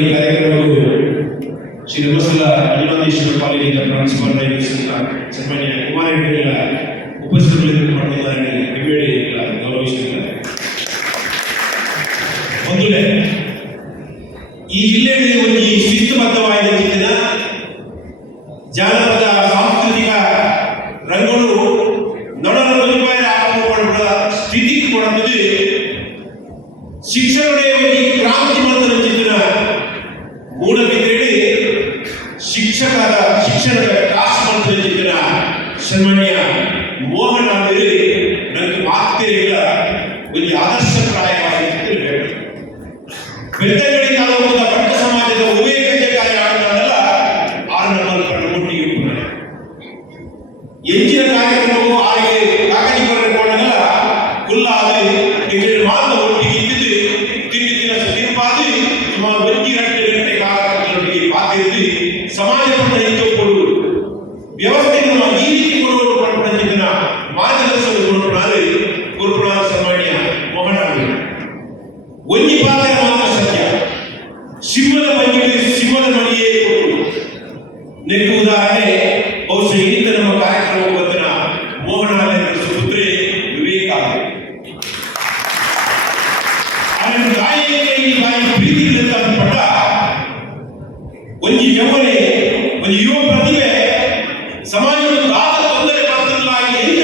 ಈ ಕಾರ್ಯಕ್ರಮವು ಶ್ರೀ ಧರ್ಮಸ್ಥಳ ಅನಿಮಾದೇಶ್ವರ ಕಾಲೇಜಿನ ಪ್ರಾಂಶುಪಾಲ ಸನ್ಮಾನ್ಯ ಕುಮಾರರೆಡ್ಡಿಗಳ ಉಪಸ್ಥಿತರಿದ್ದು ಮಾಡಿದ್ದಾರೆ ಹೆಮ್ಮೆಡೆ ಗೌರವಿಸಿದ್ದಾರೆ. ಒಂದುಲೆ ಈ ಜಿಲ್ಲೆಯಲ್ಲಿ ಒಂದು ಶಿಸ್ತುಬದ್ಧವಾದ ಚಿಂತನ ಜಾನಪದ ಸಾಂಸ್ಕೃತಿಕ ರಂಗಗಳು ನೊಡಲು ದುರ್ಬಾರ ಆಗುವ ಸ್ಥಿತಿ ಕೊಡುತ್ತದೆ. ಶಿಕ್ಷಣವೇ ಒಂದು ಕ್ರಾಂತಿ ಮಂತ್ರ ಚಿಂತನ ಮೂಡಬಿದ್ದೇಳಿ ಶಿಕ್ಷಣದ ಕ್ಲಾಸ್ ಮಂತ್ರ ಚಿಂತನ ಸನ್ಮಾನ್ಯ ಮೋಹನ್ ಅವರು ನನಗೆ ಮಾತುಕತೆಗಳ ಒಂದು ಆದರ್ಶಪ್ರಾಯವಾದ ಬೆಳ್ತಂಗಡಿ ತಾಲೂಕಿನ ಭಟ್ಟ ಸಮಾಜದ ಉಭಯಕತೆ ಕಾರ್ಯ ಆಡಲ್ಲ 6 ನಂಬರ್ ಕಣ್ಣು ಮುಟ್ಟಿಗೆ ಹೆಚ್ಚಿನ ಕಾರ್ಯಕ್ರಮವು ಆಗಿ ಕಾಕಡಿಪುರ ಕೋಣಗಲ ಕುಲ್ಲಾದ ಮಾತ ಒಟ್ಟಿಗೆ ಇದ್ದಿದ್ದು ತಿನ್ನಿನ ತಿರುಪಾದಿ ಸುಮಾರು 1-2 ಗಂಟೆ ಕಾಲದೊಟ್ಟಿಗೆ ಪಾತಿದ್ದು ಸಮಾಜ ಪಟ್ಟ ಹೆಚ್ಚು ಕೊಡುವುದು ವ್ಯವಸ್ಥೆಯನ್ನು ಈ ರೀತಿ ಕೊಡುವುದು ಪಟ್ಟಣ ಮಾರ್ಗದರ್ಶನ ಗುರುಪ್ರಾಣ ಸನ್ಮಾನ್ಯ ಮೋಹನ್ ಅವರು ಒಂಜಿ ಪಾತ್ರ ಮಾತ್ರ ಸತ್ಯ ಸಿಂಹದ ಮನೆಗೆ ಸಿಂಹದ ಮನೆಯೇ ಕೊಡುವುದು ನೆಟ್ಟು ಉದಾಹರಣೆ ಬಹುಶಃ ಇಂಥ ನಮ್ಮ ಕಾರ್ಯಕ್ರಮ ಬಂದಿನ ಮೋಹನ ಸುಪುತ್ರೆ ವಿವೇಕಾನಂದ ಅವನ ಬಾಯಿ ಪ್ರೀತಿಯಿಂದ ಪಟ್ಟ ಒಂಜಿ ಯೌವನೆ ಒಂದು ಯುವ ಪ್ರತಿಭೆ ಸಮಾಜದ ದಾದ ತೊಂದರೆ ಬರ್ತಲಾಗಿ ಎಂತ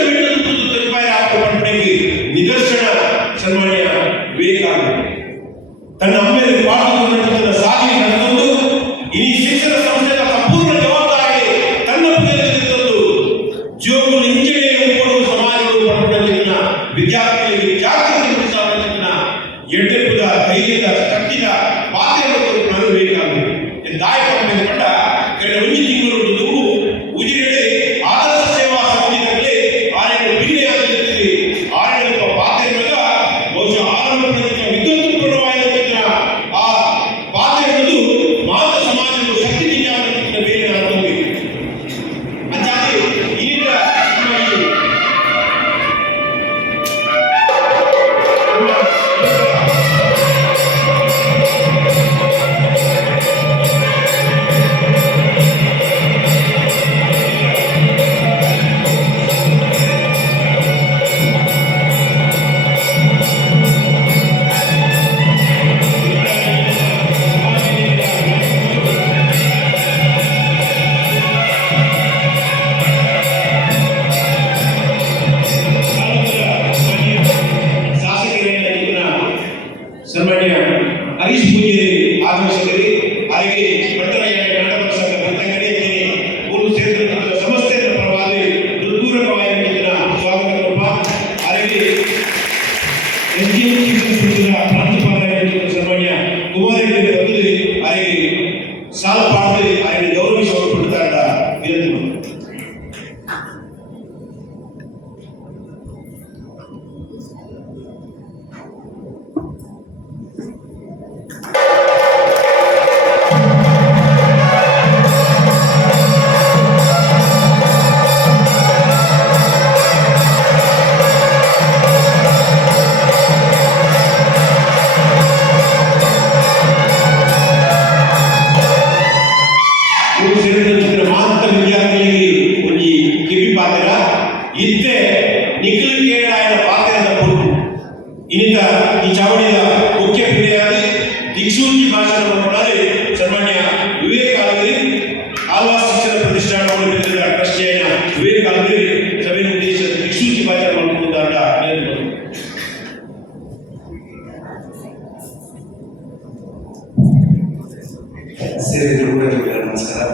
ನಿದರ್ಶನ ಸನ್ಮಾನ್ಯ ವಿವೇಕಾನಂದ ತನ್ನ ಅಮ್ಮೆಯಲ್ಲಿ ಪಾಠವನ್ನು ಸಾಧನೆ ನಡೆದು ಈ ಶಿಕ್ಷಣ ಸಂಸ್ಥೆಯ ಸಂಪೂರ್ಣ ಜವಾಬ್ದಾರಿ ತನ್ನ ಭುಜದಲ್ಲಿ ತಂದು ಜೀವಗಳು ಇಂಜಿನಿಯರ್ ಕೊಡುವ ಸಮಾಜಗಳು ಪಡೆದ ವಿದ್ಯಾರ್ಥಿಗಳಿಗೆ ಜಾಗೃತಿ ಮೂಡಿಸಿದ ಎಡ್ಡೆಪ್ಪದ ಧೈರ್ಯದ ಕಟ್ಟಿದ ಪಾತ್ರೆಗಳು ನಾನು ವಿವೇಕಾನಂದ ದಾಯಕ ಪಟ್ಟ ಕಳೆದ 1 ತಿಂಗಳು ದುಡ್ಡು ಉಜಿರೆಡೆ ಆದರ್ಶ ಸೇವಾ ಸಮಿತಿಗಳಲ್ಲಿ ಆರೆಗಳು ಬೀನೆಯಾಗುತ್ತಿದೆ. ಆರೆಗಳ ಪಾತ್ರೆಗಳ ಬಹುಶಃ ಆರಂಭದಿಂದ ವಿದ್ಯುತ್ಪೂರ್ಣವಾಗಿರುತ್ತಿದ್ದ ಆ ಪಾತ್ರೆಗಳು ಮಾನವ ಸಮಾಜದ ಶಕ್ತಿ ನಿಜಾನ ಬೇರೆ ಆಗುತ್ತದೆ. ಅಂಚಾಗಿ ಈಗ ಸನ್ಮಾನ್ಯ ಹರೀಶ್ ಪೂಜಾರಿ ಆಗಮಿಸಿದರೆ ಹಾಗೆ ಭಟ್ಟರಾಯ ಕನ್ನಡ ಭಾಷಾ ಬೆಳ್ತಂಗಡಿ ಮೂರು ಕ್ಷೇತ್ರದ ಸಂಸ್ಥೆಯ ಪರವಾಗಿ ಹೃತ್ಪೂರ್ವಕವಾದ ಸ್ವಾಗತ ಹಾಗೆ ಪ್ರಾಂಶುಪಾಲ ಸನ್ಮಾನ್ಯ ಕುಮಾರರೆಡ್ಡಿ ಬಂದಿದೆ ಹಾಗೆ ಸಾಲ ಪಾಡ್ದು ಹಾಗೆ ಗೌರವಿಸಲ್ಪಡ್ತಾ ವಿನಂತಿ ಮಾತ್ರ ವಿದ್ಯಾರ್ಥಿಗಳಿಗೆ ಒಂದು ಕಿವಿ ಪಾತ್ರ ಇತ್ತೆ ನಿಖಿಲ್ ಕೇಳಾಯನ ಪಾತ್ರದ ಕೊಟ್ಟು ಇನ್ನಿತ ಈ ಚಾವಣಿಯ ಮುಖ್ಯ ಕ್ರಿಯೆಯಾದ ದಿಕ್ಸೂಚಿ ಭಾಷಣ ಮಾಡಿ ಸನ್ಮಾನ್ಯ ವಿವೇಕಾನಂದ ಆಳ್ವಾಸ್ ಶಿಕ್ಷಣ ಪ್ರತಿಷ್ಠಾನವನ್ನು ಟ್ರಸ್ಟಿಯಾದ ವಿವೇಕಾನಂದ ಸಭೆ ಉದ್ದೇಶಿಸಿದ ದಿಕ್ಸೂಚಿ ಭಾಷಣ ಮಾಡುವುದಾದ ನಮಸ್ಕಾರ.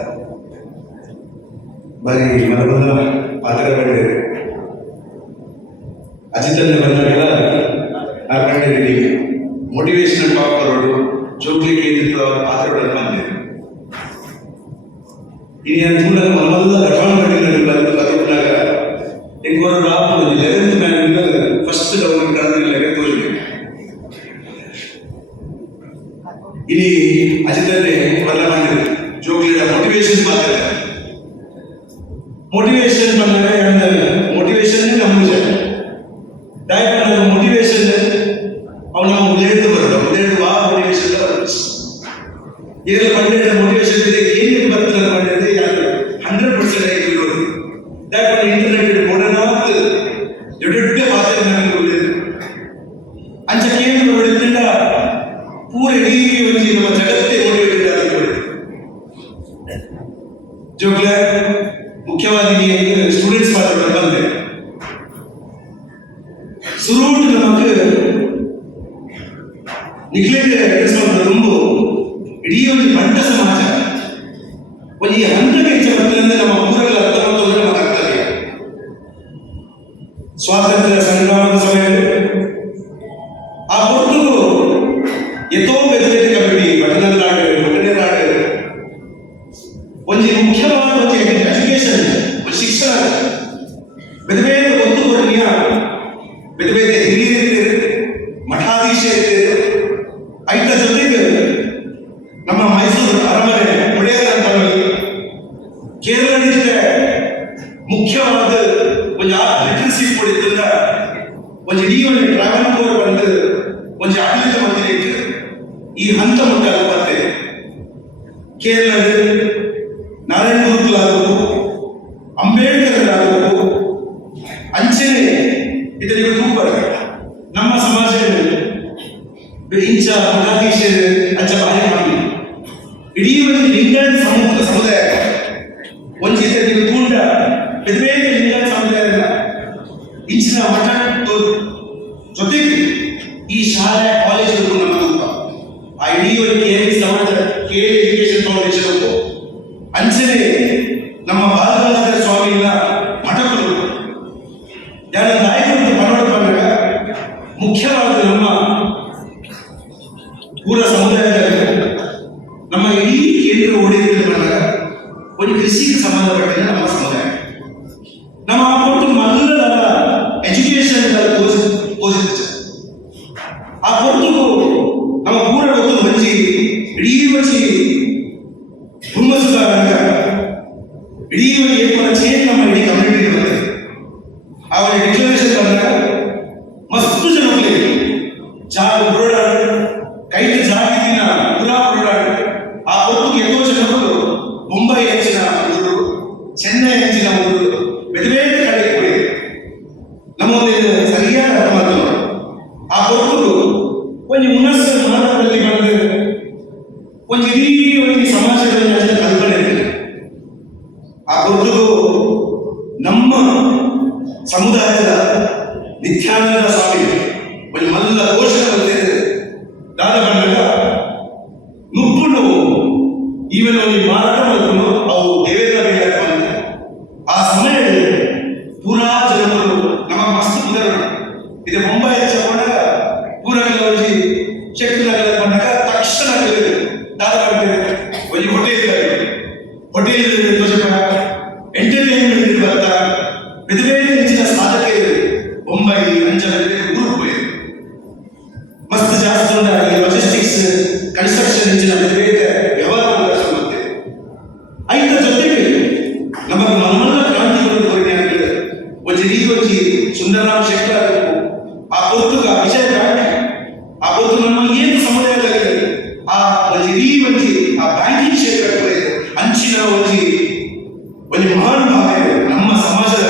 ಬಾರಿ ಮನದ ಪಾತ್ರಗಳು ಅಜಿತಂದ ಬಂದಾಗೆಲ್ಲ ಆ ಕಂಡಿದ್ದೀವಿ ಮೋಟಿವೇಶನಲ್ ಟಾಕ್ ಬರೋದು ಜೋಕ್ಲಿ ಕೇಂದ್ರಿತ ಪಾತ್ರಗಳನ್ನು ಬಂದಿದೆ. ಇನ್ನು ನನ್ನ ಮೂಲಕ ಮನದ ಘಟನೆ ಬದುಕಿನಾಗ ಎಂಗೋರು ರಾಪು 11th ಮ್ಯಾನಿಂದ ಫಸ್ಟ್ ಗೌರ್ಮೆಂಟ್ ಕಳೆದಿಲ್ಲ ತೋರಿಸಿದೆ. ಇಲ್ಲಿ ಅಜಿತಂದೆ ಬದಲ ಮಾಡಿದ್ರು ಜೋಕ್ಲಿಯ ಮೋಟಿವೇಶನ್ ಮಾತಾಡ ಮೋಟಿವೇಶನ್ ಬಂದರೆ ದಯವಿಟ್ಟು ಇಂಟರ್ನೆಟ್ ಕೊಡನಾತ್ ದೊಡ್ಡ ಪಾತ್ರ ನನಗೆ ಒಳ್ಳೆಯದು ಅಂಚ ಕೇಂದ್ರ ಒಳ್ಳೆದಿಲ್ಲ ಪೂರ ಇಡೀ ಒಂದು ನಮ್ಮ ಜಗತ್ತೇ ಒಳ್ಳೆಯದಿಲ್ಲ ಜೋಗ್ಲ ಮುಖ್ಯವಾಗಿ ಸ್ಟೂಡೆಂಟ್ಸ್ ಪಾತ್ರ ಬಂದೆ ಸುರುಟ್ ನಮಗೆ ನಿಗ್ಲೆಕ್ಟ್ ಎಡಿಸೋದು ತುಂಬ ಇಡೀ ಒಂದು ಬಂಟ ಸಮಾಜ ಒಂದು ಈ ಹಂತಕ್ಕೆ ಹೆಚ್ಚು ಬರ್ತದೆ ನಮ್ಮ ಊರಲ್ಲಿ ಅರ್ಥ ಮಾಡೋದು ನಮಗೆ ಆಗ್ತದೆ ಸ್ವಾತಂತ್ರ್ಯ ಸಂಗ್ರಾಮದ ಸಮಯದಲ್ಲಿ ಆ ಹೊರತು ಎತ್ತೋ ಬೆದರಿಕೆ ಕಬಡ್ಡಿ ಬಟನಲ್ಲಾಡು ಬಟನೇರಾಡು ಒಂದು ಮುಖ್ಯವಾದ ಒಂದು ಎಜುಕೇಶನ್ ಒಂದು ಶಿಕ್ಷಣ ಬೇರೆ ಬೇರೆ ಒತ್ತು ಕೊಡಲಿಯ ಬೇರೆ ಬೇರೆ ಹಿರಿಯರಿದ್ದಾರೆ ಮಠಾಧೀಶರಿದ್ದಾರೆ ಐದ ಜೊತೆಗೆ ನಮ್ಮ ಮೈಸೂರು ಅರಮನೆ ಒಡೆಯರ ಕೇರಳದಿಂದ ಮುಖ್ಯವಾದ ಒಂದು ಲಿಟರಸಿ ಕೊಡಿದ್ರಿಂದ ಒಂದು ಇಡೀ ಒಂದು ಟ್ರಾವೆಲ್ ಕೋರ್ ಬಂದು ಒಂದು ಆಡಳಿತ ಮಂತ್ರಿ ಈ ಹಂತ ಮುಟ್ಟಾಗ ಬರ್ತದೆ ಕೇರಳದ ನಾರಾಯಣ ಗುರುಕುಲಾಗಬೇಕು ಅಂಬೇಡ್ಕರ್ ಆಗಬೇಕು ಅಂಚನೆ ಇದರಿಗೆ ತುಂಬ ನಮ್ಮ ಸಮಾಜದಲ್ಲಿ ಇಂಚ ಮಠಾಧೀಶ ಅಂಚ ಬಾರಿ ಮಾಡಿ ಇಡೀ ಒಂದು ಲಿಂಗಾಯತ ಸಮುದಾಯ ಒಂದು ಇದರಿಗೆ ತೂಂಡ ಬೇರೆ ಬೇರೆ ಲಿಂಗಾಯತ ಸಮುದಾಯದ ಇಂಚಿನ ಮಠ ಜೊತೆಗೆ ಈ ಶಾಲೆ ಕಾಲೇಜುಗಳು ನಮ್ಮ ತುಂಬ ಆ ಇಡೀ ಒಂದು ಕೇಳಿ ಸಮಾಜ ಕೇಳಿ ಎಜುಕೇಶನ್ ಫೌಂಡೇಶನ್ ಅಂಚನೆ ನಮ್ಮ ಬಾಲಗಂಗಾಧರ ಸ್ವಾಮಿಗಳ ಮಠಗಳು ಯಾರ ನಾಯಕರು ಮನೋಡ ಬಂದಾಗ ಮುಖ್ಯವಾದ ನಮ್ಮ ಪೂರ ಸಮುದಾಯದಲ್ಲಿ ನಮ್ಮ ಇಡೀ ಕೇಂದ್ರ ಒಡೆಯದಲ್ಲಿ ಬಂದಾಗ ಒಂದು ಕೃಷಿಗೆ ಸಂಬಂಧಪಟ್ಟ ನಮ್ಮ ಸಮುದಾಯ ನಮ್ಮ ಕೊಟ್ಟು ಮಲ್ಲದ ಎಜುಕೇಶನ್ ಪೋಷಿತ ಆ ಕೊಟ್ಟು ನಮ್ಮ ಪೂರ ಗೊತ್ತು ಮಂಜಿ ಇಡೀ ಮಂಜಿ ಹುಮ್ಮಸ್ಸುದಾಗ ಇಡೀ ಒಂದು ಏಕಮನ ಚೇಂಜ್ ನಮ್ಮ ಇಡೀ ಕಮ್ಯುನಿಟಿ ಬರ್ತದೆ ಆ ಒಂದು ಡಿಕ್ಲರೇಷನ್ ಬಂದಾಗ ಮಸ್ತು ಜನ ಜಾಗ ಬುರುಡಾಡು ಕೈಗೆ ಜಾಗಿನ ಪುರಾ ಬುರುಡಾಡು ಆ ಹೊತ್ತು ಎಷ್ಟೋ ಜನರು ಮುಂಬೈ ಹೆಚ್ಚಿನ ಊರು ಚೆನ್ನೈ ಹೆಚ್ಚಿನ ಊರು ಬೇರೆ ಬೇರೆ ಕಡೆಗೆ ಹೋಗಿದೆ ನಮ್ಮೊಂದು ಸರಿಯಾದ ಅರ್ಥ ಮಾತು ಆ ಹೊತ್ತು ಒಂದು ಹುನಸ್ಸು ಮಾನವರಲ್ಲಿ ಬಂದು ಒಂದು ಇಡೀ ಒಂದು ಸಮಾಜದಲ್ಲಿ ಅದರ ಕಲ್ಪನೆ ಇದೆ ಆ ಹೊತ್ತು ನಮ್ಮ ಸಮುದಾಯದ ನಿತ್ಯಾನಂದ ಸ್ವಾಮಿ ಒಂದು ಮಲ್ಲ ಘೋಷಣೆ ಬಂದಿದೆ ದಾದ ಬಂದಾಗ ನುಪ್ಪುಡು ಈವನ್ ಒಂದು ಮಾರಾಟ ಮಾಡಿದ್ರು ಅವು ದೇವೇಂದ್ರ ಬೇಡ ಬಂದ ಆ ಸಮಯದಲ್ಲಿ ಪೂರಾ ಜನರು ನಮ್ಮ ಮಸ್ತ್ ಉದಾಹರಣೆ ಇದು ಮುಂಬೈ ಹೆಚ್ಚಕೊಂಡಾಗ ಪೂರಾಗೆಲ್ಲ ಹೋಗಿ ಶಕ್ತಿನಗರ ಬಂದಾಗ ತಕ್ಷಣ ದಾದ ಬಂದಿದೆ ಒಂದು ಹೋಟೆಲ್ ಎಂಟರ್ಟೈನ್ಮೆಂಟ್ ಬರ್ತಾ ಬೇರೆ ಬೇರೆ ಹೆಚ್ಚಿನ ಸಾಧಕರು ಮುಂಬೈ ಅಂಚನೆ ಊರು ಹೋಗಿದೆ ಮಸ್ತ್ ಜಾಸ್ತಿ ಉಂಟಾಗಿ ಲಾಜಿಸ್ಟಿಕ್ಸ್ ಕನ್ಸ್ಟ್ರಕ್ಷನ್ ಹೆಚ್ಚಿನ ಬೇರೆ ಬೇರೆ ವ್ಯವಹಾರ ಮತ್ತೆ ಐದ ಜೊತೆಗೆ ನಮ್ಮ ಮನಮಲ್ಲ ಕ್ರಾಂತಿಗಳು ತೋರಿಕೆ ಒಂದು ಇಡೀ ಒಂದು ಸುಂದರರಾಮ್ ಶೆಟ್ಟರ್ ಆಗಬೇಕು ಆ ಪುಸ್ತಕ ವಿಷಯ ಆ ಪುಸ್ತಕ ನಮ್ಮ ಏನು ಸಮುದಾಯದಲ್ಲಿ ಆ ಒಂದು ಇಡೀ ಒಂದು ಆ ಬ್ಯಾಂಕಿಂಗ್ ಕ್ಷೇತ್ರ ಅಂಚಿನ ಒಂದು ಮಹಾನ್ ಭಾಗ ಇದೆ ನಮ್ಮ ಸಮಾಜದ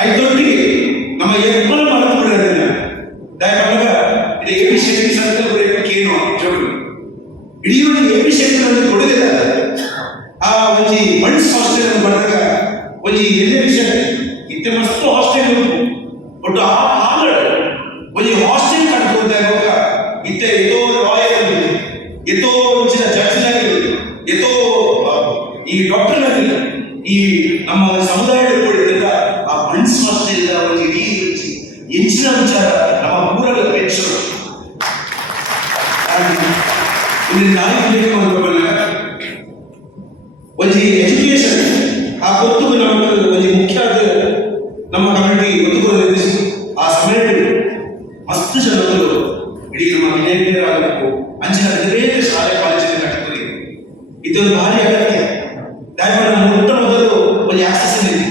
ಐದೊಟ್ಟಿಗೆ ನಮ್ಮ ಎಪ್ಪಲ ಮರೆತು ಬಿಡೋದಿಲ್ಲ ದಯಮಾಡಿ ಇದು ಎಪಿ ಶೆಟ್ಟಿ ಸರ್ಕಲ್ ಬರೆಯಬೇಕೇನು ಜೋಡು ಇಡೀ ಒಂದು ಎಪಿ ಶೆಟ್ಟಿ ಕೊಡಲಿಲ್ಲ ಆ ಒಂದು ಬಣ್ಸ್ ಹಾಸ್ಟೆಲ್ ಬಂದಾಗ ಒಂದು ಎಲ್ಲೇ ವಿಷಯ ಇತ್ತೆ ಮಸ್ತ್ ಹಾಸ್ಟೆಲ್ ಉಂಟು ಬಟ್ ಆ ಹಾಲಡ್ ಒಂದು ಹಾಸ್ಟೆಲ್ ಕಂಡುಕೊಂಡಾಗ ಇತ್ತೆ ಎದೋ ರಾಯಲ್ ಎದೋ ಮುಂಚಿನ ಜಡ್ಜ್ನಾಗಿ ಎದೋ ಈ ಡಾಕ್ಟರ್ನಾಗಿ ಈ ನಮ್ಮ ಸಮುದಾಯದ ಕೊಡಿದ್ರಿಂದ ಆ ಬಣ್ಸ್ ಹಾಸ್ಟೆಲ್ ಒಂದು ಇಡೀ ಹೆಚ್ಚಿನ ವಿಚಾರ ನಮ್ಮ ಊರಲ್ಲಿ ಪೆನ್ಷನ್ ಇಲ್ಲಿ ನಾಲ್ಕು ಬೇಕು ಅಂತ ಬಂದಾಗ ಒಂದು ಎಜುಕೇಶನ್ ಆ ಹೊತ್ತು ನಮಗೆ ಒಂದು ಮುಖ್ಯ ನಮ್ಮ ಕಮ್ಯುನಿಟಿ ಒತ್ತುಕೊಳ್ಳಿ ಆ ಸಮಯದಲ್ಲಿ ಮಸ್ತ್ ಜನರು ಇಡೀ ನಮ್ಮ ವಿಲೇಕರ ಆಗಬೇಕು ಅಂಚಿನ ಬೇರೆ ಶಾಲೆ ಕಾಲೇಜಿನ ಕಟ್ಟುತ್ತದೆ ಇದೊಂದು ಭಾರಿ ಅಗತ್ಯ ದಯಮಾಡಿ ಮೊಟ್ಟ ಮೊದಲು ಒಂದು ಆಕ್ಸೆಸ್ ಇದೆ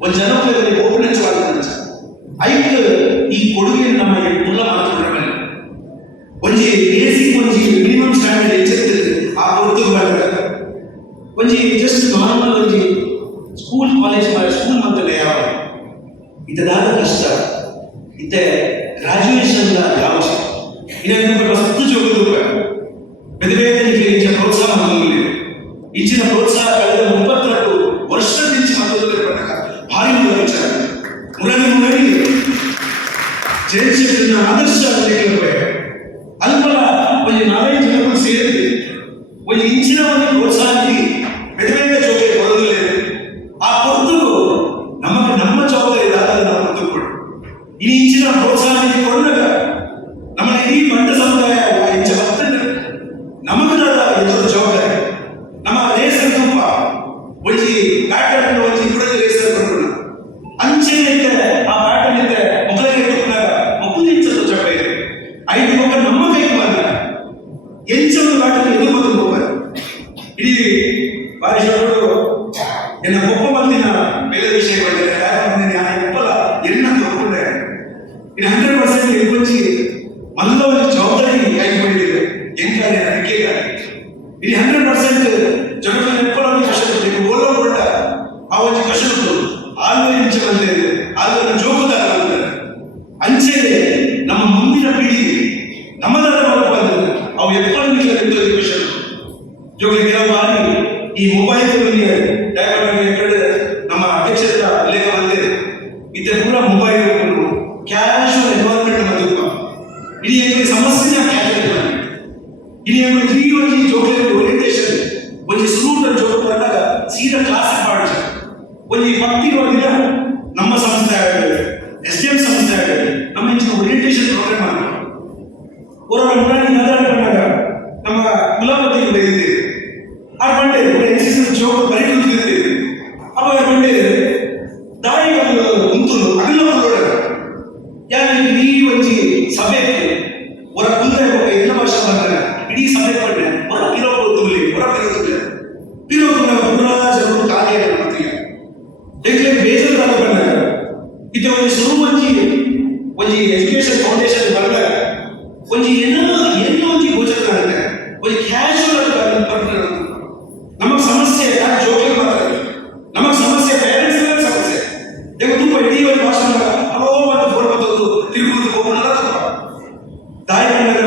ಒಂದು ಜನಪ್ರಿಯ ಓಪನ್ ಹಂಚವಾದ ಐದು ಈ ಕೊಡುಗೆ ನಮ್ಮ ಮುಲ್ಲ ಮಾತುಕೊಳ್ಳಬಲ್ಲ ಒಂದು ಬೇಸಿಕ್ ಒಂದು ಮಿನಿಮಮ್ ಸ್ಟ್ಯಾಂಡರ್ಡ್ ಹೆಚ್ಚಿರ್ತದೆ ಆ ಹೊತ್ತು ಬಂದಾಗ ಒಂದು ಜಸ್ಟ್ ನಾರ್ಮಲ್ ಒಂದು ಸ್ಕೂಲ್ ಕಾಲೇಜ್ ಸ್ಕೂಲ್ ಮಕ್ಕಳು ಯಾವ ಇದಾದ ಕಷ್ಟ ಇತ್ತೆ ಗ್ರಾಜುಯೇಷನ್ ಯಾವ ಇನ್ನೊಂದು ವಸ್ತು ಜೋಗ ಬೇರೆ ಬೇರೆ ಇಚ್ಚಿನ ಪ್ರೋತ್ಸಾಹ ಮಕ್ಕಳಿಗೆ ಇಚ್ಚಿನ ಪ್ರೋತ್ಸಾಹ ಕಳೆದ 32 ವರ್ಷದ నుంచి ಮಕ್ಕಳು ಭಾರಿ ವಿಚಾರ ಮುರಳಿ ಜಯಶೇಖರನ ಆದರ್ಶ ಅಲ್ಪಲ ಒಂದು 4 ಜನರು ಸೇರಿದೆ ಒಂದು ಇಂಚಿನ ಒಂದು ಪ್ರೋತ್ಸಾಹ ಬೇರೆ ಬೇರೆ ಜೊತೆ ಬರೋದಿಲ್ಲ ಆ ಹೊರತು ನಮಗೆ ನಮ್ಮ ಜವಾಬ್ದಾರಿ ಆದಾಗ ನಾವು ಹೊತ್ತುಕೊಂಡು ಈ ಇಂಚಿನ ಪ್ರೋತ್ಸಾಹ ಕೊಂಡಾಗ ನಮ್ಮ ಇಡೀ ಮಟ್ಟ ಸಮುದಾಯ ಇಂಚ ಹತ್ತನ್ನು ನಮಗದಾದ ಎದುರು ಜವಾಬ್ದಾರಿ ನಮ್ಮ ರೇಸರ್ ತುಂಬ ಒಂಜಿ ಬ್ಯಾಟನ್ನು ಒಂಜಿ ಕೂಡ ರೇಸರ್ ಕೊಂಡು ಅಂಚೆ ಆ ಬ್ಯಾಟನ್ ಇದ್ದ ಮೊದಲನೇ ಕೊಟ್ಟಾಗ ಮಕ್ಕಳು ಇಂಚದ ಜಪ ಇದೆ 5 ಮಕ್ಕಳು ನಮ್ಮ ಕೈಗೆ ಬಂದ ಎಂಚೊಂದು ಬ್ಯಾಟನ್ ಎದು ಬಂದು ಹೋಗ್ತಾರೆ ಇಡೀ ಬಾರಿಸೋರು ಎನ್ನ ಒಬ್ಬ ಮಂದಿನ ಬೇರೆ ವಿಷಯ ಬಂದಿದೆ ನಾನು ಒಪ್ಪಲ್ಲ ಎನ್ನ ತಗೊಂಡೆ ಇದು 100% ಇರ್ಕೊಂಚಿ ಮಲ್ಲ ಒಂದು ಜವಾಬ್ದಾರಿ ಆಯ್ಕೆ ಮಾಡಿದ್ದೇವೆ ಹೆಂಗಾರೆ ಅದಕ್ಕೆ ಇದು 100% ಜಗತ್ತಿನ ಎಪ್ಪಲೊಂದು ಕಷ್ಟ ಬೇಕು ಓಲೋ ಕೊಟ್ಟ ಆ ಒಂದು ಕಷ್ಟ ಆಲ್ವ ಇಂಚೆ ಬಂದಿದೆ ಆಲ್ವ ಜೋಗುದಾರ ಅಂಚೆಗೆ ನಮ್ಮ ಮುಂದಿನ ಪೀಳಿಗೆ ನಮ್ಮದಾದ ಬಂದಿದೆ ಅವು ಎಪ್ಪಲೊಂದು ವಿಷಯ ಜೋಗಿ ಕೆಲವು ಬಾರಿ ಈ ಮೊಬೈಲ್ ನಮ್ಮ ಅಧ್ಯಕ್ಷರ ಲೇಖ ಬಂದಿದೆ ಇದೇ ಪೂರ ಮೊಬೈಲ್ ಕ್ಯಾಶುವಲ್ ಎನ್ವೈರನ್ಮೆಂಟ್ ಮದುವೆ ಇಡೀ ಸಮಸ್ಯೆ ಕ್ಯಾಶುವಲ್ ಇಡೀ ಒಂದು ಜೋಗಿ ಓರಿಯಂಟೇಷನ್ ಒಂದು ಸ್ಲೂಟ್ ಜೋಗ ಬಂದಾಗ ಸೀದಾ ಕ್ಲಾಸ್ ಮಾಡಿ ಒಂದು ಭಕ್ತಿ ದಿನ ನಮ್ಮ ಸಂಸ್ಥೆ ಆಗಲಿ SDM ಸಂಸ್ಥೆ ಆಗಲಿ ನಮ್ಮ ಹೆಚ್ಚಿನ ಓರಿಯಂಟೇಷನ್ ಪ್ರೋಗ್ರಾಮ್ ಆಗಲಿ ಅವರ ಬಂದಾಗ ನಮ್ಮ ಕುಲಪತಿ ಬೈದಿದ್ದೇವೆ ಆ ಬಂಡೆ NCC ಜೋಗ ಬರೀತಿದ್ದೇವೆ ಅವಾಗ ಬಂಡೆ ದಾಯಿಗಳು ಉಂಟು ಅಗಲ ಯಾರು ಈ ಒಂಜಿ ಸಭೆಗೆ ಹೊರ ಕುಂದ್ರೆ ಎಲ್ಲ ವರ್ಷ ಬರ್ತಾರೆ ಇಡೀ ಸಭೆ ಬಂಡೆ ಹೊರ ಪಿರೋಗುಲಿ ಪಿರೋಗುಲ ಪುರಾ ಜನರು ಕಾರ್ಯ ಮಾಡ್ತೀವಿ ಏಕೆ ಬೇಜಾರಾಗ ಬಂದಾಗ ಇದು ಒಂದು ಶುರು ಒಂಜಿ ಎಜುಕೇಶನ್ ಫೌಂಡೇಶನ್ ಬಂದಾಗ ಒಂಜಿ ಏನೋ ಒಂಜಿ ಗೋಚರ ಕಾಣುತ್ತೆ ಒಂದು ಕ್ಯಾಶುವಲ್ ಬರ್ತಾರೆ ನಮಗೆ ಸಮಸ್ಯೆ ಯಾಕೆ ಜೋಗಿ ಮಾತಾಡಿ ನಮಗೆ ಸಮಸ್ಯೆ ಪೇರೆಂಟ್ಸ್ ಸಮಸ್ಯೆ ಈಗ ತುಂಬ ಇಡೀ ಒಂದು ಭಾಷಣ ಅವೋ ಒಂದು ಫೋನ್ ಬರ್ತದ್ದು ತಿರುಗುವುದು ಹೋಗೋಣ ತಾಯಿ ಬಂದಾಗ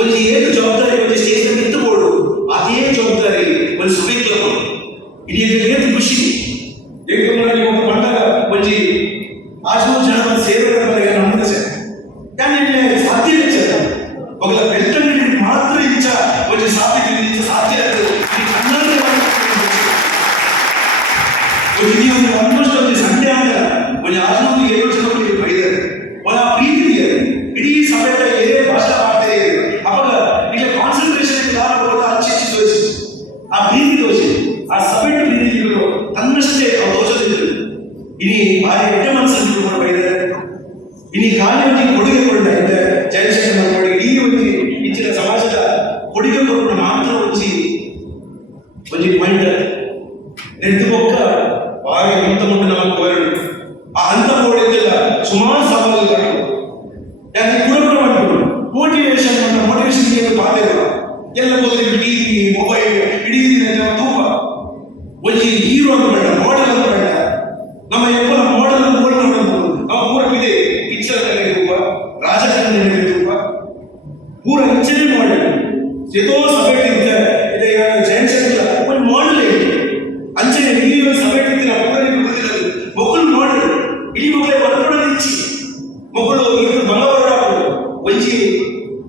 ಒಂದು ಏನು ಜವಾಬ್ದಾರಿ ಒಂದು ಸ್ಟೇಜ್ ನಿಂತುಕೊಂಡು ಅದೇ ಜವಾಬ್ದಾರಿ ಒಂದು ಸಭೆಗೆ ಇಡೀ ಏನು ಖುಷಿ ಏಕೆಂದರೆ ಒಬ್ಬ ಬಂದಾಗ ಒಂದು 600 ಜನ ಸೇವೆ ನಮ್ಮದು ಯಾಕೆ ಸಾಧ್ಯ ಇಲ್ಲ ಒಬ್ಬ ಬೆಟ್ಟಲ್ಲಿ ಮಾತ್ರ ಇಂಚ ಒಂದು ಸಾಧ್ಯ ಸಾಧ್ಯ ಒಂದು ಆಲ್ಮೋಸ್ಟ್ ಒಂದು ಸಂಡೆ ಆಗ ಒಂದು 600 ಜನ ಬೈದಾರೆ ಒಂದು ಪ್ರೀತಿ ಇದೆ ಇಡೀ ಸಭೆಯ ಏನೇ ಭಾಷಣ ಮಾಡ್ತಾ ಇದೆ ಅವಾಗ ಈಗ ಕಾನ್ಸಂಟ್ರೇಷನ್ ಹಚ್ಚಿ ತೋರಿಸಿ ಆ ಪ್ರೀತಿ ತೋರಿಸಿ ಆ ಸಭೆಯ ಪ್ರೀತಿಗಳು ತನ್ನಷ್ಟೇ ತೋರಿಸದಿದ್ದರು ಇಡೀ ಭಾರಿ ಎಡ್ಡೆ ಮನಸ್ಸನ್ನು ಬೈದಾರೆ ಇಡೀ ಕಾಲಿಗೆ ಕೊಡುಗೆ ಕೊಡ್ತಾ ಇದ್ದ ಜಯಶಂಕರ್ ಮಾಡಿ ಈ ಒಂದು ಇಚ್ಚಿನ ಸಮಾಜದ ಕೊಡುಗೆ ಕೊಟ್ಟು ಮಾತ್ರ ಒಂದು ಮೈಂಡ್ ನೆಟ್ಟು ಒಕ್ಕ ಭಾರಿ ಅಂತ ಮುಂದೆ ನಮಗೆ ಕೋರಡು ಆ ಹಂತ ಕೋಡಿದ್ದಿಲ್ಲ ಸುಮಾರು ಸವಾಲುಗಳು ಯಾಕೆ ಕೂಡ ಮಾಡ್ಬೋದು ಮೋಟಿವೇಶನ್ ಏನು ಪಾತ್ರ ಎಲ್ಲ ಹೋದ್ರೆ ಟಿವಿ ಮೊಬೈಲ್ ಇಡೀ ದಿನ ತೂಪ ಒಂದು ಹೀರೋ ಅಂತ ಬೇಡ ಮಾಡೆಲ್ ಅಂತ ಬೇಡ ನಮ್ಮ ಎಪ್ಪಲ ಮಾಡೆಲ್ ಗೋಲ್ಡ್ ಮಾಡೋದು ನಮ್ಮ ಪೂರಕ್ಕಿದೆ ಪಿಕ್ಚರ್ ತೂಪ ರಾಜಕಾರಣ ತೂಪ ಪೂರ ಹೆಚ್ಚೇ ಮಾಡಿ ಎದೋ ಸಭೆ ಇದೆ ಜಯಶಂಕರ್ ಒಂದು ಮಾಡೆಲ್ ಅಂಚನೆ ನೀರು ಸಭೆ ಮಕ್ಕಳು ನೋಡಿ ಇಡೀ ಮಕ್ಕಳೇ ಬರ್ಕೊಂಡು ಇಚ್ಚಿ ಮಕ್ಕಳು ಇವರು ಬಂಗಬರ ಒಂಜಿ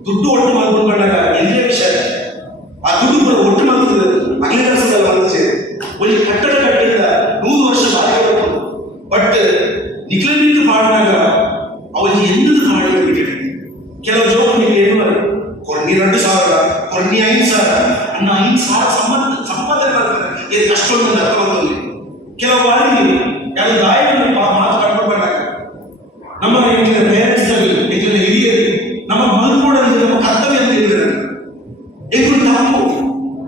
ದುಡ್ಡು ಒಟ್ಟು ಮಾಡ್ಕೊಂಡಾಗ ಎಲ್ಲೇ ವಿಷಯ ಆ ದುಡ್ಡು ಕೂಡ ಒಟ್ಟು ಮಾಡ್ತದೆ ಅಗ್ಲಿ ಕೆಲಸದಲ್ಲಿ ಬಂದಿದೆ ಒಂದು ಕಟ್ಟಡ ಕಟ್ಟಿದ 100 ವರ್ಷ ಬಾಕಿ ಬಟ್ ನಿಖಿಲಿಂದ ಮಾಡಿದಾಗ ಅವರಿಗೆ ಎಂದೂ ಮಾಡಿ ಕೆಲವು ಜೋಗ ನೀವು ಏನು ಕೊರ್ನಿ 2,000 ಕೊರ್ನಿ 5,000 ಅನ್ನ 5,000 ಸಂಪಾದನೆ ಮಾಡ್ತಾರೆ ಇದು ಅಷ್ಟೊಂದು ಅರ್ಥ ಬಂದಲ್ಲಿ ಕೆಲವು ಬಾರಿ ಯಾರು ದಾಯಿಗಳನ್ನು ಮಾತು ಕಟ್ಕೊಂಡು ಬಂದಾಗ ನಮ್ಮ ಇಂದಿನ ಪೇರೆಂಟ್ಸ್ ಇಂದಿನ ಹಿರಿಯರು ನಮ್ಮ ಮಲ್ಕೊಡೋದು ನಮ್ಮ ಕರ್ತವ್ಯ ಅಂತ ಹೇಳಿದ್ದಾರೆ ಇದು ತಪ್ಪು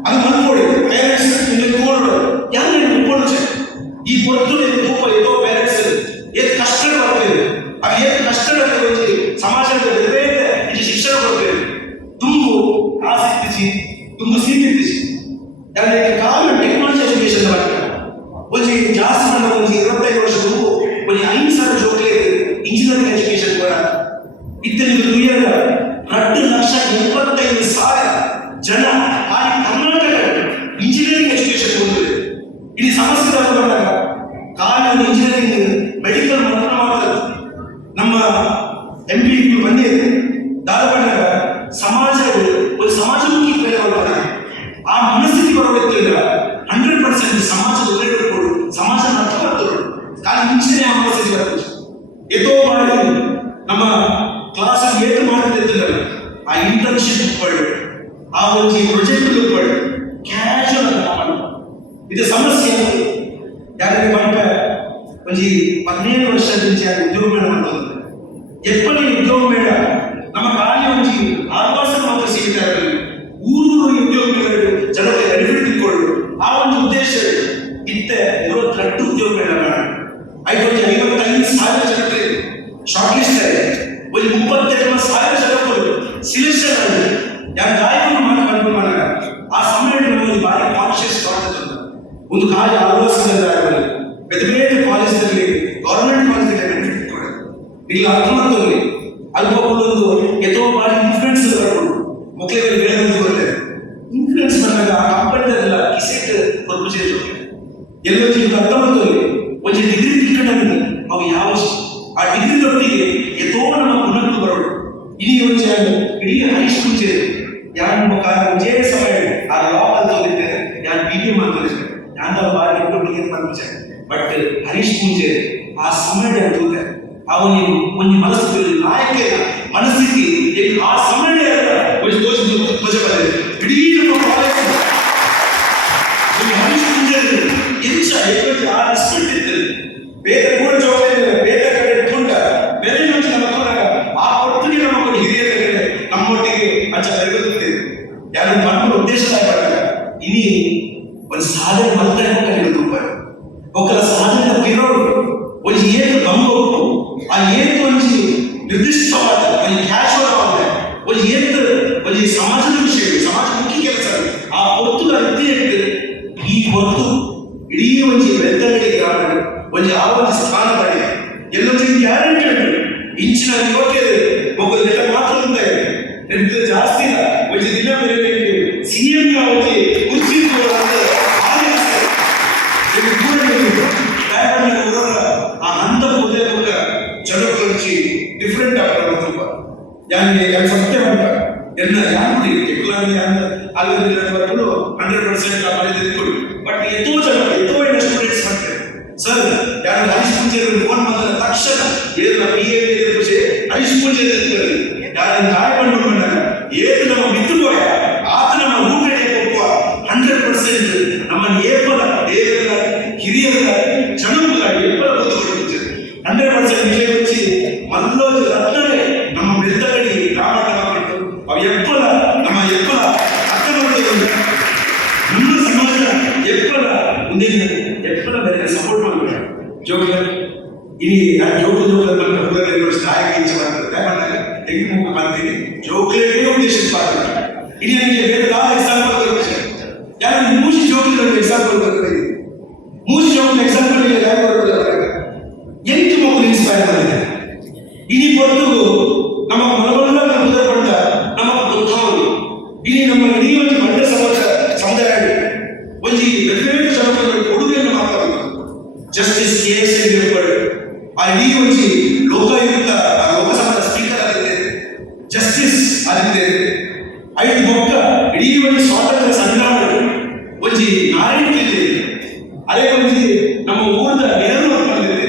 ಅದು ಮಲ್ಕೊಡಿ ಪೇರೆಂಟ್ಸ್ ತೋಡು ಯಾರು ಮಲ್ಕೊಳ್ಳ ಈ పొద్దు ತೂಪ ಏತೋ ಪೇರೆಂಟ್ಸ್ ಏತ್ ಕಷ್ಟ ಬರ್ತದೆ ಅದು ಏತ್ ಕಷ್ಟ ಸಮಾಜದ ಬೇರೆ ಇದು ಶಿಕ್ಷಣ ಬರ್ತದೆ ತುಂಬು ಆಸಕ್ತಿ ತುಂಬ ಸೀಮಿತಿಸಿ ಯಾಕಂದ್ರೆ ಕಾಲ ಟೆಕ್ನಾಲಜಿ ಎಜುಕೇಶನ್ ಮಾಡ್ತಾರೆ ಒಂದು ಜಾಸ್ತಿ ಒಂದು 25 ಮೆಡಿಕಲ್ ಮಾತ್ರ ಮಾಡ್ತಾರೆ. ನಮ್ಮ MP ಬಂದಿದೆ ದಾದಪಂಡಾಗ ಸಮಾಜ ಒಂದು ಸಮಾಜಮುಖಿ ಬೆಲೆ ಬರ್ತಾರೆ. ಆ ಮನಸ್ಥಿತಿ ಬರಬೇಕಿಲ್ಲ 100% ಸಮಾಜದ ಒಳ್ಳೆಯವರು ಸಮಾಜ ಅರ್ಥ ಮಾಡ್ತಾರೆ. ಕಾಲ ಮುಂಚೆನೇ ಆ ಮನಸ್ಥಿತಿ ಬರ್ತದೆ. ಎಷ್ಟೋ ಮಾಡಿ ನಮ್ಮ ಕ್ಲಾಸ್ ಏತು ಮಾಡ್ತಿರ್ತಿಲ್ಲ ಆ ಇಂಟರ್ನ್ಶಿಪ್ ಉಟ್ಕೊಳ್ಳಿ, ಆ ಒಂದು ಪ್ರೊಜೆಕ್ಟ್ ಉಟ್ಕೊಳ್ಳಿ, ಕ್ಯಾಶುವಲ್ ಅಂತ ಇದು ಸಮಸ್ಯೆ. ಯಾರಿಗೆ ಬಂದ ಒಂದು 17 ವರ್ಷ నుంచి ಉದ್ಯೋಗ ಮೇಳ ಮಾಡ್ತಾರೆ. ಎಪ್ಪಡಿ ಉದ್ಯೋಗ ಮೇಳ ನಮ್ಮ ಖಾಲಿ ಒಂದು ಆವಾಸ ಮಾತ್ರ ಸಿಗ್ತಾ ಇರಲಿಲ್ಲ. ಊರೂರು ಉದ್ಯೋಗ ಮೇಳಗಳು ಜನತೆ ಬೆನಿಫಿಟ್ ಇಟ್ಕೊಳ್ಳು ಆ ಒಂದು ಉದ್ದೇಶ ಇತ್ತ 22 ಉದ್ಯೋಗ ಮೇಳ ಬೇಡ. 55,000 ಜನಕ್ಕೆ ಶಾರ್ಟ್ ಲಿಸ್ಟ್ ಆಗಿದೆ. ಒಂದು 32,000 ಜನಗಳು ಸಿಲೆಕ್ಷನ್ ಆಗಿದೆ. ಯಾರು ಗಾಯವನ್ನು ಮಾಡ್ಕೊಂಡು ಮಾಡಾಗ ಆ ಸಮಯದಲ್ಲಿ ನಮಗೆ ಭಾರಿ ಕಾನ್ಶಿಯಸ್ ಆಗ್ತದೆ. ಒಂದು ಖಾಲಿ ಆಲೋಚನೆ ಬೇರೆ ಬೇರೆ ಕಾಲೇಜ್ನಲ್ಲಿ ಗೌರ್ಮೆಂಟ್ ಕಾಲೇಜ್ಗೆ ಬೆನಿಫಿಟ್ ಇಟ್ಕೊಳ್ಳಿ. ಇಲ್ಲಿ ಅರ್ಥ ಮಾಡ್ಕೊಳ್ಳಿ. ಅಲ್ಪ ಒಂದು ಎಷ್ಟೋ ಬಾರಿ ಇನ್ಫ್ಲೂಯೆನ್ಸ್ ಬರ್ಬೋದು ಮಕ್ಕಳಿಗೆ ಬೆಳೆದು ಬರುತ್ತೆ. ಇನ್ಫ್ಲೂಯೆನ್ಸ್ ಬಂದಾಗ ಆ ಕಂಪನಿದಲ್ಲ ಕಿಸೆಟ್ ಪರ್ಪೋಸೇಜ್ ಎಲ್ಲೋ ಜೀವಿತ ಅರ್ಥ ಮಾಡ್ಕೊಳ್ಳಿ. ಒಂದು ಡಿಗ್ರಿ ತಿಳ್ಕೊಂಡಾಗ ಅವು ಯಾವ ಆ ಡಿಗ್ರಿದೊಟ್ಟಿಗೆ ಎಷ್ಟೋ ನಮ್ಮ ಗುಣಗಳು ಬರೋದು. ಇಡೀ ಒಂದು ಇಡೀ ಹೈಸ್ಕೂಲ್ ಸೇರಿ ಯಾರು ಮುಂಚೆ ಸಮಯ ಆ ಲಾಕ್ ಅಂತ ಯಾರು BBA ಮಾಡ್ತಾರೆ ಯಾರ ಬಾರಿ ಡಿಗ್ರಿ ಮಾಡ್ತಾರೆ. ಬಟ್ ಹರೀಶ್ ಪೂಜೆ ಆ ಸಮಯ ಅಂತಂದ್ರೆ ಅವನಿಗೆ ಒಂದು ಮನಸ್ಥಿತಿ ನಾಯಕ ಮನಸ್ಥಿತಿ ಆ ಸಮಯ ಒಂದು ಧ್ವಜ ಬಂದಿದೆ. ಇಡೀ ನಮ್ಮ ಕಾಲೇಜ್ ಹರೀಶ್ ಪೂಜೆ ಎಂಚ ಆ ರೆಸ್ಪೆಕ್ಟ್ ಇರ್ತದೆ. ಬೇರೆ ಕೂಡ ಜವಾಬ್ದಾರಿ ಬೇರೆ ಕಡೆ ಇಟ್ಕೊಂಡ ಬೇರೆ ನಮ್ಮ ಮಕ್ಕಳಾಗ ಆ ಹೊತ್ತಿಗೆ ನಮ್ಮ ಮಕ್ಕಳು ಹಿರಿಯರ ಕಡೆ ನಮ್ಮೊಟ್ಟಿಗೆ ಅಂಚ ಬೆರೆಗುತ್ತದೆ. ಯಾರು ಮಕ್ಕಳು ಉದ್ದೇಶದಾಗ ಇನಿ ಒಂದು ಸಾಧನೆ ಬರ್ತಾರೆ ಒಕ್ಕಲ ಸಾಧನೆ ಕಿರೋಡು ಒಂದು ಏತು ಗಮನವು ಆ ಏತು ಒಂದು ನಿರ್ದಿಷ್ಟವಾದ ಒಂದು ಕ್ಯಾಶುವಲ್ ಒಂದು ಏತು ಒಂದು ಸಮಾಜದ ವಿಷಯ ಸಮಾಜಮುಖಿ ಕೆಲಸ ಆ ಹೊತ್ತು ಅರ್ಥ ಈ ಹೊತ್ತು ಇಡೀ ಒಂದು ಬೆತ್ತಗಡಿ ಗ್ರಾಮ ಒಂದು ಆ ಒಂದು ಸ್ಥಾನ ಪಡೆ ಎಲ್ಲೊಂದು ಗ್ಯಾರಂಟಿ ಇಂಚಿನ ಯುವಕರು ಒಬ್ಬರು ನೆಲ ಮಾತ್ರ ಅಂತ ಇದೆ ಜಾಸ್ತಿ ಇಲ್ಲ. ಒಂದು ದಿನ ಬೇರೆ CM ಒಂದು ಕುರ್ಚಿ ಆ ಹಂತ ಹೋದೆ ಜನಕ್ಕೆ ಡಿಫ್ರೆಂಟ್ ಆಗ್ತಾರೆ. ತುಂಬ ಯಾರು ಸತ್ಯ ಮಾಡ್ತಾರೆ ಎಲ್ಲ ಯಾರು ಅಲ್ಲಿ 100% ಮಾಡಿದ್ರು. ಬಟ್ ಎಷ್ಟೋ ಜನ ಎಷ್ಟೋ ಸ್ಟೂಡೆಂಟ್ಸ್ ಮಾಡ್ತಾರೆ ಸರ್ ಯಾರು ಹರೀಶ್ ಪೂಜೆ ಫೋನ್ ಮಾಡಿದ ತಕ್ಷಣ ಏನ PA ಹರೀಶ್ ಪೂಜೆ ಯಾರು ಗಾಯ ಬಂದಾಗ ಏದು ನಮ್ಮ ಮಿತ್ರ ಆತ ನಮ್ಮ ಊಟ ಒಪ್ಪುವ 100% ನಮ್ಮನ್ನು ಏಪಲ ದೇವರ ಹಿರಿಯರ ಜನಗಳ ಏಪಲ ಬದುಕುತ್ತದೆ 100% ವಿಷಯ వచ్చి మనలో రత్నమే ನಮ್ಮ ಬೆತ್ತಗಡಿ ರಾಮಣ್ಣ ಮಾಡಿತು ಅವು ಎಪ್ಪಲ ನಮ್ಮ ಎಪ್ಪಲ ಅರ್ಥವನ್ನು ನಮ್ಮ ಸಮಾಜ ಎಪ್ಪಲ ಮುಂದಿನ ಎಪ್ಪಲ ಬೇರೆ ಸಪೋರ್ಟ್ ಮಾಡಬೇಕು. ಜೋಗ ಇನಿ ನಾನು ಜೋಗ ಬಂದ ಹುಡುಗರಿಗೆ ಸಹಾಯ ಮಾಡ್ತಾರೆ ತೆಗಿ ಮುಖ ಮಾಡ್ತೀನಿ ಜೋಗ್ಲೇಗೆ ಉದ್ದೇಶಿತ ಮಾಡ್ತಾರೆ. ಇನಿ ನನಗೆ ಬೇರೆ ಯಾವ ಎಕ್ಸಾಂಪಲ್ ಬರುತ್ತೆ ಯಾರು ಮೂಸಿ ಜೋಗ್ಲಿ ಎಕ್ಸಾಂಪಲ್ ಬರುತ್ತೆ. ಮೂಸಿ ಜೋಗ್ಲಿ ಎಕ್ಸಾಂಪಲ್ ಯಾರು ಬರುತ್ತೆ ಎಂಟು ಮಕ್ಕಳು ಇನ್ಸ್ಪೈರ್ ಮಾಡಿದೆ. ಇಡೀ ಬಂದು ನಮ್ಮ ಮನವನ್ನ ಹೃದಯಪಟ್ಟ ನಮ್ಮ ಉದ್ಧಾವನೆ ಇಡೀ ನಮ್ಮ ಇಡೀ ಒಂದು ಮಂಡ್ಯ ಸಮುದಾಯ ಒಂದು ಬೆಳಗಾವಿ ಜನಪದ ಕೊಡುಗೆಯನ್ನು ಮಾತಾಡಬೇಕು. ಜಸ್ಟಿಸ್ KS ಆ ಇಡೀ ಒಂದು ಲೋಕಾಯುಕ್ತ ಲೋಕಸಭಾ ಸ್ಪೀಕರ್ ಆಗಿದೆ, ಜಸ್ಟಿಸ್ ಆಗಿದೆ. 5 ಮಕ್ಕ ಇಡೀ ಒಂದು ಸ್ವಾತಂತ್ರ್ಯ ಸಂಗ್ರಾಮ ಒಂದು ನಾರಾಯಣ ಜಿಲ್ಲೆ ಅದೇ ಒಂದು ನಮ್ಮ ಊರದ ನೆಹರು ಬಂದಿದೆ.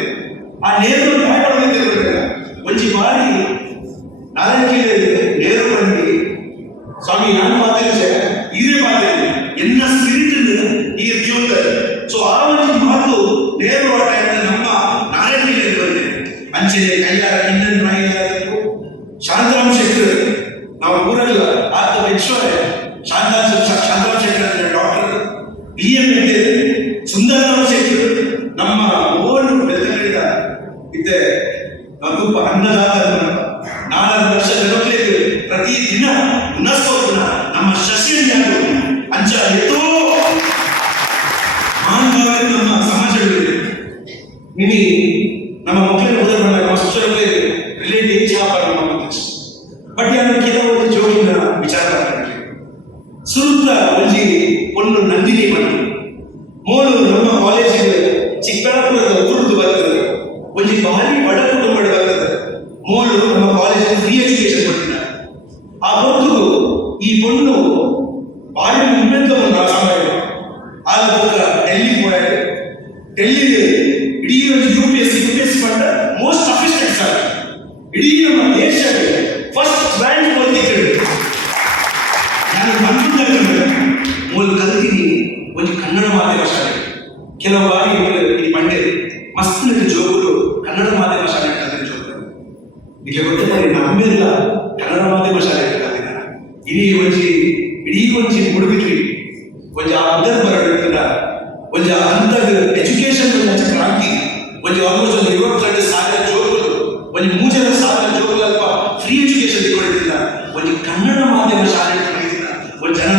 ಆ ನೆಹರು ಗಾಯ ಬಂದಿದ್ದೆ ಒಂದು ಬಾರಿ ನಾರಾಯಣ ನೆಹರು ಬಂದು ಸ್ವಾಮಿ ನಾನು ಮಾತಾಡಿದೆ ಇದೇ ಮಾತಾಡಿ ಎನ್ನ ಸ್ಪಿರಿಟ್ ಈ ಜೀವನ. ಸೊ ಆ ಒಂದು ಮಾತು ನೆಹರು ಆ ಟೈಮಲ್ಲಿ ನಮ್ಮ ನಾರಾಯಣ ಜಿಲ್ಲೆ ಬಂದಿದೆ. ಅಂಚೆನೆ ಕೈಯಾರ ಇನ್ನೊಂದು ಮಹಿಳೆಯರು ಶಾಂತರಾಮ್ ಶೆಟ್ಟರ್ ನಾವು ಊರಲ್ಲ ಆತ ವಿಶ್ವರ ಶಾಂತರಾಮ್ ಶೆಟ್ಟರ್ ಅಂದ್ರೆ ಡಾಕ್ಟರ್ BM ಸುಂದರರಾಮ್ ಶೆಟ್ಟರ್ ನಮ್ಮ ಓಲ್ಡ್ ಬೆತ್ತಗಳಿದ ಇದ್ದೆ ತುಂಬ ಅನ್ನದಾತ 4 ವರ್ಷ ಜನರಿಗೆ ಪ್ರತಿ ದಿನ ಉನ್ನಸ್ಕೋನ ನಮ್ಮ ಶಶಿಯನ್ನು ಅಂಚ ಎಷ್ಟೋ ಮಾನವವಾಗಿ ನಮ್ಮ ಸಮಾಜಗಳಿದೆ. ಇನಿ ನಮ್ಮ ಮಕ್ಕಳಿಗೆ ಉದಾಹರಣೆ ನಮ್ಮ ಶಿಕ್ಷಕರಿಗೆ ರಿಲೇಟಿವ್ ಚಾಪ ನಮ್ಮ ಬಟ್ ಯಾರು ಕೆಲವು ಜೋಗಿನ ವಿಚಾರ ಮಾಡ್ತಾರೆ. ಸುರುತ್ತ ಒಂಜಿ ಒಂದು ನಂದಿನಿ ಮನೆ ಮೂರು ನಮ್ಮ ಕಾಲೇಜಿಗೆ ಚಿಕ್ಕಬಳ್ಳಾಪುರದ ಊರದ್ದು ಬರ್ತದೆ ಒಂಜಿ ಭಾರಿ ಬಡ ಕುಟುಂಬದ ಬರ್ತದೆ ಮೋಳು ನಮ್ಮ ಕಾಲೇಜ್ ಫ್ರೀ ಎಜುಕೇಶನ್ ಕೊಟ್ಟಿದ್ದಾರೆ ಆ ಹೊತ್ತು ಈ ಪೊಣ್ಣು ಭಾರಿ ಉಮ್ಮೆಂತ ಒಂದು ಸಮಯ ಆಗ ಡೆಲ್ಲಿ ಹೋರಾಡಿ ಡೆಲ್ಲಿ ಇಡೀ ಒಂದು UPSC ಪಂಡ ಮೋಸ್ಟ್ ಟಫೆಸ್ಟ್ ಎಕ್ಸಾಮ್ ಇಡೀ ನಮ್ಮ ದೇಶಕ್ಕೆ ಫಸ್ಟ್ ರ್ಯಾಂಕ್ ಬಂದಿತ್ತು ನಾನು ಬಂದಿದ್ದ ಮೂಲ ಕಲ್ತೀನಿ ಒಂದು ಕನ್ನಡ ಮಾಧ್ಯಮ ಶಾಲೆ ಕೆಲವು ಬಾರಿ ಈ ಬಂಡೆ ಮಸ್ತ್ ಜೋಗುರು ಕನ್ನಡ ಮಾಧ್ಯಮ ಶಾಲೆ ಕಲಿತ ಜೋಗುರು ಈಗ ಗೊತ್ತಿಲ್ಲ ನಮ್ಮೆಲ್ಲ ಕನ್ನಡ ಮಾಧ್ಯಮ ಶಾಲೆ ಕಲಿತ ಇಡೀ ಒಂಜಿ ಮುಡುಗಿದ್ವಿ ಒಂಜಿ ಆ ಉದರ್ ಬರಬೇಕಲ್ಲ ಒಂಜಿ ಅಂತದ ಎಜುಕೇಶನ್ ಒಂದು ಕ್ರಾಂತಿ ಒಂಜಿ ಆಲ್ಮೋಸ್ಟ್ ಒಂದು 22,000 ಜೋಗುರು ಒಂದು 3,000 ಜೋಗುರು ಅಲ್ಪ ಫ್ರೀ ಎಜುಕೇಶನ್ ಕೊಡ್ತಿಲ್ಲ ಒಂದು ಕನ್ನಡ ಮಾಧ್ಯಮ ಶಾಲೆ ಕಲಿತಿಲ್ಲ ಒಂದು ಜನ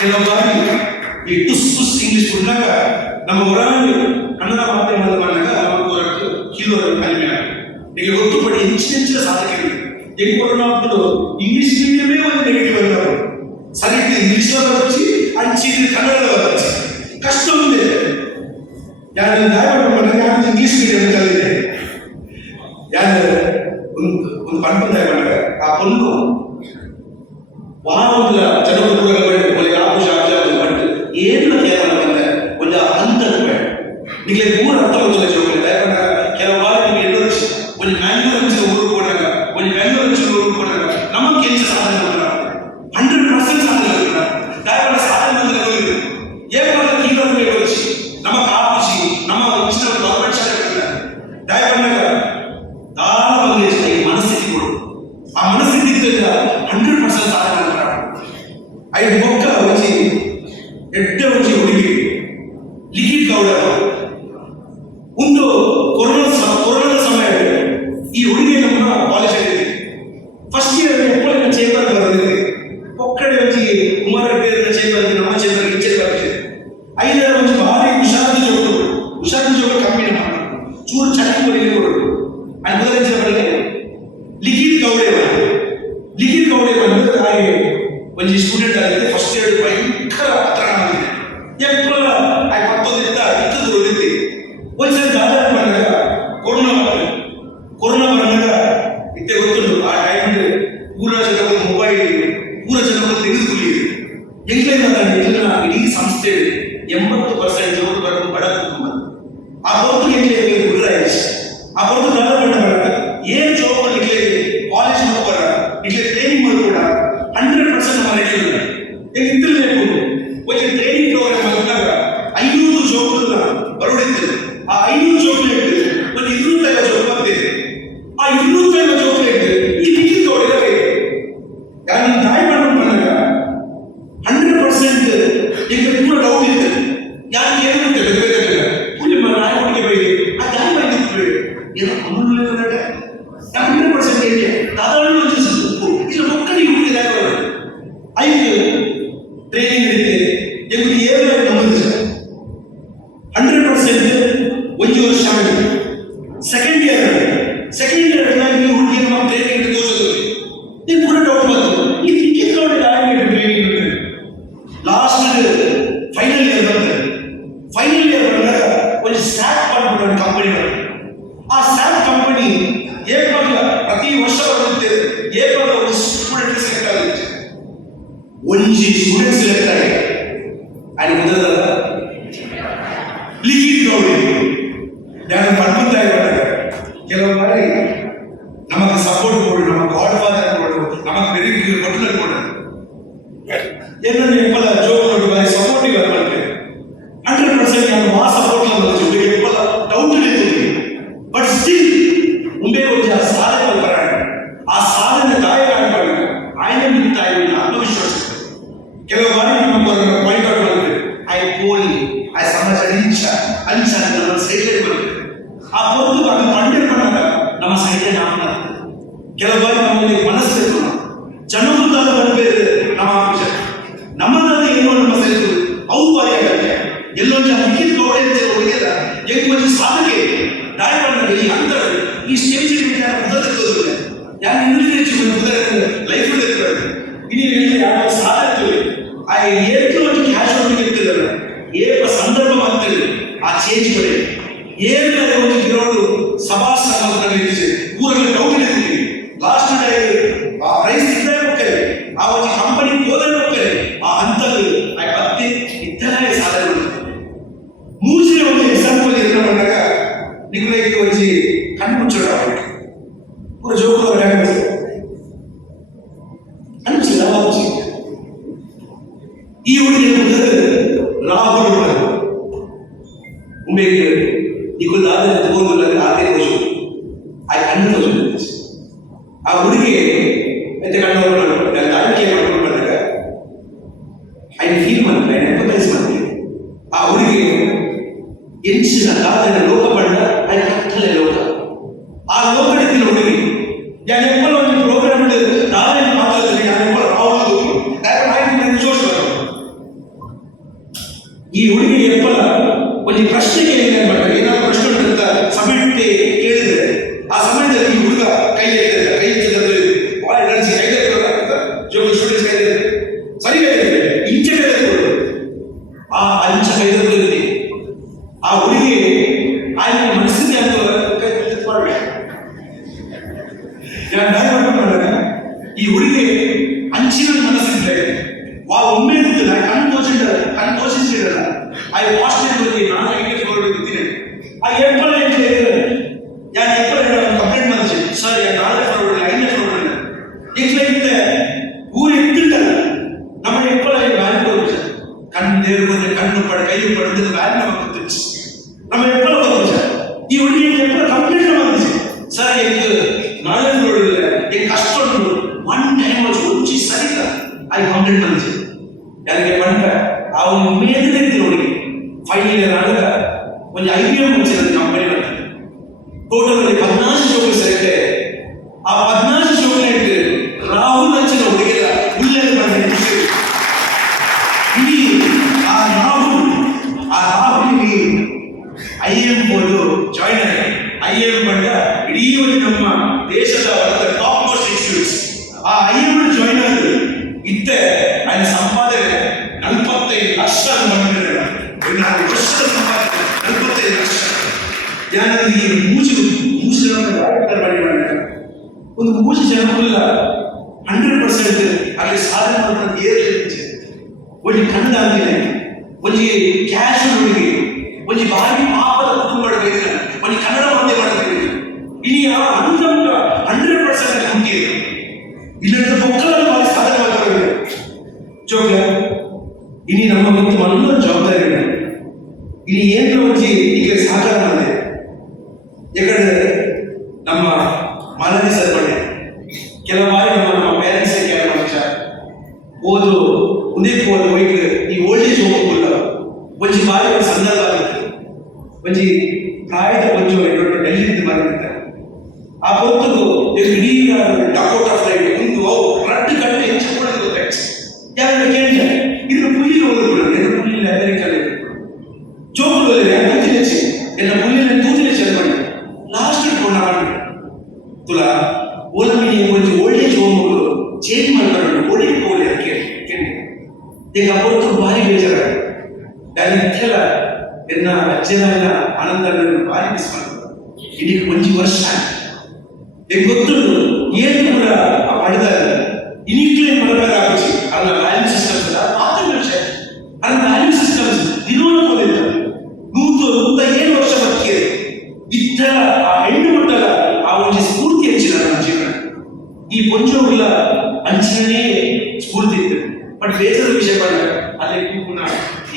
ಕೆಲವು ಬಾರಿ ಈ ಟುಸ್ ಇಂಗ್ಲಿಷ್ ಬಂದಾಗ ನಮ್ಮ ಹೊರಾಂಗ್ ಕನ್ನಡ ಮಾಧ್ಯಮದ ಬಂದಾಗ ನಮ್ಮ ಕಿಲೋರು ಕಡಿಮೆ ಈಗ ಗೊತ್ತುಪಡಿ ಹೆಚ್ಚಿನ ಸಾಧಕರು ಹೆಂಗ್ ಕೊರೋನಾ ಇಂಗ್ಲಿಷ್ ಮೀಡಿಯಮೇ ಒಂದು ನೆಗೆಟಿವ್ ಅಲ್ಲ ಸರಿ ಇಂಗ್ಲಿಷ್ వచ్చి ಅಂಚಿ ಕನ್ನಡ వచ్చి ಕಷ್ಟ ఉంది ಯಾರು ದಾಯಪಟ್ಟು ಇಂಗ್ಲಿಷ್ ಮೀಡಿಯಂ ಕಲಿತೆ ಯಾರು ಒಂದು ಪಂಪಂದಾಗ ಆ ಪೊನ್ನು ವಾರದ ಜನಗಳು ಏನು ಕೇವಲ ಬಂದ ಒಂದು ಹಂತ ನಿಮಗೆ ಮೂರು ಅರ್ಥ ಹೋಗಲ್ಲ ಜೋಗಲಿ ಕೆಲವು ಬಾರಿ ನಿಮಗೆ ಎರಡು ವರ್ಷ ಒಂದು ಮ್ಯಾಂಗ್ಳೂರ್ ಹಂಚಿನ ಊರು ಕೊಡಾಗ ಒಂದು ಬೆಂಗಳೂರು ಹಂಚಿನ ಊರು ಕೊಡಾಗ ನಮ್ಮ ಕೆಲಸ ಸಾಧನೆ 100% ಸಾಧನೆ ದಯಮಾಡ ಸಾಧನೆ ಏನು ಮಾಡೋದು ಈಗ వచ్చి ನಮ್ಮ ಕಾಪಿಸಿ ನಮ್ಮ వచ్చిన ಗೌರ್ಮೆಂಟ್ ಶಾಲೆ ದಯಮಾಡ ದಾನ ಬಗ್ಗೆ ಈ ಮನಸ್ಥಿತಿ ಕೊಡು ಆ ಮನಸ್ಥಿತಿ 100% ಸಾಧನೆ ಮಾಡ್ತಾರೆ ಐದು ಬೊಕ್ಕ వచ్చి ಎಡ್ಡೆ వచ్చి ಹುಡುಗಿ ಲಿಖಿತ್ ಗೌಡ ಒಂದು ಕೊರೋನಾದ ಸಮಯ ಈ ಹುಡುಗಿ ನಮ್ಮ ಕಾಲೇಜಲ್ಲಿ ಫಸ್ಟ್ ಇಯರ್ ಎಪ್ಪಳಿನ ಚೇಂಬರ್ ಬರೋದಿದೆ ಒಕ್ಕಡೆ వచ్చి ಕುಮಾರ ಚೇಂಬರ್ ನಮ್ಮ ಚೇಂಬರ್ ಈಚೆ ಬರ್ತದೆ 5 ಒಂದು ಭಾರಿ ಹುಷಾರು ಜೋಗ ಕಮ್ಮಿ ಚೂರು ಚಟ್ಟಿ ಬರೀ ಕೊಡೋದು ಅಲ್ಲಿ ಮೊದಲ ಬರಲಿ ಲಿಖಿತ್ ಗೌಡೆ ಬಂದು ಹಾಗೆ ಒಂದು ಸ್ಟೂಡೆಂಟ್ ಆಗಿದೆ ಫಸ್ಟ್ ಇಯರ್ ಭಯಂಕರ ಹತ್ರ ಎಪ್ಪಳ ಆ ಪತ್ತೋದಿತ್ತ ಇದ್ದದ್ದು ಓದಿದ್ದೆ ಒಂದ್ಸರಿ ದಾದ ಬಂದಾಗ ಕೊರೋನಾ ಬಂದಾಗ ಇತ್ತೆ ಗೊತ್ತುಂಟು ಆ ಟೈಮ್ ಪೂರ ಜನಗಳು ಮೊಬೈಲ್ ಪೂರ ಜನಗಳು ತೆಗೆದುಕೊಳ್ಳಿದೆ ಎಂಗ್ಲೆಂಡ್ ಇಡೀ ಸಂಸ್ಥೆ 80% ಜನರು ಬರೋದು ಬಡ ಕುಟುಂಬ ಆ ಹೊತ್ತು ಎಂಗ್ಲೆಂಡ್ ಗುಡ್ರಾಯಿಸ್ ಆ ಹೊತ್ತು ದಾದ ಬಂದಾಗ ಏನು ಜಾಬ್ ಮಾಡ್ಲಿಕ್ಕೆ ಕಾಲೇಜ್ ಹೋಗ್ಬೇಡ ಇಲ್ಲಿ ಟ್ರೈನಿಂಗ್ ಮಾಡ್ಬೇಡ 100% ನಮ್ಮ ರೆಡಿ ಇಂತಿರಬೇಕು ಒಂದು ಟ್ರೈನಿಂಗ್ ಪ್ರೋಗ್ರಾಮ್ ಬಂದಾಗ 500 ಜೋಬುಗಳನ್ನ ಬರೋಡಿತ್ತು ಆ 500 ಜೋಬುಗಳು ಒಂದು 250 ಜೋಬು ಬರ್ತಿದೆ ಆ 250 ಜೋಬುಗಳು ಈ ಲಿಖಿತ್ ಗೌಡ ಯಾರು ದಾಯ ಮಾಡ್ಕೊಂಡು ಬಂದಾಗ 100% ಈಗ ಪೂರ ಡೌಟ್ ಇತ್ತು ಯಾಕೆ ಏನು ಪೂಜೆ ನಾಯ ಹುಡುಗಿ ಬೈಲಿ ಆ ದಾಯ ಬಂದಿತ್ತು ಏನೋ ಅಮೂಲ್ಯ 100% ಇದೆ ಸಾಧಾರಣ ಇದು ಮಕ್ಕಳಿಗೆ ಹುಡುಗಿದ ಐದು ಟ್ರೈನಿಂಗ್ ಇರುತ್ತೆ ಎಂದು ಏನು ನಮ್ಮದು 100% ಒಂದು ವರ್ಷ ಸೆಕೆಂಡ್ ಇಯರ್ ನೀವು ಹುಡುಗಿ ನಮ್ಮ ಟ್ರೈನಿಂಗ್ ತೋರಿಸೋದು ನೀವು ಕೂಡ ಡೌಟ್ ಬಂತು ಈ Likhith Gowda training last final year ಬಂದಾಗ ಒಂದು ಸ್ಯಾಪ್ ಮಾಡ್ಬಿಟ್ಟು ಕಂಪನಿ ಆ ಸ್ಯಾಪ್ ಕಂಪನಿ ಪ್ರತಿ ವರ್ಷ ಬರುತ್ತೆ ಒಂದು ಸ್ಟೂಡೆಂಟ್ ಸೆಲೆಕ್ಟ್ ಆಗುತ್ತೆ ಒಂಜಿ ಸ್ಟೂಡೆಂಟ್ ಸೆಲೆಕ್ಟ್ ಆಗಿದೆ ಅಲ್ಲಿ ಮೊದಲ ಲಿಖಿತ್ ಗೌಡ ನಾನು ಪಡ್ಕೊಂತಾಗ ಕೆಲವು ಬಾರಿ ನಮಗೆ ಸಪೋರ್ಟ್ ಕೊಡು ನಮ್ಮ ಗಾಡ್ ಫಾದರ್ ಕೊಡು ನಮಗೆ ಬೆರಿಗೆ ಕೊಟ್ಟು ಕೊಡು ಏನಂದ್ರೆ ಎಪ್ಪಲ ಜೋಗ ಬಾರಿ ಸಪೋರ್ಟಿವ್ ಆಗ್ತದೆ 100% ನಾನು ಆ ಸಪೋರ್ಟ್ ಬಂದಿದ್ದು ಎಪ್ಪಲ ಡೌಟ್ ಇರ್ತದೆ ಬಟ್ ಸ್ಟಿಲ್ ಮುಂದೆ ಒಂದು ಸಾಧನೆ ಬರೋಣ ಆ ಸಾಧನೆ ದಾಯ ಆಗಬೇಕು ಆಯ್ನ ನಿಂತ ಆತ್ಮವಿಶ್ವಾಸ ಕೆಲವು ಬಾರಿ ನಮ್ಮ ಪಾಯಿಂಟ್ ಔಟ್ ಬಂದ್ರೆ ಐ ಸಮಾಜ ಅಂಚ ನಮ್ಮ ಸೈಡ್ಲೈಟ್ ಬರ್ತದೆ ಆ ಹೊತ್ತು ಅದು ಕಂಡೇರ್ ಮಾಡಾಗ ನಮ್ಮ ಸೈಡ್ಲೈನ್ ಆಗ್ತದೆ ಕೆಲವು ಬಾರಿ ನಮ್ಮಲ್ಲಿ ಮನಸ್ಸು ಇರ್ತದೆ ಜನಗುಂದಾದ ಬಂದ್ಬೇರೆ ನಮ್ಮ ಆಫೀಸರ್ ನಮ್ಮದಾದ ಏನೋ ನಮ್ಮ ಸೈಡ್ ಅವು ಬಾರಿ ಆಗತ್ತೆ ಎಲ್ಲೊಂದು ಲಿಖಿತ್ ಗೌಡ ಹೋಗಿಲ್ಲ ಹೆಂಗ್ ಒಂದು ಸಾಧನೆ ದಾಯ ಮಾಡಿದ್ರೆ ಈ ಅಂತ ಈ ಸ್ಟೇಜ್ ಮುದೋದಿಲ್ಲ ಯಾರು ಇಂಗ್ಲಿಷ್ ಲೈಫ್ ಇಡೀ ಯಾವ ಸಾಧನೆ ಆ ಏಕೆ ಒಂದು ಕ್ಯಾಶ್ ಇರ್ತದಲ್ಲ ಏಕ ಸಂದರ್ಭ ಮಾಡ್ತೇವೆ ಆ ಸ್ಟೇಜ್ ಕಡೆ ಏನಾದ್ರೆ ಒಂದು ಕೆಲವರು ಸಭಾ ಸಂಘದಲ್ಲಿ ಊರಲ್ಲಿ ಡೌನ್ ಇರ್ತೀವಿ ಲಾಸ್ಟ್ ಡೇ ಆ ಪ್ರೈಸ್ ಇದ್ದರೆ ಹೋಗ್ತಾರೆ ಆ ಒಂದು ಕಂಪನಿ ಹೋದರೆ ಹೋಗ್ತಾರೆ ಆ ಹಂತದಲ್ಲಿ ಆ ಮತ್ತೆ ಇತರೆ ಸಾಧನೆ ಮೂರನೇ ಒಂದು ಎಕ್ಸಾಂಪಲ್ ಏನು ಬಂದಾಗ ನಿಗುಲೈಗೆ ಒಂದು ಕಣ್ಣು ಮುಚ್ಚೋಣ ಪೂರ ಜೋಕು ಅನಿಸಿಲ್ಲ ಈ ಹುಡುಗಿ ರಾಹುಲ್ ಉಮೇಗೆ ನಿಗುಲ್ ಆದ್ರೆ ತಗೊಂಡು ಆಕೆ ರೋಜು ಆ ಕಣ್ಣು ರೋಜು ಆ ಹುಡುಗಿ ಎತ್ತೆ ಕಣ್ಣು ದಾಳಿಕೆ ಮಾಡ್ಕೊಂಡು ಬಂದಾಗ ಐ ಫೀಲ್ ಮಾಡ್ತಾರೆ ಐ ಎಂಪತೈಸ್ ಮಾಡ್ತೀನಿ ಆ ಹುಡುಗಿ ಎಂಚಿನ ದಾದನ ಲೋಕ ಪಂಡ ಐ ಕತ್ತಲೆ ಲೋಕ ಆ ಲೋಕಡಿದ್ದಿನ ಹುಡುಗಿ ಯಾನ್ ಎಪ್ಪಲ ಒಂದು ಪ್ರೋಗ್ರಾಮ್ ನಾವೇ ಮಾತಾಡಿದ್ರೆ ಯಾನ್ ಎಪ್ಪಲ ಅವಳು ಈ ಹುಡುಗಿ ಎಪ್ಪಲ ಒಂದು ಪ್ರಶ್ನೆಗೆ ಏನ್ ಮಾಡ್ತಾರೆ ಏನಾದ್ರು ಪ್ರಶ್ನೆ ಅಂತ ಸಮಿತಿ ಕೇಳಿದ್ರೆ ಆ ಸಮಯದಲ್ಲಿ ಈ ಹುಡುಗ ಕೈ ಎತ್ತಿದ್ರೆ ಕೈ ಎತ್ತಿದ್ರೆ ಬಾಯ್ ನಡೆಸಿ ಕೈ ಎತ್ತಿದ್ರೆ ಜೋಡಿ ಸ್ಟೂಡೆಂಟ್ಸ್ ಕೈ ಸರಿ ಇಂಚೆ ಕೈ ಎತ್ತಿದ್ರು ಆ ಅಂಚ ಕೈ ಎತ್ತಿದ್ರೆ ಆ ಹುಡುಗಿ ಆಯ್ಕೆ ಮನಸ್ಸಿಗೆ ಅಂತ ಕೈ ಎತ್ತಿ ಈ ಹುಡುಗಿ ಅಂಚಿನ ಮನಸ್ಸಿದ್ರೆ ವಾ ಒಮ್ಮೆ ಇದ್ದಿಲ್ಲ ಕಣ್ಣು ತೋರಿಸಿರಲ್ಲ ಆ ಹಾಸ್ಟೆಲ್ ನಾನು ಐಕೆ ಫ್ಲೋರ್ ಇದ್ದೀನಿ ಆ ಎಪ್ಪಲ ಏನು ಹೇಳಿದ್ರೆ ಯಾರು ಎಪ್ಪಲ ಕಂಪ್ಲೇಂಟ್ ಮಾಡಿಸಿ ಸರ್ ನಾಳೆ ಫ್ಲೋರ್ ಐದನೇ ಫ್ಲೋರ್ ಇತ್ತೆ ಊರು ಇತ್ತಿದ್ದಲ್ಲ ನಮ್ಮ ಎಪ್ಪಲ ವ್ಯಾಲ್ಯೂ ಹೋಗುತ್ತೆ ಕಣ್ಣು ದೇವರು ಕಣ್ಣು ಪಡ ಕೈ ಪಡೆದು ವ್ಯಾಲ್ಯೂ ನಮಗೆ ಗೊತ್ತಿತ್ತು ನಮ್ಮ ಎಪ್ಪಲ ಹೋಗುತ್ತೆ ಈ ಹುಡುಗಿ ಎಪ್ಪಲ ಕಂಪ್ಲೇಂಟ್ ಮಾಡಿಸಿ ಸರ್ ಎಂಟು ನಾಳೆ ಫ್ಲೋರ್ ಇಲ್ಲ ಎಂಟು ಕಷ್ಟ ಉಂಟು ಒನ್ ಟೈಮ್ ಒಂಚಿ ಸರಿ ಐ ಕಂಪ್ಲೇಂಟ್ ಮಾಡಿಸಿ ಯಾರಿಗೆ ಪಂಡ ಆ ಒಂದು ಮೇದಿನ ಹುಡುಗಿ ಫೈನಲ್ ಇಯರ್ ಆದಾಗ ಒಂದು IBM వచ్చిన ಕಂಪನಿ ಬರ್ತದೆ ಟೋಟಲ್ 14 ಶೋಗಳು ಸೇರಿದೆ ಆ 14 ಶೋಗಳು ರಾಹುಲ್ ಹಚ್ಚಿನ ಹುಡುಗಿರ ಉಲ್ಲೇಖ ಮಾಡಿದೆ ಇಡೀ ಆ ರಾಹುಲ್ IIM ಬೋರ್ಡು ಜಾಯಿನ್ ಆಗಿ IIM ಬಂದ ಇಡೀ ಒಂದು ನಮ್ಮ ದೇಶದ ಟಾಪ್ ಮೋಸ್ಟ್ ಇನ್ಸ್ಟಿಟ್ಯೂಟ್ಸ್ ಆ IIM ಜಾಯಿನ್ ಆದ್ರು ಇತ್ತೆ ఆయన ಸಂಪಾದನೆ 45 ಲಕ್ಷ ಮಾಡಿದ್ದಾರೆ ವರ್ಷದ ಸಂಪಾದನೆ 45 ಲಕ್ಷ ಯಾರು ಈ ಮೂಜಿ ಒಂದು ಮೂಜಿ ಜನಲ್ಲ 100% ಅಲ್ಲಿ ಸಾಧನೆ ಮಾಡೋದು ಏರಿದೆ ಒಂದು ಕನ್ನಡ ಆಗಿದೆ ಒಂದು ಕ್ಯಾಶ್ ಹುಡುಗಿ ಒಂದು ಬಾರಿ ಪಾಪದ ಕುಟುಂಬ ಮಾಡಬೇಕು ಒಂದು ಕನ್ನಡ ಮಾಧ್ಯಮ ಮಾಡಬೇಕು ಇನಿ ಆ 100% ಕುಂಟಿ ಇಲ್ಲದ ಮಕ್ಕಳನ್ನು ಬಾರಿ ಸಾಧನೆ ಮಾಡಬೇಕು ಜೋಗ ಇನಿ ನಮ್ಮ ಮತ್ತು ಮಣ್ಣು ಜವಾಬ್ದಾರಿ ಇನಿ ಏನು వచ్చి ಈಗ ಸಾಕಾರ ಮಾಡಿದೆ ಯಾಕಂದ್ರೆ ನಮ್ಮ ಮಾಲನಿ ಸರ್ ಬಂದೆ ಕೆಲವು ಬಾರಿ ನಮ್ಮ ಪೇರೆಂಟ್ಸ್ ಕೇರ್ ಮಾಡ್ತಾರೆ ಓದು ಉದಯಕ್ಕೆ ಹೋದ ವೈಕ್ ಈ ಓಲ್ಡೇಜ್ ಹೋಗಲ್ಲ ಒಂದು ಬಾರಿ ಒಂದು ಸಂದರ್ಭ ಆಗಿತ್ತು ಒಂದು ಪ್ರಾಯದ ಒಂದು ಡೆಲ್ಲಿಯಿಂದ ಬಂದಿದ್ದಾರೆ ಆ ಹೊತ್ತು ಇಡೀ ಡಾಕೋಟಾ ಫ್ಲೈಟ್ ಒಂದು ಅವು ರಟ್ಟು ಕಟ್ಟೆ ಹೆಚ್ಚಿಕೊಳ್ಳೋದು ಯಾರು ಕೇಳಿದ್ದಾರೆ ಇದು ಪುಲ್ಲಿ ಓದಿದ್ರು ಏನು ಪುಲ್ಲಿ ಅಮೆರಿಕಲ್ಲಿ ಜೋಗುಲು ತೂತಿಲೆಚ್ಚಿ ಎಲ್ಲ ಪುಲ್ಲಿನ ತೂತಿಲೆಚ್ಚಿ ಅನ್ಕೊಂಡು ಲಾಸ್ಟ್ ಟೂರ್ನಮೆಂಟ್ ತುಲ ಓಲಮಿನಿ ಒಂದು ಓಲ್ಡೇಜ್ ಹೋಗ್ಬೋದು ಚೇಂಜ್ ಮಾಡ್ಕೊಂಡು ಓಲ್ಡೇಜ್ ಹೋಗಿ ಕೇಳಿ ಈಗ ಹೊತ್ತು ಭಾರಿ ಬೇಜಾರ ಯಾರಿಗೆಲ್ಲ ಎನ್ನ ಅಜ್ಜನ ಆನಂದ ಭಾರಿ ಮಿಸ್ ಮಾಡ್ತಾರೆ ಇಡೀ ಒಂದು ವರ್ಷ ಈಗ ಗೊತ್ತು ಏನು ಕೂಡ ಪಡೆದ ಇನಿಕ್ಲೇ ಮಾಡಬೇಕಾಗಿ ಅಲ್ಲ ವ್ಯಾಲ್ಯೂ ಸಿಸ್ಟಮ್ಸ್ ಮಾತ್ರ ವಿಷಯ ಅಲ್ಲ ವ್ಯಾಲ್ಯೂ ಸಿಸ್ಟಮ್ಸ್ ದಿನವೂ ಹೋದಿಲ್ಲ 107 ವರ್ಷ ಬದುಕಿದೆ ಇತ್ತ ಆ ಹೆಣ್ಣು ಮಟ್ಟದ ಆ ಒಂದು ಸ್ಫೂರ್ತಿ ಹಂಚಿದ ನಮ್ಮ ಜೀವನ ಈ ಪೊಂಚೋಗುಲ ಹಂಚಿನೇ ಸ್ಫೂರ್ತಿ ಇತ್ತು ಬಟ್ ಬೇಸರದ ವಿಷಯ ಬಂದಾಗ ಅಲ್ಲಿ ಕೂಪುನ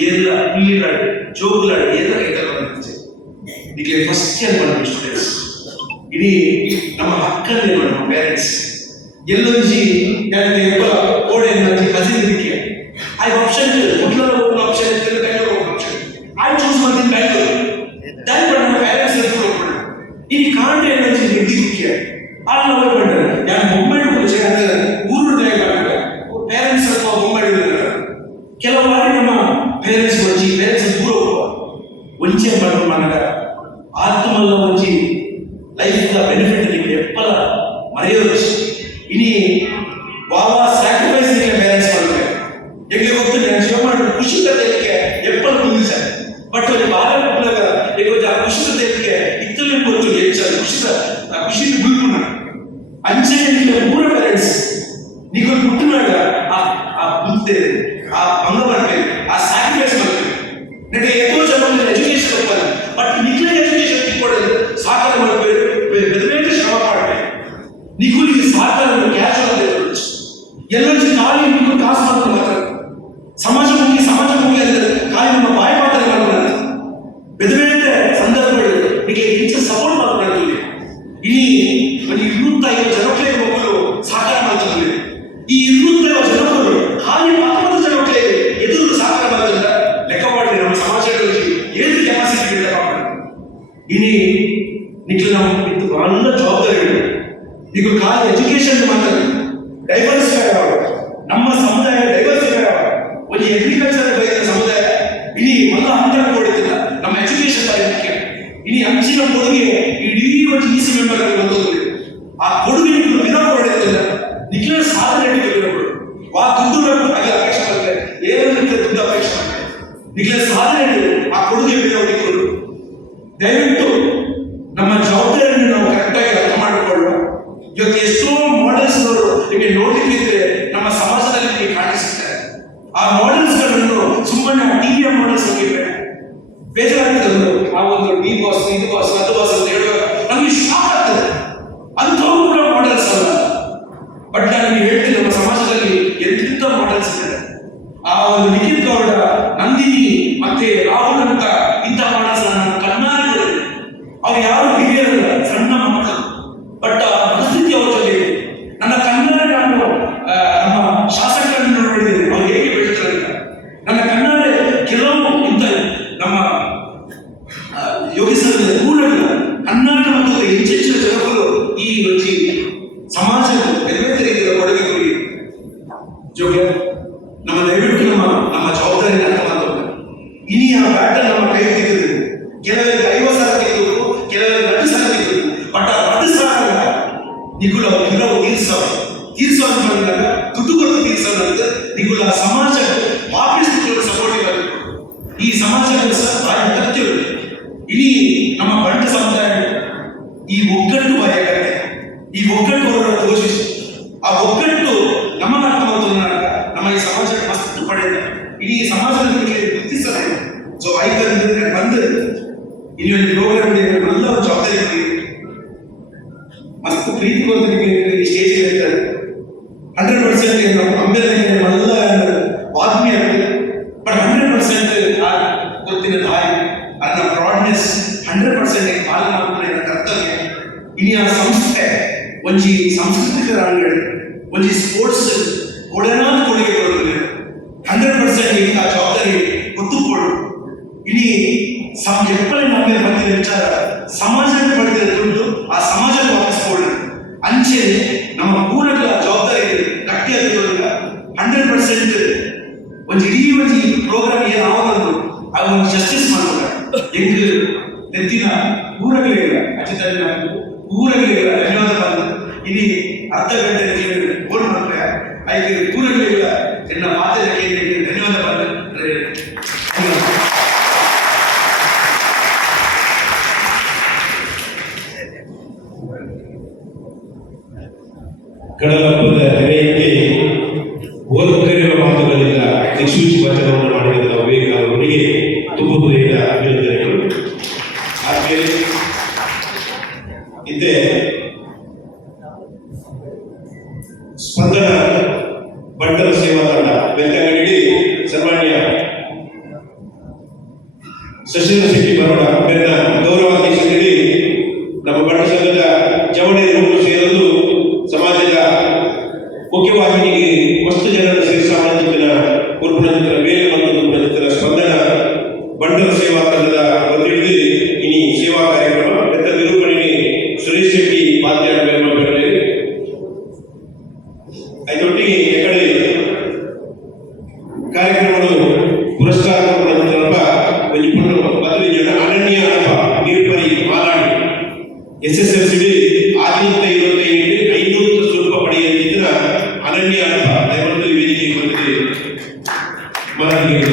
ಏರ್ಲ ಹುಲ್ಲಿಲಾಡು ಜೋಗುಲಾಡು ಏರ್ಲ ಕೈತಲ್ಲ ಬಂದಿದೆ ಇದಕ್ಕೆ ಫಸ್ಟ್ ಇಯರ್ ಬಂದ ಸ್ಟೂಡೆಂಟ್ಸ್ ಇಡೀ ನಮ್ಮ ಹಕ್ಕಲ್ಲಿ ನಮ್ಮ ಪೇರೆಂಟ್ಸ್ ಎಲ್ಲೊಂಜಿ ಕೋಡೆ ಕಸಿನ್ ಇದಕ್ಕೆ ಐ ಆಪ್ಷನ್ ಮೊದಲ ಒಂದು ಆಪ್ಷನ್ ಇತ್ತು ಬೆಂಗಳೂರು ಒಂದು ಆಪ್ಷನ್ ಐ ಚೂಸ್ ಮಾಡ್ತೀನಿ ಬೆಂಗಳೂರು ದನ್ ನಮ್ಮ ಪೇರೆಂಟ್ಸ್ ಹೋಗ್ಬಿಡ ಈ ಕಾಂಡೆ ಏನಂತ ಇದಕ್ಕೆ ಅಲ್ಲಿ ಹೋಗ್ಬಿಟ್ರೆ ಯಾರು ಮುಂಬೈ ಹೋಗಿ ಅಂದ್ರೆ ಊರು ಪೇರೆಂಟ್ಸ್ ಸ್ವಲ್ಪ ಮುಂಬೈ ಕೆಲವು ಬಾರಿ ನಮ್ಮ ಪೇರೆಂಟ್ಸ್ వచ్చి ಪೇರೆಂಟ್ಸ್ ದೂರ ಒಂಚೆ ಮಾಡ್ಕೊಂಡು ಮನಗ ಆತ್ಮಲ್ಲ ಒಂಚಿ ಲೈಫ್ ಬೆನಿಫಿಟ್ ನಿಮಗೆ ಎಪ್ಪಲ ಮರೆಯೋದು ಇನಿ ಬಾಬಾ ಸ್ಯಾಕ್ರಿಫೈಸ್ ನಿಮಗೆ ಪೇರೆಂಟ್ಸ್ ಮಾಡ್ತಾರೆ ಹೇಗೆ ಗೊತ್ತು ನಾನು ಜೀವ ಮಾಡಿ ಖುಷಿ ಕಥೆಯಕ್ಕೆ ಎಪ್ಪಲ್ ಬಂದಿದ್ದಾರೆ ಬಟ್ ಅಲ್ಲಿ ಬಾಲ ಮಕ್ಕಳಾಗ ಖುಷಿಗೆ ಇತ್ತಲೇ ಗೊತ್ತು ಹೆಚ್ಚು ಖುಷಿ ಬಿಲ್ಪುನ ಅಂಚೆ ಮೂರ ಪೇರೆಂಟ್ಸ್ ನೀವು ಮುಟ್ಟಿನಾಗ ಆ ಮುಂದೆ ಆ ಭಂಗ ಬರಬೇಕು, ಆ ಸ್ಯಾಕ್ರಿಫೈಸ್ ಬರಬೇಕು. ನನಗೆ ಎಷ್ಟೋ ಜನ ಎಜುಕೇಶನ್ ಹೋಗ್ತಾರೆ, ಬಟ್ ನಿಖಿಲ ಎಜುಕೇಶನ್ ತಿಳ್ಕೊಳ್ಳೋದು ಸಾಕಾರ ಮಾಡಬೇಕು, ಬೆದರೇಟ ಶ್ರಮ ಮಾಡಬೇಕು. ನಿಖುಲಿಗೆ ಸಾಕಾರ ಕ್ಯಾಶ್ ಆಗದೆ ಎಲ್ಲ ಖಾಲಿ ನಿಖುಲು ಕಾಸು ಮಾತ್ರ ಮಾತಾಡ ಸಮಾಜಮುಖಿ ಅಂದ್ರೆ ಖಾಲಿ ನಮ್ಮ ಬಾಯಿ ಮಾತಾಡಿ ಮಾತನಾಡ ಬೆದರೇಟ ಸಂದರ್ಭಗಳು ನಿಮಗೆ ಹೆಚ್ಚು ಸಪೋರ್ಟ್ ಮಾತನಾಡ್ತೀವಿ. ಇಲ್ಲಿ 250 ಜನಕ್ಕೆ ಮಕ್ಕಳು ಸಾಕಾರ ಮಾಡ್ತಿದ್ವಿ. ಈ 250 ಜನರು ಖಾಲಿ 40 ಜನಕ್ಕೆ ಎದುರು ಸಾಕಾರ ಮಾಡೋದ್ರಿಂದ ಲೆಕ್ಕ ಮಾಡಿ ನಮ್ಮ ಸಮಾಜಗಳಲ್ಲಿ ಏನು ಕೆಪಾಸಿಟಿ ಲೆಕ್ಕ ಮಾಡಿ ಇನಿ ನಿಖಿಲ್ ನಾವು ಇದು ಬಹಳ ಜವಾಬ್ದಾರಿಗಳು. ಈಗ ಖಾಲಿ ಎಜುಕೇಶನ್ ಮಾತಾಡಿ ಡೈವರ್ಸಿಫೈ ನಮ್ಮ ಸಮುದಾಯ ಡೈವರ್ಸಿಫೈ ಒಂದು ಅಗ್ರಿಕಲ್ಚರ್ ಬೈದ ಸಮುದಾಯ ಇಡೀ ಒಂದು ಹಂತ ಕೊಡುತ್ತಿಲ್ಲ. ನಮ್ಮ ಎಜುಕೇಶನ್ ಮುಖ್ಯ. ಇಡೀ ಅಂಚಿನ ಕೊಡುಗೆ ಇಡೀ ಒಂದು ಇಸಿ ಮೆಂಬರ್ ಬಂದದ್ದು ಆ ಕೊಡುಗೆ ವಿರೋಧ ಹೊಡೆಯುತ್ತಿಲ್ಲ. ನಿಖಿಲ ಸಾಧನೆ ವಾ ದುಡ್ಡು ಹಾಗೆ ಅಪೇಕ್ಷೆ ಮಾಡ್ತಾರೆ, ಏನಂತ ದುಡ್ಡು ಅಪೇಕ್ಷೆ ಮಾಡ್ತಾರೆ. ನಿಖಿಲ ಸಾಧನೆ ಆ ಕೊಡುಗೆ ವಿರೋಧಿಗಳು ದಯವಿಟ್ಟು ನಮ್ಮ ಜವಾಬ್ದಾರಿಯನ್ನು ನಾವು ಕರೆಕ್ಟಾಗಿ ಅರ್ಥ ಮಾಡಿಕೊಳ್ಳುವ. ಇವತ್ತು ಎಷ್ಟೋ ಮಾಡೆಲ್ಸ್ ನಿಮಗೆ ನೋಡ್ಲಿಕ್ಕಿದ್ರೆ ನಮ್ಮ ಸಮಾಜದಲ್ಲಿ ನಿಮಗೆ ಕಾಣಿಸುತ್ತಾರೆ. ಆ ಮಾಡೆಲ್ಸ್ ಗಳನ್ನು ಸುಮ್ಮನೆ ಟಿವಿಯ ಮಾಡೆಲ್ಸ್ ಹೋಗಿದ್ರೆ ಬೇಜಾರಾಗ್ತದೆ. ಆ ಒಂದು ಡಿ ಬಾಸ್ ಇದು ಬಾಸ್ ಅದು ಬಾಸ್ ಅಂತ ಹೇಳುವಾಗ ನಮಗೆ ಶಾಕ್ ಆಗ್ತದೆ. ಅಂಥವು ಕೂಡ ಮಾಡೆಲ್ಸ್ ಅಲ್ಲ. ಬಟ್ ನಾನು ಹೇಳ್ತೀನಿ, ನಮ್ಮ ಸಮಾಜದಲ್ಲಿ ಎಂತೆಂಥ ಮಾಡೆಲ್ಸ್ ಇದ್ದಾರೆ. ಆ ಒಂದು ನಿಖಿಲ್ ಗೌಡ, ನಂದಿನಿ ಮತ್ತೆ ರಾಹುಲ್ ಅಂತ ಇಂಥ ಮಾಡೆಲ್ಸ್ ನಾನು ಕಣ್ಣಾರೆ ನೋಡಿದೆ. ಅವ್ರು ಯಾರು ಹಿರಿಯರಲ್ಲ, ಸಣ್ಣ ಮಕ್ಕಳು. ಬಟ್ ಆ ಪರಿಸ್ಥಿತಿ ಅವರಲ್ಲಿ ನನ್ನ ಕಣ್ಣಾರೆ ನಾನು ನಮ್ಮ ಶಾಸಕರನ್ನು ನೋಡಿದ್ದೇನೆ, ಅವ್ರು ಹೇಗೆ ಬೆಳೀತಾರೆ ಅಂತ. ನನ್ನ ಕಣ್ಣಾರೆ ಕೆಲವು ಇಂಥ ನಮ್ಮ ಯೋಗಿಸದ ಊರಲ್ಲ ಕನ್ನಡ ಮತ್ತು ಹೆಚ್ಚೆಚ್ಚಿನ ಜನರು ಈ ರುಚಿ ಸಮಾಜ ಬೆದರಿಕೆಯ ಕೊಡುಗೆ ಜೋಗ ನಮ್ಮ ದಯವಿಟ್ಟು ನಮ್ಮ ಜವಾಬ್ದಾರಿ ಅರ್ಥ ಮಾಡ್ತಾರೆ. ಇನಿ ಆ ಬ್ಯಾಟಲ್ ನಮ್ಮ ಕೈ ತೆಗೆದು ಕೆಲವರಿಗೆ 50 ಸಾವಿರ ತೆಗೆದು, ಕೆಲವರಿಗೆ 10 ಸಾವಿರ ತೆಗೆದು. ಬಟ್ ಆ 10 ಸಾವಿರ ನಿಗುಲ ಕೆಲವು ತೀರ್ಸೋದು ಮಾಡಿದಾಗ ದುಡ್ಡು ಕೊಟ್ಟು ತೀರ್ಸೋದಂತೆ ನಿಗುಲ ಸಮಾಜ ವಾಪಸ್ ಸಪೋರ್ಟಿವ್ ಆಗಬೇಕು. ಈ ಸಮಾಜದಲ್ಲಿ ಸಹ ಭಾರಿ ಅಗತ್ಯವಿದೆ. ಇಡೀ ನಮ್ಮ ಬಂಟ ಸಮುದಾಯ ಈ ಒಗ್ಗಟ್ಟು ಬರೆಯಕತ್ತೆ. ಈ ಒಗ್ಗಟ್ಟು ಅವರನ್ನು ಘೋಷಿಸಿ ಆ ಒಗ್ಗಟ್ಟು ನಮ್ಮ ನಮ್ಮ ಈ ಸಮಾಜಕ್ಕೆ ಮಸ್ತ್ ಪಡೆದ ಇಡೀ ಸಮಾಜದಲ್ಲಿ ಗುರುತಿಸಲೇ ಸೊ ಐಕಂದ್ರೆ ಬಂದು ಇಲ್ಲಿ ಒಂದು ಪ್ರೋಗ್ರಾಮ್ ಎಲ್ಲ ಜವಾಬ್ದಾರಿ ಮಸ್ತ್ ಪ್ರೀತಿ ಬಂದು ಈ ಸ್ಟೇಜ್ ಹೇಳ್ತಾರೆ. 100% ನಮ್ಮ ಅಂಬೇಡ್ಕರ್ ಎಲ್ಲ ವಾಗ್ಮಿ ಆಗ್ತದೆ. ಬಟ್ 100% ಗೊತ್ತಿನ ದಾರಿ ಅದನ್ನ ಬ್ರಾಡ್ನೆಸ್ 100% ಪಾಲನೆ ಮಾಡುವ ಕರ್ತವ್ಯ. ಇನ್ನು ಆ ಸಂಸ್ಥೆ ಒಂಜಿ ಸಾಂಸ್ಕೃತಿಕ ರಂಗಗಳು ಒಂಜಿ ಸ್ಪೋರ್ಟ್ಸ್ ಒಡನಾದ ಕೊಡುಗೆ ಕೊಡುತ್ತದೆ. 100% ಈಗ ಆ ಜವಾಬ್ದಾರಿ ಗೊತ್ತುಕೊಡು. ಇಡೀ ಎಪ್ಪಳೆ ನಮಗೆ ಬಂದಿರೋ ವಿಚಾರ ಸಮಾಜಕ್ಕೆ ಪಡೆದಿರೋ ದುಡ್ಡು ಆ ಸಮಾಜಕ್ಕೆ ವಾಪಸ್ ಕೊಡು. ಅಂಚೆ ನಮ್ಮ ಪೂರಕ ಜವಾಬ್ದಾರಿ ಗಟ್ಟಿ ಆಗಿರೋದ್ರಿಂದ 100% ಒಂದು ಇಡೀ ಒಂದು ಪ್ರೋಗ್ರಾಮ್ ಏನು ಆಗೋದು ಅದು ಒಂದು ಜಸ್ಟಿಸ್ ಮಾಡ್ತಾರೆ. ಹೆಂಗ್ ನೆತ್ತಿನ ಊರಗಳಿಲ್ಲ ಅಚ್ಚಿತಲ್ಲ ಊರಗಳಿಲ್ಲ ಧನ್ಯವಾದ ಬಂದು ಇಡೀ ಅರ್ಧ ಗಂಟೆ ಬೋರ್ಡ್ ಮಾಡ್ತಾರೆ. ಐದು ಊರಗಳಿಲ್ಲ ಎನ್ನ ಮಾತಿನ ಕೇಂದ್ರಕ್ಕೆ ಧನ್ಯವಾದ ಬಂದು ಕಡಲಪ್ಪದ ತೆರೆಯಕ್ಕೆ ಓದಕರಿರುವ ಮಾತುಗಳಿಂದ ದಿಕ್ಸೂಚಿ ವಚನವನ್ನು ಮಾಡಿದಂಥ ವಿವೇಕ ಅವರಿಗೆ ತುಂಬ ಹೃದಯದ ಅಭಿನಂದನೆಗಳು. ಆದ್ಮೇಲೆ ಇದ್ದೇ ಸ್ಪಂದನ ಬಂಟರ ಸೇವಾ ತಂಡ ಬೆಳ್ತಂಗಡಿ ಸನ್ಮಾನ್ಯ ಶಶೀಂದ್ರ ಶೆಟ್ಟಿ ಬರೋಡ ಬೆನ್ನ ಗೌರವಾಧ್ಯಕ್ಷರಲ್ಲಿ ನಮ್ಮ ಬಂಟ ಸಂಘದ ಜವಳಿ ಸೇರಲು ಸಮಾಜದ ಮುಖ್ಯವಾಹಿನಿಗೆ ಮಸ್ತು ಜನರ ಸೇರಿಸಾಮಾಜಿಕನ ಗುರುಪುಣಚಿತ್ರ ಬೇರೆ ಮತ್ತು ಗುರುಪುಣಚಿತ್ರ ಸ್ಪಂದನ ಬಂಟರ ಸೇವಾ ತಂಡದ ವತಿಯಲ್ಲಿ ಇನಿ ಸೇವಾ ಕಾರ್ಯಕ್ರಮ ಬೆತ್ತ ನಿರೂಪಣೆ ಸುರೇಶ್ ಶೆಟ್ಟಿ ಮಾತನಾಡಬೇಕು ಮಾಡಿದ್ದೇವೆ. ಅದರೊಟ್ಟಿಗೆ ಎಕಡೆ ಕಾರ್ಯಕ್ರಮಗಳು ಪುರಸ್ಕಾರ ಬದಲು ಜನ ಅನನ್ಯ ನೀರ್ಪರಿ ಮಾಲಾಡಿ SSLCD 625 500 ಸ್ವಲ್ಪ ಪಡೆಯುತ್ತಿದ್ದ ಅನನ್ಯ ದಯವಿಟ್ಟು ವೇದಿಕೆಗೆ ಬಂದಿದೆ ಮಾಲಾಡಿಗೆ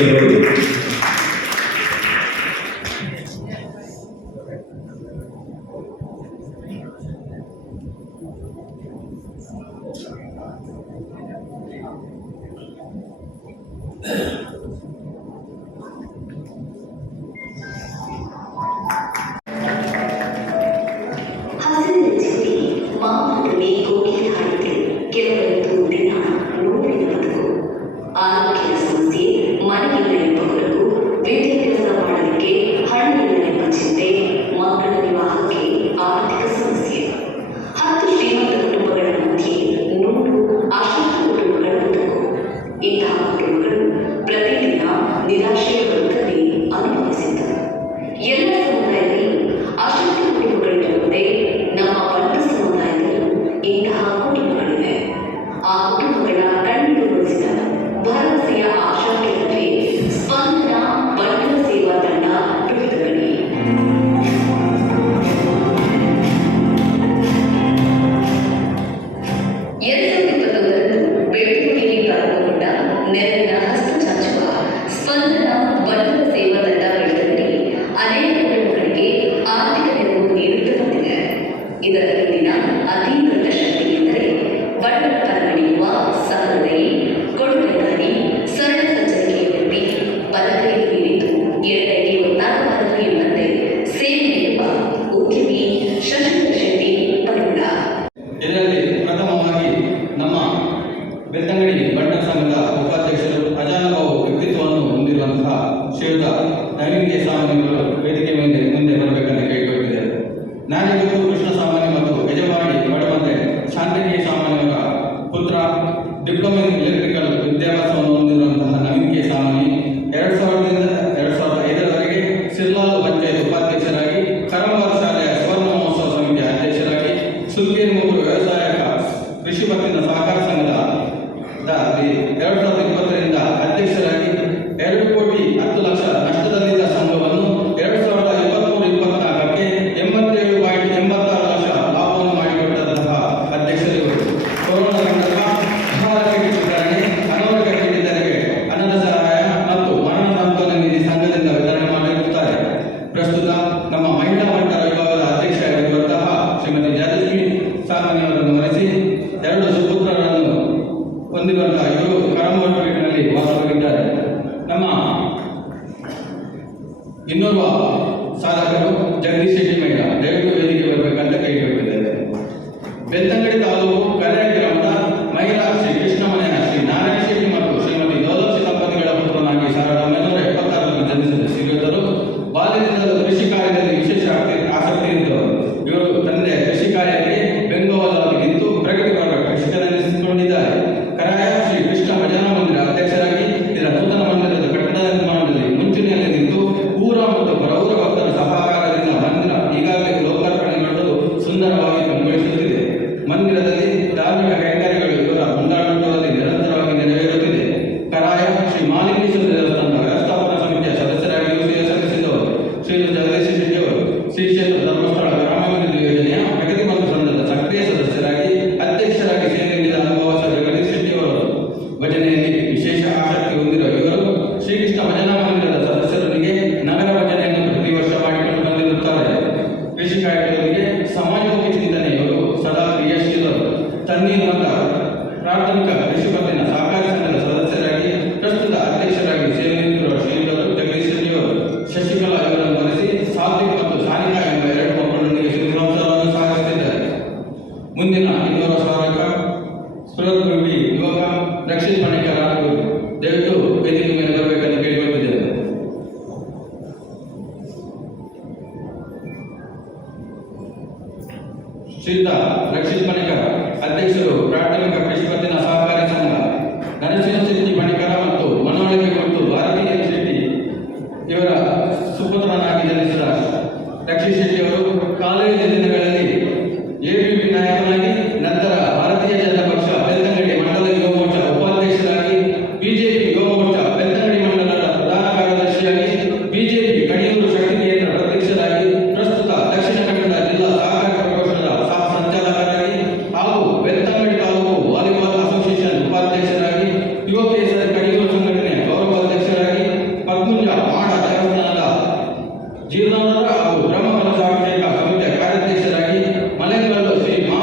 ಹಸಿರಿನ ಜೊತೆ ಮಾತ್ರವೇ ಕೋಗಿಲೆ ಹಾಡಿದೆ ಕೆಲವೊಂದು ದಿನ ನೋವಿನ ಬದುಕು ಆರೋಗ್ಯದ ಸಮಸ್ಯೆ ಮನೆಯಿಲ್ಲ ಎಂಬ ಹೊರಗು ವಿದ್ಯಾಭ್ಯಾಸ ಮಾಡಲಿಕ್ಕೆ ಹಣವಿಲ್ಲ ಎಂಬ ಚಿಂತೆ ಮಕ್ಕಳ ವಿವಾಹಕ್ಕೆ ಆರ್ಥಿಕ ಸಮಸ್ಯೆ 10 ಶ್ರೀಮಂತ ಕುಟುಂಬಗಳ ಮಧ್ಯೆ 100 ಅಶಕ್ತ ಕುಟುಂಬಗಳ ಬದುಕು ಇಂತಹ ಕುಟುಂಬಗಳು ಪ್ರತಿದಿನ ನಿರಾಶೆಯ ಬದುಕನ್ನೇ ಅನುಭವಿಸಿದ್ದರು. ಎಲ್ಲ ಸಮುದಾಯದಲ್ಲೂ ಅಶಕ್ತ ಕುಟುಂಬಗಳಿರುವಂತೆ ನಮ್ಮ ಬಂಟ ಸಮುದಾಯದಲ್ಲೂ ಇಂತಹ ಕುಟುಂಬಗಳಿವೆ. ಆ ಕುಟುಂಬಗಳ ಕಣ್ಣೀರು ಒರೆಸಿದ ಭರವಸೆಯ ಆಶಾ ಕೇಂದ್ರವೇ ಸ್ಪಂದನ ಬಂಟರ ಸೇವಾ ತಂಡ ದುಡಿದಗಣಿ. 2021 ಬೆಳಗಾವಿಯಲ್ಲಿ ಪ್ರಾರಂಭಗೊಂಡ ನೆರವಿನ ಹಸ್ತ ಚಾಚುವ ಸ್ಪಂದನ ಬಂಟರ ಸೇವಾ ತಂಡ ಬೆಳಗಾವಿ ಅನೇಕ ಕುಟುಂಬಗಳಿಗೆ ಆರ್ಥಿಕ ನೆರವು ನೀಡುತ್ತಾ ಬಂದಿದೆ. ಇದರ ಹಿಂದಿನ ಅತಿ ದೊಡ್ಡ ಶಕ್ತಿ ಎಂದರೆ ಬಂಟರ ಪರ ನಡೆಯುವ ಸಹೃದಯಿ, ಕೊಡುಗೆದಾರಿ, ಸರಳ ಸಜ್ಜನಿಕೆಯ ವ್ಯಕ್ತಿ, ಬಲಗೈಯಲ್ಲಿ ನಿಂತು ಎಡಗೈಗೆ ಒತ್ತಾಡಬಾರದು ಎಂಬಂತೆ ಸೇವೆ ನೀಡುವ ಉದ್ಯಮಿ ಶಶಿಧರ ಶೆಟ್ಟಿ ಪಟೋಡ. ಇದರಲ್ಲಿ ಪ್ರಥಮವಾಗಿ ನಮ್ಮ ಬೆಳ್ತಂಗಡಿ ಬಂಟರ ಸಂಘದ ಉಪಾಧ್ಯಕ್ಷರು ಅಜಾನುಭಾವ ವ್ಯಕ್ತಿತ್ವವನ್ನು ಹೊಂದಿರುವಂತಹ ಶ್ರೀಯುತ ನವೀನ್ ಕೆ ಸಾಮಾನ್ಯವರು ವೇದಿಕೆ ಮುಂದೆ ಬರಬೇಕಂತ ಕೇಳಿಕೊಂಡಿದ್ದೇವೆ. ನಾನಿವತ್ತು ಕೃಷ್ಣ ಸಾಮಾನ್ಯ ಮತ್ತು ಯಜಮಾನಿ ಬಡವಂತೆ ಶಾಂತಿನಿಗೆ ಸಾಮಾನ್ಯವರ ಪುತ್ರ ಡಿಪ್ಲೊಮಾ ಇನ್ ಎಲೆಕ್ಟ್ರಿಕಲ್ ವಿದ್ಯಾಭ್ಯಾಸವನ್ನು ಹೊಂದಿರುವಂತಹ ನವೀನ್ ಕೆ ಸಾಮಾನಿ 2000ರಿಂದ 2005ರವರೆಗೆ ಸಿರ್ಲಾಲ್ ಪಂಚಾಯತ್ ಉಪಾಧ್ಯಕ್ಷರಾಗಿ, ಕರಂಬಾರ್ ಶಾಲೆಯ ಸ್ವರ್ಣ ಮಹೋತ್ಸವ ಸಮಿತಿಯ ಅಧ್ಯಕ್ಷರಾಗಿ, ಸುಲ್ಕೇರಿ ಮೂರು ವ್ಯವಸಾಯಕ ಕೃಷಿ ಪತ್ತಿನ ಸಹಕಾರ ಸಂಘದ 2020ರಿಂದ ಅಧ್ಯಕ್ಷರಾಗಿ 2 ಕೋಟಿ 10 ಲಕ್ಷ ನಷ್ಟದಲ್ಲಿದ್ದ ಸಂಘವನ್ನು 2023-24ಕ್ಕೆ 87.86 ಲಕ್ಷ ಲಾಭವನ್ನು ಮಾಡಿಕೊಟ್ಟಂತಹ ಅಧ್ಯಕ್ಷರು. ಕೊರೋನಾ ಸಂದರ್ಭ, ಆಹಾರ ಕಿಟ್ ವಿತರಣೆ, ಅನಾರೋಗ್ಯ ಪೀಡಿತರಿಗೆ ಅನ್ನದ ಸಹಾಯ ಮತ್ತು ಮರಣ ಸಾಂತ್ವನ ನಿಧಿ ಸಂಘದಿಂದ ವಿತರಣೆ ಮಾಡಿರುತ್ತಾರೆ. ಪ್ರಸ್ತುತ ನಮ್ಮ ಮಹಿಳಾ ಬಂಟರ ವಿಭಾಗದ ಅಧ್ಯಕ್ಷರಾಗಿರುವಂತಹ ಶ್ರೀಮತಿ ಜಾಲಕ್ಷ್ಮಿ ಸಾಮಾನ್ಯವರನ್ನು ವರೆಸಿ 2 ಸುಪುತ್ರರನ್ನು ಹೊಂದಿರುವಂತಹ ಇವರು ಕರಂಬಾಟಿನಲ್ಲಿ ವಾಸವಾಗಿದ್ದಾರೆ. ನಮ್ಮ ಇನ್ನೋರ್ವ ಸಾಧಕರು ಜಗದೀಶ್ ಶೆಟ್ಟಿ ಮಹಿಳಾ ದಯವಿಟ್ಟು ವೇದಿಕೆ ಬರಬೇಕಂತ ಕೇಳಿಕೊಂಡಿದ್ದೇವೆ. ಬೆಳ್ತಂಗಡಿ ತಾಲೂಕು ಕರೆ ಗ್ರಾಮದ ಮಹಿಳಾ ಶ್ರೀ ಕೃಷ್ಣಮನೆಯ ಶ್ರೀ ನಾರಾಯಣ ಶೆಟ್ಟಿ ಮತ್ತು ಶ್ರೀಮತಿ ದೌಲಕ್ಷಿ ದಂಪತಿಗಳ ಪುತ್ರನಾಗಿ 1976ರಲ್ಲಿ ಜನಿಸಿದ ಶ್ರೀಯುತರು ಬಾಲ್ಯದಿಂದಲೂ ಕೃಷಿ ಕಾರ್ಯದಲ್ಲಿ ವಿಶೇಷ ಆಸಕ್ತಿ ಇದ್ದವರು. ಇವರು ತಂದೆ ಕೃಷಿ ಕಾರ್ಯಕ್ಕೆ ಬೆಂಗಾವಲಾಗಿ ನಿಂತು ಪ್ರಗತಿಪರ ಕೃಷಿಕರೆನಿಸಿಕೊಂಡಿದ್ದಾರೆ. ಕರಾಯ ಶ್ರೀ ಕೃಷ್ಣ ಭಜನಾ ಮಂದಿರ ಅಧ್ಯಕ್ಷರಾಗಿ ಇದರ ನೂತನ ಮಂದಿರದ ಕಟ್ಟಡ ನಿರ್ಮಾಣದಲ್ಲಿ ಮುಂಚೂಣಿಯಲ್ಲಿ ನಿಂತು ಊರ ಮತ್ತು ಹೊರಊರ ಭಕ್ತರ ಸಹಕಾರದಿಂದ ಮಂದಿರ ಈಗಾಗಲೇ ಲೋಕಾರ್ಪಣೆಗೊಂಡು ಸುಂದರವಾಗಿ ಕಂಗೊಳಿಸುತ್ತಿದೆ. ಮಂದಿರದಲ್ಲಿ ಧಾರ್ಮಿಕ ಕೈಂಕರ್ಯಗಳು ಇವರ ಮುಂದಾಳತ್ವದಲ್ಲಿ ನಿರಂತರವಾಗಿ ನೆರವೇರುತ್ತಿದೆ. ಕರಾಯ ಶ್ರೀ ಮಾಲಿಂಗೇಶ್ವರ ದೇವಸ್ಥಾನದ ವ್ಯವಸ್ಥಾಪನಾ ಸಮಿತಿಯ ಸದಸ್ಯರಾಗಿಯೂ ಸೇವೆ ಸಲ್ಲಿಸಿದವರು ಶ್ರೀಯುತ ಜಗದೀಶ್ ಶೆಟ್ಟಿಯವರು ಶ್ರೀ ಕ್ಷೇತ್ರ ಧರ್ಮಸ್ಥಳ ಗ್ರಾಮಾಭಿವೃದ್ಧಿ ಯೋಜನೆಯ ಪ್ರಗತಿ ಬಂಧು ತಂಡದ ಸಕ್ರಿಯ ಸದಸ್ಯರಾಗಿ ಅಧ್ಯಕ್ಷರಾಗಿ ಸೇವೆ ನೀಡಿದ ಅನುಭವ ಜಗದೀಶ್ ಶೆಟ್ಟಿಯವರು. ಭಜನೆಯಲ್ಲಿ ವಿಶೇಷ ಆಸಕ್ತಿ ಹೊಂದಿರುವ ಇವರು ಶ್ರೀಕೃಷ್ಣ ಭಜನಾ ಮಂದಿರದ ಸದಸ್ಯರೊಂದಿಗೆ ನಗರ ಭಜನೆಯನ್ನು ಪ್ರತಿ ವರ್ಷ ಮಾಡಿಕೊಂಡು ಬಂದಿರುತ್ತಾರೆ. ಕೃಷಿ ಕಾಯಕದೊಂದಿಗೆ ಸಮಾಜಮುಖಿ ಚಿಂತನೆಯವರು ಸದಾ ಕ್ರಿಯಾಶೀಲರು. ತನ್ನೀರ್ಮತ ಪ್ರಾಥಮಿಕ ಕೃಷಿ ಪತ್ತಿನ ಸಹಕಾರಿ ಸಂಘದ ಸದಸ್ಯರಾಗಿ ಪ್ರಸ್ತುತ ಅಧ್ಯಕ್ಷರಾಗಿ ಸೇವೆ ನೀಡುತ್ತಿರುವ ಶ್ರೀಯುತರು ಜಗದೀಶ್ ಶೆಟ್ಟಿಯವರು. ಶಶಿಕಲಾ ಇವರನ್ನು ವರೆಸಿ ಸಾತ್ವಿಕ್ ಮತ್ತು ಸಾನಿಕಾ ಎಂಬ 2 ಮಕ್ಕಳೊಂದಿಗೆ ಸಂಸಾರವನ್ನು ಸಾಗಿಸುತ್ತಿದ್ದಾರೆ. ಮುಂದಿನ ಇನ್ನೋರ್ವ ಸಾಧಕ ಸುರತ್ಗುಂಡಿ ಯುವಕ ರಕ್ಷಿತ್ ಪಣಿಕರ ದಯವಿಟ್ಟು ವೇದಿಕೆ ಮೇಲೆ ಬರಬೇಕಂತ ಕೇಳಿಕೊಂಡಿದ್ದೇವೆ. ಶ್ರೀಯುತ ರಕ್ಷಿತ್ ಪಣಿಕರ ಅಧ್ಯಕ್ಷರು ಪ್ರಾಥಮಿಕ ಕೃಷಿ ಪತ್ತಿನ ಸಹಕಾರಿ ಸಂಘ. ನರಸಿಂಹ ಶೆಟ್ಟಿ ಪಣಿಕರ ಮತ್ತು ಮನವೊಳಗೆ ಮತ್ತು ಭಾರತೀಯ ಶೆಟ್ಟಿ ಇವರ ಸುಪುತ್ರನಾಗಿ ಜನಿಸಿದ ರಕ್ಷಿತ್ ಶೆಟ್ಟಿ ಅವರು ಕಾಲೇಜು ದಿನಗಳಲ್ಲಿ ಎಬಿವಿ ನಾಯಕನಾಗಿ, ನಂತರ ಭಾರತೀಯ ಜನತಾ ಪಕ್ಷ ಬೆಳ್ತಂಗಡಿ ಮಂಡಲ ಯುವ ಮೋರ್ಚಾ ಉಪಾಧ್ಯಕ್ಷರಾಗಿ, ಬಿಜೆಪಿ ಯುವ ಮೋರ್ಚಾ ಬೆಳ್ತಂಗಡಿ ಮಂಡಲದ ಪ್ರಧಾನ ಕಾರ್ಯದರ್ಶಿಯಾಗಿ, ಬಿಜೆಪಿ ಕಣಿಯೂರು ಶಕ್ತಿ ಕೇಂದ್ರ ಅಧ್ಯಕ್ಷರಾಗಿ, ಪ್ರಸ್ತುತ ದಕ್ಷಿಣ ಕನ್ನಡ ಜಿಲ್ಲಾ ಸಹಕಾರ ಪ್ರಕೋಷ್ಠದ ಸಹ ಸಂಚಾಲಕರಾಗಿ ಹಾಗೂ ಬೆಳ್ತಂಗಡಿ ತಾಲೂಕು ವಾಲಿಬಾಲ್ ಅಸೋಸಿಯೇಷನ್ ಉಪಾಧ್ಯಕ್ಷರಾಗಿ, ಯುವ ಕೇಸರಿ ಕಣಿಯೂರು ಸಂಘಟನೆಯ ಗೌರವಾಧ್ಯಕ್ಷರಾಗಿ, ಪದ್ಮುಂಜ ಮಾಡ ದೇವಸ್ಥಾನದ ಜೀರ್ಣೋದ್ಧಾರ ಹಾಗೂ ಬ್ರಹ್ಮ ಕಲಶಾಭಿಷೇಕ ಸಮಿತಿಯ ಕಾರ್ಯಾಧ್ಯಕ್ಷರಾಗಿ, ಮಲೆಂಗಲ್ಲು ಶ್ರೀ ಮಾ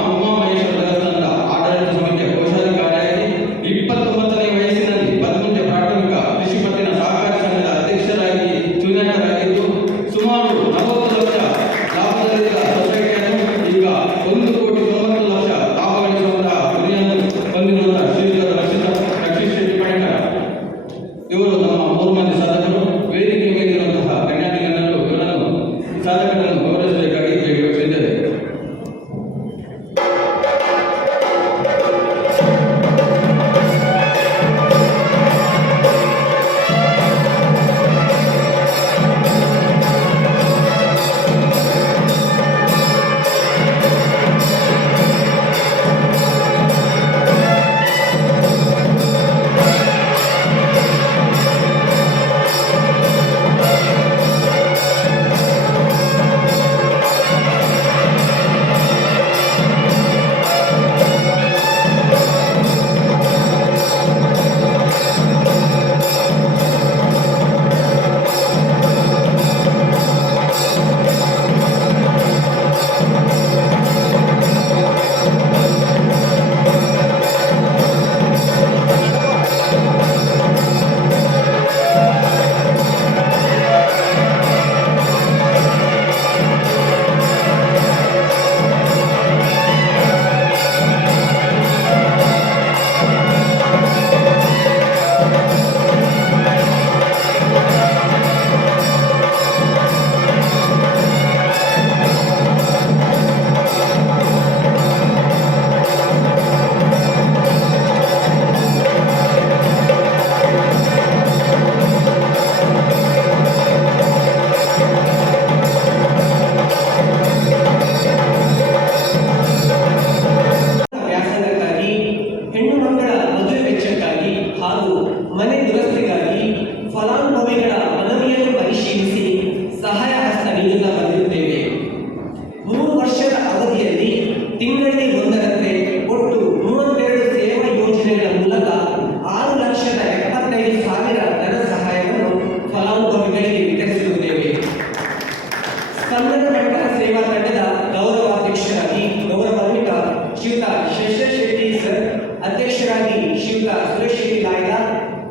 ಶ್ರೀಯುತ ಸುರೇಶ್ ಶೆಟ್ಟಿ ಲಾಯ್ದ,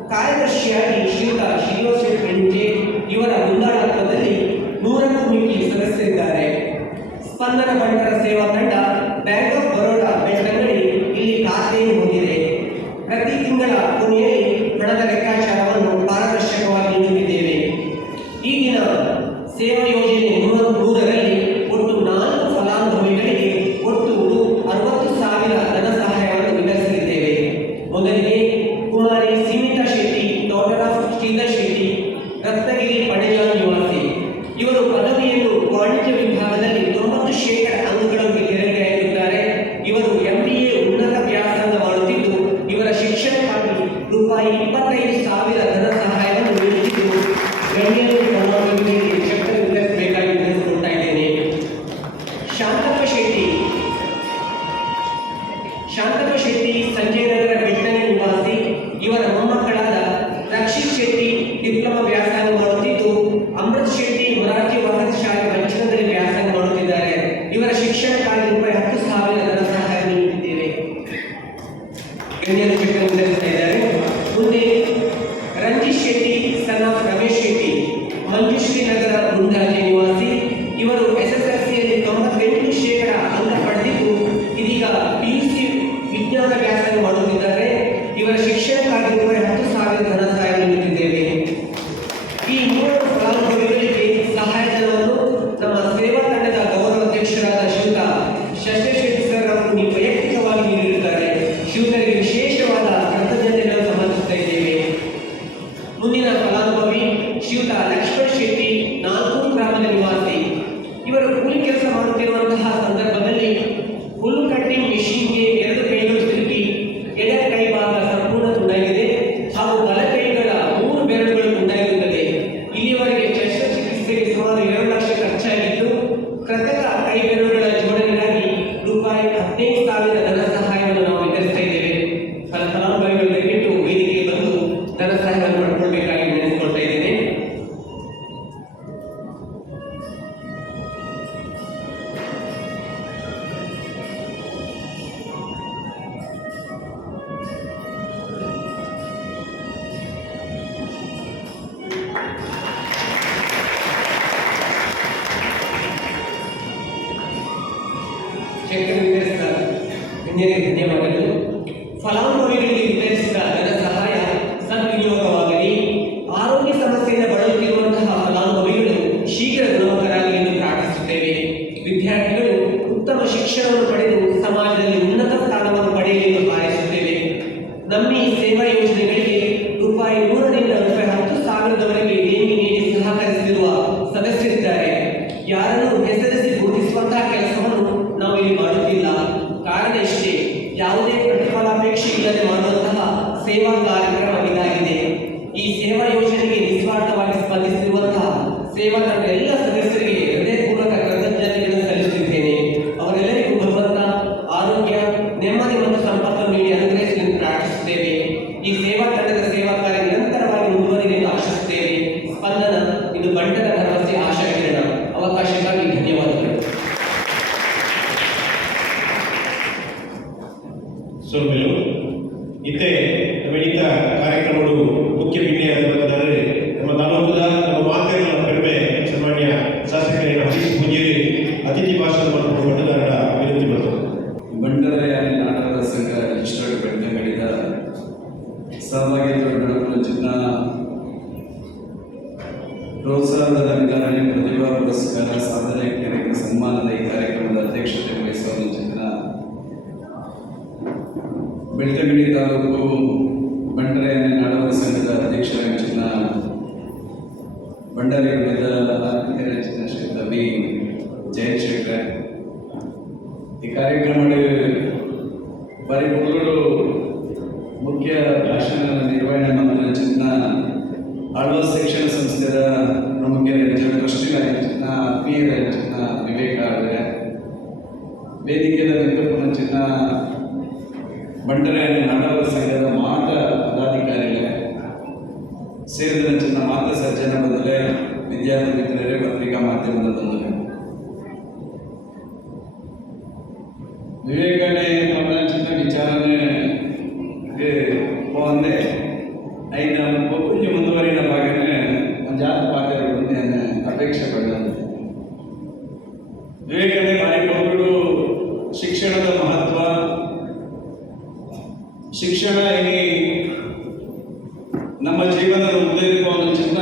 ಕಾರ್ಯದರ್ಶಿಯಾಗಿ ಶ್ರೀಯುತ ಶ್ರೀನಿವಾಸ್ ಶೆಟ್ಟಿ ಬೆಂಜೆ ಇವರ ಮುಂದಾಳತ್ವದಲ್ಲಿ 100ಕ್ಕೂ ಮಿಕ್ಕಿ ಸದಸ್ಯರಿದ್ದಾರೆ. ಸ್ಪಂದನ ಬಂಟರ ಸೇವಾ ತಂಡ ಬ್ಯಾಂಕ್ ಆಫ್ ಬರೋಡಾ ಬೆಳ್ತಂಗಡಿ ಇಲ್ಲಿ ಖಾತೆ ಹೊಂದಿದೆ. ಪ್ರತಿ ತಿಂಗಳ ಕೊನೆಯಲ್ಲಿ ಹಣದ ಲೆಕ್ಕಾಚಾರವನ್ನು ಪಾರದರ್ಶಕವಾಗಿ ನೀಡುತ್ತಿದ್ದೇವೆ. ಈ ದಿನ ಸೇವಾ ಯೋಜನೆ 100ರಲ್ಲಿ ಒಟ್ಟು 4 ಫಲಾನುಭವಿಗಳಿಗೆ ಒಟ್ಟು 60,000 ಧನ ಸಹಾಯವನ್ನು ವಿತರಿಸಲಿದ್ದೇವೆ. ಮೊದಲಿಗೆ ಕುಮಾರಿ ಸೀಮಿತಾ ಶೆಟ್ಟಿ, ಡಾಟರ್ ಆಫ್ ಶ್ರೀಧರ್ ಶೆಟ್ಟಿ, ರತ್ನಗಿರಿ ಪಣೆಜಾನ್ ನಿವಾಸಿ. ಇವರು ಪದವಿಯನ್ನು ವಾಣಿಜ್ಯ ವಿಭಾಗದಲ್ಲಿ 90% ಅಂಕಗಳನ್ನು ತೆರೆದಿದ್ದಾರೆ. ಇವರು MBA ಉನ್ನತ ವ್ಯಾಸಂಗ ಮಾಡುತ್ತಿದ್ದು, ಇವರ ಶಿಕ್ಷಣಕ್ಕಾಗಿ ರೂಪಾಯಿ 25,000 ಧನ ಸಹಾಯವನ್ನು ನೀಡುತ್ತಿದ್ದು, ಗಣ್ಯರು ಫಲಾನುಭವಿಗಳಿಗೆ ಚೆಕ್ ವಿತರಿಸಬೇಕಾಗಿ ತಿಳಿಸಿಕೊಡ್ತಾ ಇದ್ದೇನೆ. ಶಾಂತಪ್ಪ ಶೆಟ್ಟಿ ಸಂಜಯನಗರ ಬೆಳ್ತಂಗಡಿ ನಿವಾಸಿ. ಇವರ ಮೊಮ್ಮಕ್ಕಳಾದ ರಕ್ಷಿತ್ ಶೆಟ್ಟಿ ಡಿಪ್ಲೊಮಾ ವ್ಯಾಸಂಗ ಮಾಡುತ್ತಿದ್ದು, ಅಮೃತ್ ಶೆಟ್ಟಿ ಮೊರಾರ್ಜಿ ವಸತಿ ಶಾಲೆ ಮಂಚನದಲ್ಲಿ ವ್ಯಾಸಂಗ ಮಾಡುತ್ತಿದ್ದಾರೆ. ಇವರ ಶಿಕ್ಷಣಕ್ಕಾಗಿ ರೂಪಾಯಿ 10,000 ಧನ ಸಹಾಯ ನೀಡುತ್ತಿದ್ದೇವೆ. ಗಣ್ಯರು ಚೆಕ್ ವಿತರಿಸ್ತಾ ಇದ್ದಾರೆ. ಮುಂದೆ ರಂಜಿತ್ ಶೆಟ್ಟಿ ಸನ್ ಆಫ್ ರಮೇಶ್ ಶೆಟ್ಟಿ, ಮಂಜುಶ್ರೀ ನಗರ ಮುಂದಾಜೆ ನಿವಾಸಿ. ಇವರು SSLCಯಲ್ಲಿ 98% ಅಂಕ ಪಡೆದಿದ್ದು, ಇದೀಗ PUC ವಿಜ್ಞಾನ ವ್ಯಾಸಂಗ ಮಾಡುತ್ತಿದ್ದಾರೆ. ಇವರ ಶಿಕ್ಷಣಕ್ಕಾಗಿ ರೂಪಾಯಿ 10,000 ಧನ ಸಹಾಯ ನೀಡುತ್ತಿದ್ದೇವೆ. ಈ 3 ಫಲಾನುಭವಿಗಳಿಗೆ ಸಹಾಯಧನವನ್ನು ನಮ್ಮ ಸೇವಾ ತಂಡದ ಗೌರವ ಅಧ್ಯಕ್ಷರಾದ ಶ್ರೀಯುತ ಶಶಿ ಶೆಟ್ಟಿ ಸರ್ ಅವರು ವೈಯಕ್ತಿಕವಾಗಿ ನೀಡಿರುತ್ತಾರೆ. ಶ್ರೀಯುತರಿಗೆ ವಿಶೇಷವಾದ ಕೃತಜ್ಞತೆಗಳನ್ನು ಸಮರ್ಪಿಸುತ್ತಾ ಇದ್ದೇವೆ. ಮುಂದಿನ ಫಲಾನುಭವಿ ಶ್ರೀಯುತ ಲಕ್ಷ್ಮಣ್ ಶೆಟ್ಟಿ, 4 ಗ್ರಾಮದ ನಿವಾಸಿ. ಇವರು ಕೂಲಿ ಕೆಲಸ ಮಾಡುತ್ತಿರುವಂತಹ ಸಂದರ್ಭದಲ್ಲಿ ಹುಲ್ಲು ಕಟ್ಟಿಂಗ್ ಮೆಷಿನ್ಗೆ 2 ಕೈಗಳು ಸಿಲುಕಿ ಎಡ ಕೈ ಭಾಗ ಸಂಪೂರ್ಣ ತುಂಡಾಗಿದೆ ಹಾಗೂ ಬಲ ಕೈಗಳ 3 ಬೆರಳುಗಳು ತುಂಡಾಗಿರುತ್ತದೆ. ಇಲ್ಲಿಯವರೆಗೆ ಶಸ್ತ್ರಚಿಕಿತ್ಸೆಗೆ ಸುಮಾರು 2 ಲಕ್ಷ ಖರ್ಚಾಗಿದ್ದು, ಕೃತಕ ಕೈ ಬೆರಳುಗಳ ಜೋಡಣೆಗಾಗಿ ರೂಪಾಯಿ 15,000 ಧನ ಸಹಾಯವನ್ನು ನಾವು ವಿತರಿಸ್ತಾ ಇದ್ದೇವೆ. ಫಲಾನುಭವಿಗಳು ದಯವಿಟ್ಟು ವೇದಿಕೆಗೆ ಬಂದು ಧನ ಸಹಾಯವನ್ನು ಪಡ್ಕೊಳ್ಬೇಕಾಗಿ ನೆನೆಸಿಕೊಳ್ತಾ ಇದ್ದೇನೆ. ಚೆಕ್ ವಿತರಿಸಿದ ಗಣ್ಯರಿಗೆ ಧನ್ಯವಾದಗಳು. ಫಲಾನುಭವಿಗಳಿಗೆ ವಿತರಿಸಿದ ಧನ ಸಹಾಯ ಸದ್ವಿನಿಯೋಗವಾಗಲಿ. ಆರೋಗ್ಯ ಸಮಸ್ಯೆಯಿಂದ ಬಳಲುತ್ತಿರುವಂತಹ ಫಲಾನುಭವಿಗಳು ಶೀಘ್ರ ಗುಣಮುಖರಾಗಲಿ ಎಂದು ಪ್ರಾರ್ಥಿಸುತ್ತೇವೆ. ವಿದ್ಯಾರ್ಥಿಗಳು ಉತ್ತಮ ಶಿಕ್ಷಣವನ್ನು ಪಡೆದು ಸಮಾಜದಲ್ಲಿ ಉನ್ನತ ಸ್ಥಾನವನ್ನು ಪಡೆಯಲಿ ಎಂದು ಹಾರೈಸುತ್ತೇವೆ. ನಮ್ಮ ಈ ಸೇವಾ ಯೋಜನೆಗಳಿಗೆ ರೂಪಾಯಿ 100ರಿಂದ ರೂಪಾಯಿ 10,000ದವರೆಗೆ ದೇಣಿಗೆ ನೀಡಿ ಸಹಕರಿಸಿರುವ ಸದಸ್ಯರಿದ್ದಾರೆ. ಯಾರನ್ನು ಹೆಸರಿಸಿ ಗುರುತಿಸುವಂತಹ ಕೆಲಸವನ್ನು ನಾವು ಇಲ್ಲಿ ಮಾಡುತ್ತಿಲ್ಲ. ಕಾರಣ ಇಷ್ಟೇ, ಯಾವುದೇ ಪ್ರತಿಫಲಾಪೇಕ್ಷೆ ಇಲ್ಲದೆ ಮಾಡುವಂತಹ ಸೇವಾ ಕಾರ್ಯಕ್ರಮ ಇದಾಗಿದೆ. ಈ ಸೇವಾ ಯೋಜನೆಗೆ ನಿಸ್ವಾರ್ಥವಾಗಿ ಸ್ಪಂದಿಸಿರುವಂತಹ ಸೇವಾ ತಂಡದ ಎಲ್ಲ ಸದಸ್ಯರಿಗೆ ಹೃದಯಪೂರ್ವಕ ಕೃತಜ್ಞತೆಗಳನ್ನು ಸಲ್ಲಿಸುತ್ತಿದ್ದೇನೆ. ಅವರೆಲ್ಲರಿಗೂ ಭಗವಂತ ಆರೋಗ್ಯ, ನೆಮ್ಮದಿ ಮತ್ತು ಸಂಪತ್ತನ್ನು ನೀಡಿ ಅನುಗ್ರಹಿಸಲಿ ಎಂದು ಪ್ರಾರ್ಥಿಸುತ್ತೇವೆ. ಈ ಸೇವಾ ತಂಡದ ಸೇವಾ ಕಾರ್ಯ ನಿರಂತರವಾಗಿ ಮುಂದುವರಿಯಲಿ ಎಂದು ಆಶಿಸುತ್ತೇವೆ. ಸ್ಪಂದನ ಇದು ಬಂಟರ ಭರವಸೆ, ಆಶಾ ಕಿರಣ. ಅವಕಾಶಕ್ಕಾಗಿ ಧನ್ಯವಾದಗಳು. ಸೋಮೇಲು ಇತ್ತೆ ನಡೀತ ಕಾರ್ಯಕ್ರಮಗಳು ಮುಖ್ಯ ಭಿನ್ನಯಾದರೆ ನಮ್ಮ ತಾಲೂಕದ ನಮ್ಮ ಮಾತೆಗಳ ಕಡಿಮೆ ಸನ್ಮಾನ್ಯ ಶಾಸಕರಾದ ಹರೀಶ್ ಪೂಜೇರಿ ಅತಿಥಿ ಭಾಷಣ ಮತ್ತು ಮತದಾರರ ವಿನಂತಿ ಬರ್ತದೆ. ಬಂಟರ ನಾಟಕದ ಸಂಘ ರಿಜಿಸ್ಟರ್ಡ್ ಬೆಳ್ತಂಗಡಿದ ಸಹಭಾಗಿತ್ವ ಚಿನ್ನ ಪ್ರೋತ್ಸಾಹದ ವಿತರಣೆ, ಪ್ರತಿಭಾ ಪುರಸ್ಕಾರ, ಸಾಧನೆಯರಿಗೆ ಸನ್ಮಾನದ ಈ ಕಾರ್ಯಕ್ರಮದ ಅಧ್ಯಕ್ಷತೆ ವಹಿಸುವ ಚಿನ್ನ ಬೆಳ್ತಂಗಡಿ ತಾಲೂಕು ಬಂಟರೆ ನಾಡವರ ಸಂಘದ ಅಧ್ಯಕ್ಷರಾಗಿನ ಬಂಡಾರಿ ಆತ್ಮೀಯರಾಗಿನ ಶ್ರೀಯುತ ವಿ ಜಯಶೇಖರ್. ಈ ಕಾರ್ಯಕ್ರಮ ಬಾರಿ ಮೊದಲು ಮುಖ್ಯ ಭಾಷಣ ನಿರ್ವಹಣೆ ಮಾಡಿದ ಚಿನ್ನ ಆಳ್ವಾಸ್ ಶಿಕ್ಷಣ ಸಂಸ್ಥೆಯ ಪ್ರಮುಖ ಟ್ರಸ್ಟಿನ ಆತ್ಮೀಯರ ಚಿನ್ನ ವಿವೇಕ ಆಳ್ವೆ, ವೇದಿಕೆಯ ನೇತೃತ್ವ ಚಿನ್ನ ಬಂಟರೆ ನಾಡವರ ಸಂಘದ ಮಾತ ಪದಾಧಿಕಾರಿಗಳೇ ಸೇರಿದ ಚಿನ್ನ ಮಾತ ಸಜ್ಜನ ಬದಲೇ ವಿದ್ಯಾರ್ಥಿ ಮಿತ್ರರೇ, ಪತ್ರಿಕಾ ಮಾಧ್ಯಮದ ಬಂಧುಗಳೇ, ವಿವೇಕನೇ ಚಿನ್ನ ವಿಚಾರಣೆ ವಿವೇಕನೇ ಬಾರಿ ಕೊಟ್ಟು ಶಿಕ್ಷಣದ ಮಹತ್ವ ಶಿಕ್ಷಣ ಇಲ್ಲಿ ನಮ್ಮ ಜೀವನದ ಉದ್ದೇಶವನ್ನು ಚಿನ್ನ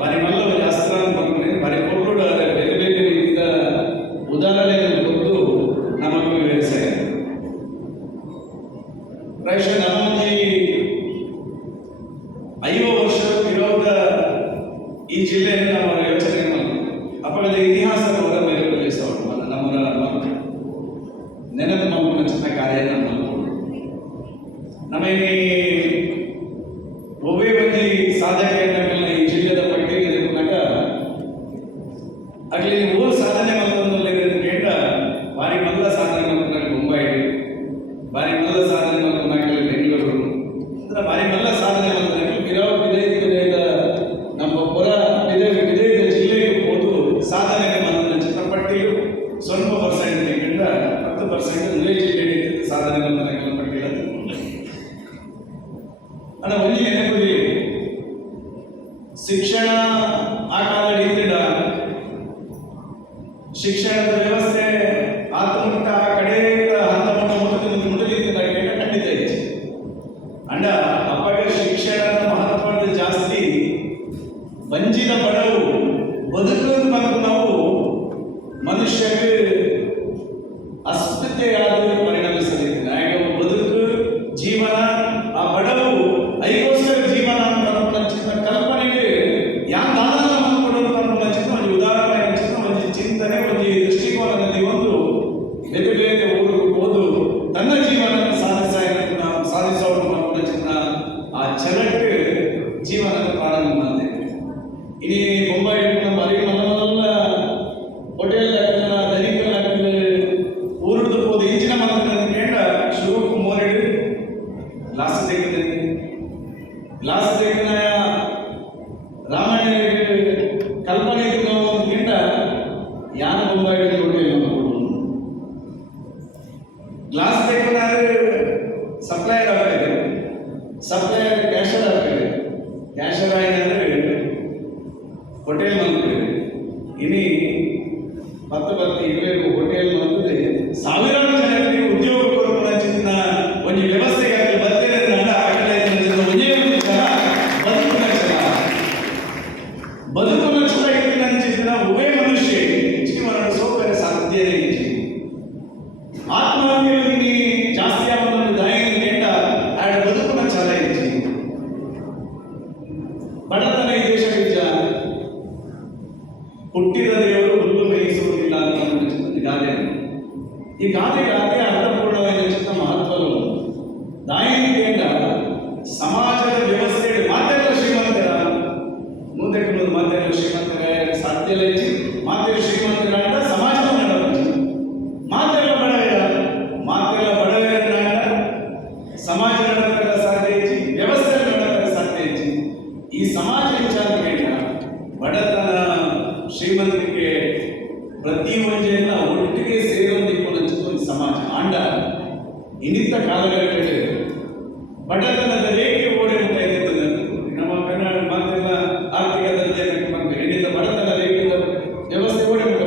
ಬಾರಿ ಮಲ್ಲವ ಶಾಸ್ತ್ರ ಅಂತ ಬಾರಿ ಕೊಟ್ಟು ಬೇರೆ ಬೇರೆ ರೀತಿಯ ಉದಾಹರಣೆಯನ್ನು ಕೊಟ್ಟು ನಮಗೆ ವಿವರಿಸಿದೆ ಪ್ರಾಯಶಃ ನಮ್ಮಲ್ಲಿ 5 ವರ್ಷ ವಿರೋಧ ಈ ಜಿಲ್ಲೆಯನ್ನು ನಾವು ಯೋಚನೆ ಮಾಡಿ ಅಪಗದ ಇತಿಹಾಸದ ಹೊರ ಮೇಲೆ ಕಲಿಸೋರು ನಮ್ಮ ನೆನಪು ನಮ್ಮ ಚಿನ್ನ ಕಾರ್ಯ ನಮಗೆ ಒಬ್ಬೇ ಮಂದಿ ಸಾಧನೆಯನ್ನ ಈ ಜಿಲ್ಲೆದ ಪಟ್ಟಿಗೆ ಎದುರುಕೊಂಡಾಗ ಆಗಲಿ ಮೂರು ಸಾಧನೆ ಮತ್ತೊಂದು ಕೇಳ ಬಾರಿ ಮಲ್ಲ ಸಾಧನೆ ಮತ್ತೊಂದು ಮುಂಬೈ ಬಾರಿ ಮಲ್ಲ ಸಾಧನೆ ಮತ್ತೊಂದು ಬೆಂಗಳೂರು ಅಂದ್ರೆ ಬಾರಿ ಮಲ್ಲ ಸಾಧನೆ ಮತ್ತೊಂದು ವಿದೇಶದ ನಮ್ಮ ಹೊರ ವಿದೇಶದ ಜಿಲ್ಲೆಗೆ ಹೋದು ಸಾಧನೆ ಮತ್ತೊಂದು ಚಿತ್ರಪಟ್ಟಿಯು ಸ್ವಲ್ಪ ಪರ್ಸೆಂಟ್ ಕಂಡ 10% ಉಳಿದ ಜಿಲ್ಲೆ ಸಾಧನೆ ಮತ್ತೊಂದು ಪಟ್ಟಿಲ್ಲ ಅಣ್ಣ ಒಂದು ನೆನಪುರಿ ಶಿಕ್ಷಣ ಆ ಕಾಲ ರೀತಿಯ ಶಿಕ್ಷಣದ ವ್ಯವಸ್ಥೆ ಆತ್ಮುಕ್ತ ಕಡೆ ಹಂತ ಮುಟ್ಟಲಿದ್ದ ಖಂಡಿತ ಹೆಚ್ಚು ಅಂಡ ಅಪ್ಪಗೆ ಶಿಕ್ಷಣದ ಮಹತ್ವದ ಜಾಸ್ತಿ ವಂಚಿತ ಬಡವು ಬದುಕಲು ಬಂದು ನಾವು ಮನುಷ್ಯರಿಗೆ ಅಸ್ಮಿತೆಯಾದ ಪರಿಣಮಿಸಲಿದೆ ಹಾಗೆ ಬದುಕು ಜೀವನ ಆ ಬಡವು ಐಗೋಸ್ಕರ ಜೀವನ ಅಂತ ಕಲ್ಪನೆಗೆ ಯಾವ ದಾನ ಕೊಡೋದು ಅನ್ನೋ ಒಂದು ಉದಾಹರಣೆ ಒಂದು ಚಿಂತನೆ ಒಂದು ದೃಷ್ಟಿಕೋನದಲ್ಲಿ ಒಂದು ಬೇರೆ ಬೇರೆ ಊರು ಹೋದು ತನ್ನ ಜೀವನ ಸಾಧಿಸೋದು ಅನ್ನೋ ಚಿನ್ನ ಆ ಚಲಕ್ಕೆ ಜೀವನದ ಪ್ರಾರಂಭ ಮಾಡಿದೆ ಇനി ಮುಂಬೈ ನಮ್ಮ ಅರಿವು ಮೊದಲ ಹೋಟೆಲ್ ಧನಿಕರ ಊರಿದ್ದು ಹೋದ ಈಚಿನ ಮಾತನ್ನು ಕೇಳ ಶುರು ಮೋರೆಡು ಲಾಸ್ಟ್ ತೆಗೆದ ರಾಮಾಯಣ ಕಲ್ಪನೆ ಗಿಂತ ಯಾನ ಮುಂಬೈ ಹೋಟೆಲ್ ಗ್ಲಾಸ್ ತೆಗೆದ ಸಪ್ಲೈಯರ್ ಆಗ್ತದೆ ಸಪ್ಲೈಯರ್ ಕ್ಯಾಶರ್ ಆಗ್ತದೆ ಕ್ಯಾಶರ್ ಆಯ್ತಂದ್ರೆ ಹೋಟೆಲ್ ಮಾಡ್ತದೆ ಇನಿ ಮತ್ತೆ ಇರಬೇಕು ಹೋಟೆಲ್ ಮಾಡ್ತದೆ ಸಾವಿರಾರು ಜನರಿಗೆ ಉದ್ಯೋಗ ಕೊಡುವ ಚಿನ್ನ ಒಂದು ವ್ಯವಸ್ಥೆಗಾಗಿ ಬರ್ತೇನೆ ಬದುಕುನ ಚಲ ಇಟ್ಟಿನ ಚಿತ್ರ ಒಬ್ಬೇ ಮನುಷ್ಯ ಜೀವನ ಸೌಕರ್ಯ ಸಾಧ್ಯ ಆತ್ಮಹತ್ಯೆ ಜಾಸ್ತಿ ಆಗೋದು ದಾಯಿನ ಕೇಟ ಆಡ ಬದುಕುನ ಛಲ ಇಚ್ಚಿ ಬಡತನ ಈ ದೇಶ ಬೀಜ ಹುಟ್ಟಿದ ದೇವರು ಹುಲ್ಲು ಮೇಯಿಸುವುದಿಲ್ಲ ಅಂತ ಗಾದೆ ಈ ಗಾದೆಗೆ ಅರ್ಥಪೂರ್ಣವಾದ ಚಿತ್ತ ಮಹತ್ವವು ದಾಯಿನ ಕೇಟ ಸಮಾಜದ ವ್ಯವಸ್ಥೆ ಮಾತೆಲ್ಲ ಶ್ರೀಮಂತರ ಮುಂದೆ ಮಾತೆಲ್ಲ ಶ್ರೀಮಂತರ ಸಾಧ್ಯ ಮಾತೆಲ್ಲ ಶ್ರೀಮಂತರ ಅಂತ ಸಮಾಜದ ನಡವಳಿಕೆ ಮಾತೆಲ್ಲ ಬಡವೇರ ಮಾತೆಲ್ಲ ಬಡವೇರ ಸಮಾಜ ನಡವಳಿಕೆ ಸಾಧ್ಯ ಹೆಚ್ಚಿ ವ್ಯವಸ್ಥೆ ನಡವಳಿಕೆ ಸಾಧ್ಯ ಹೆಚ್ಚಿ ಈ ಸಮಾಜ ವಿಚಾರ ಕೇಳ ಬಡತನ ಶ್ರೀಮಂತಿಕೆ ಪ್ರತಿ ಒಂಜೆಲ್ಲ ಒಟ್ಟಿಗೆ ಸೇರೊಂದಿಕ್ಕೊಂಡು ಸಮಾಜ ಆಂಡ ಇನ್ನಿತ ಕಾಲಘಟ್ಟದಲ್ಲಿ ಬಡತನದ ರೇಖೆ ಓಡಿ ಹೋಗ್ತಾ ಇರ್ತದೆ ನಮ್ಮ ಕನ್ನಡ ಮಾತೆಲ್ಲ ಆರ್ಥಿಕ ದರ್ಜೆ ಇನ್ನಿತ ಬಡತನ ರೇಖೆಯ ವ್ಯವಸ್ಥೆ ಓಡಿ ಹೋಗ್ತಾ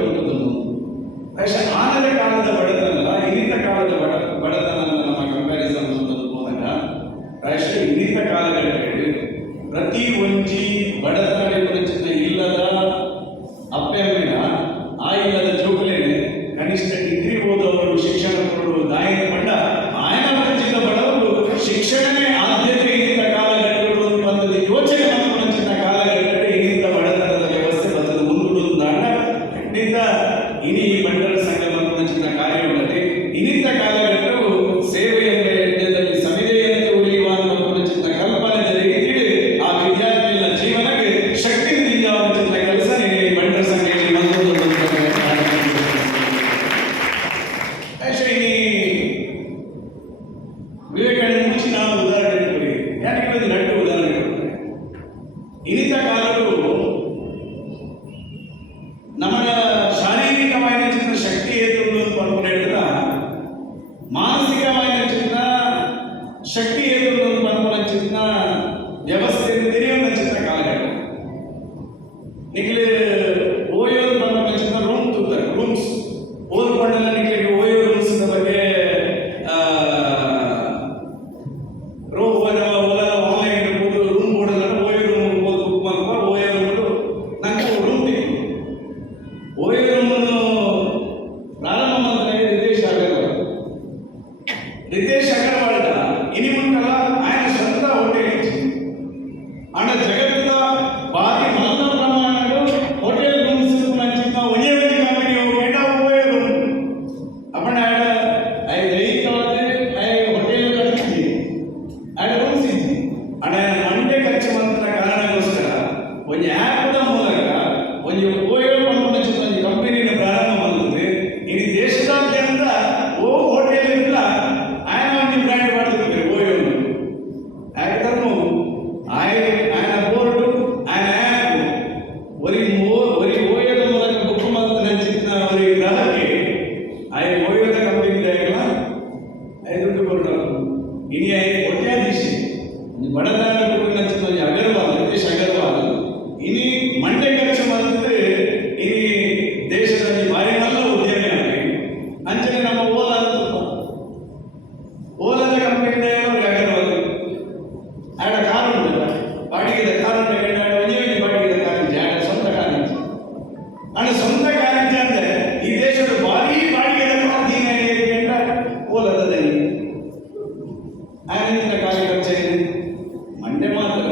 ಪ್ರಾಯಶಃ ಆನದ ಕಾಲದ ಬಡತನ ಇನ್ನಿತ ಕಾಲದ ಬಡತನ ನಮ್ಮ ಕಂಪ್ಯಾರಿಸನ್ ಹೋದಾಗ ಪ್ರಾಯಶಃ ಇನ್ನಿತ ಕಾಲಘಟ್ಟದಲ್ಲಿ ಪ್ರತಿ ಒಂಜಿ ಬಡತನ ಚಿನ್ನ ಇಲ್ಲದ ಅಪ್ಪೆಯಮ್ಮಿನ ಆ ಇಲ್ಲದ ಜೋಕಲೇನೆ ಕನಿಷ್ಠ ಡಿಗ್ರಿ ಓದವರು ಶಿಕ್ಷಣ ಕೊಡುವ ದಾಯಿನ ಪಂಡ ಆಯನ ವಂಚಿತ ಬಡವರು ಶಿಕ್ಷಣನೇ ಆದ್ಯತೆ ಇನ್ನಿತ ಕಾಲಘಟ್ಟಗಳು ಬಂದದ ಯೋಚನೆ ಚಿನ್ನ ಕಾಲಘಟ್ಟದಲ್ಲಿ ಇನ್ನಿತ ಬಡತನದ ವ್ಯವಸ್ಥೆ ಬಂದದ ಮುಂದೂಡುವುದು ದಾಟ ಖಂಡಿತ ಇನಿ ಮಂಡಲ ಸಂಘ ಚಿನ್ನ ಕಾರ್ಯಗಳಲ್ಲಿ ಇನ್ನಿತ ಕಾಲಘಟ್ಟವು ಸೇವೆಯ ಯಜ್ಞದಲ್ಲಿ ಸಮಿತಿಯಂತೆ ಉಳಿಯುವ ಚಿನ್ನ ಕಲ್ಪನೆ ರೀತಿ ಆ ವಿದ್ಯಾರ್ಥಿಗಳ ಜೀವನಕ್ಕೆ ಶಕ್ತಿ ಚಿನ್ನ ಕೆಲಸ ಮಂಡಲ ಸಂಘದಲ್ಲಿ ವಿವೇಕಾನಂದ ಮುಂಚೆ ನಾನು ಉದಾಹರಣೆ ಕೊಡಿ ಯಾಕೆ ಎರಡು ಉದಾಹರಣೆ ಕೊಡ್ತಾರೆ ಇನ್ನಿತ ಕಾಲಗಳು ನಮ್ಮ ಶಾರೀರಿಕమైన ಚಿನ್ನ ಶಕ್ತಿ ಏತು ಅಂತ ಹೇಳಿದ್ರೆ ರಿತೇಶ್ ಅಗರ್ವಾಲ್ದ ಇನಿ ಉಂಟಲ್ಲ ఆయన ಸ್ವಂತ ಹೋಟೆಲ್ ಇತ್ತು ಆಂಡ ಜಗತ್ತಿನ ಬಾರಿ ಮಲ್ಲ ಪ್ರಮಾಣದ ಹೋಟೆಲ್ ರೂಮ್ಸ್ ನಂಚಿನ ಒಂದೇ ಒಂದು ಕಂಪನಿ ಹೋಗೇಂಡ ಹೋಗೋದು ಅಪ್ಪಣ ಐ ರೈತವಾದ ಐ ಹೋಟೆಲ್ ಕಟ್ಟಿದ್ವಿ ಆಡ ರೂಮ್ಸ್ ಇತ್ತು ಆಡ ಮಂಡೆ ಖರ್ಚು ಮಂತ್ರ ಕಾರಣಕ್ಕೋಸ್ಕರ ಒಂದು ಆ್ಯಪ್ದ ಮೂಲಕ ಒಂದು ಉಪಯೋಗ ನಂಚಿನ ಒಂದು ಕಂಪನಿನ ಪ್ರಾರಂಭ ಮಾಡಿದ್ರೆ ಇಡೀ ದೇಶದಾದ್ಯಂತ ಓ ಹೋಟೆಲ್ ಇಲ್ಲ ఆయన ಒಂದು ಬ್ರ್ಯಾಂಡ್ ಮಾಡ್ತಿದ್ದಾರೆ ಉಪಯೋಗ ಯಾಕಂದ್ರೆ ఆయన ಬೋರ್ಡು ఆయన ಆ್ಯಪ್ ಒರಿ ಓಯೋದ ಮೂಲಕ ಬುಕ್ ಮಾಡ್ತಾರೆ ಅಂಚಿನ ಅವರಿಗೆ ಗ್ರಾಹಕಿ ಓಯೋದ ಕಂಪನಿದಾಗೆಲ್ಲ ದುಡ್ಡು ಕೊಟ್ಟು ಇನಿ ಒಟ್ಟಾಧೀಶಿ ಬಡದಾರ ಅಂಚಿನ ಅಗರ್ವಾಲ್ ರಿತೇಶ್ ಅಗರ್ವಾಲ್ ಇನಿ ಮಂಡೆ ಖರ್ಚು ಮಾಡಿದ್ರೆ ಇನಿ ದೇಶದಲ್ಲಿ ಭಾರಿ ಮಲ್ಲ ಉದ್ಯಮಿ ಆಗಿ ಅಂಚನೆ ನಮ್ಮ ಓಲಾದ ಕಂಪನಿ ಅಗರ್ವಾಲ್ ಆಡ ಕಾರು ಉಂಟಲ್ಲ ಬಾಡಿಗೆದ ಕಾರು ಒಂದೇ ಬಾಡಿಗೆದ ಕಾರಿಂಚೆ ಆಡ ಸ್ವಂತ ಕಾರಿಂಚೆ ಆಡ ಸ್ವಂತ ಕಾರಿಂಚೆ ಅಂದ್ರೆ ಈ ದೇಶದ ಭಾರಿ ಬಾಡಿಗೆದ ಕಾರು ಓಲದಲ್ಲಿ ಆಯ್ನ ಕಾರ್ಯಕರ್ತ ಮಂಡೆ ಮಾತ್ರ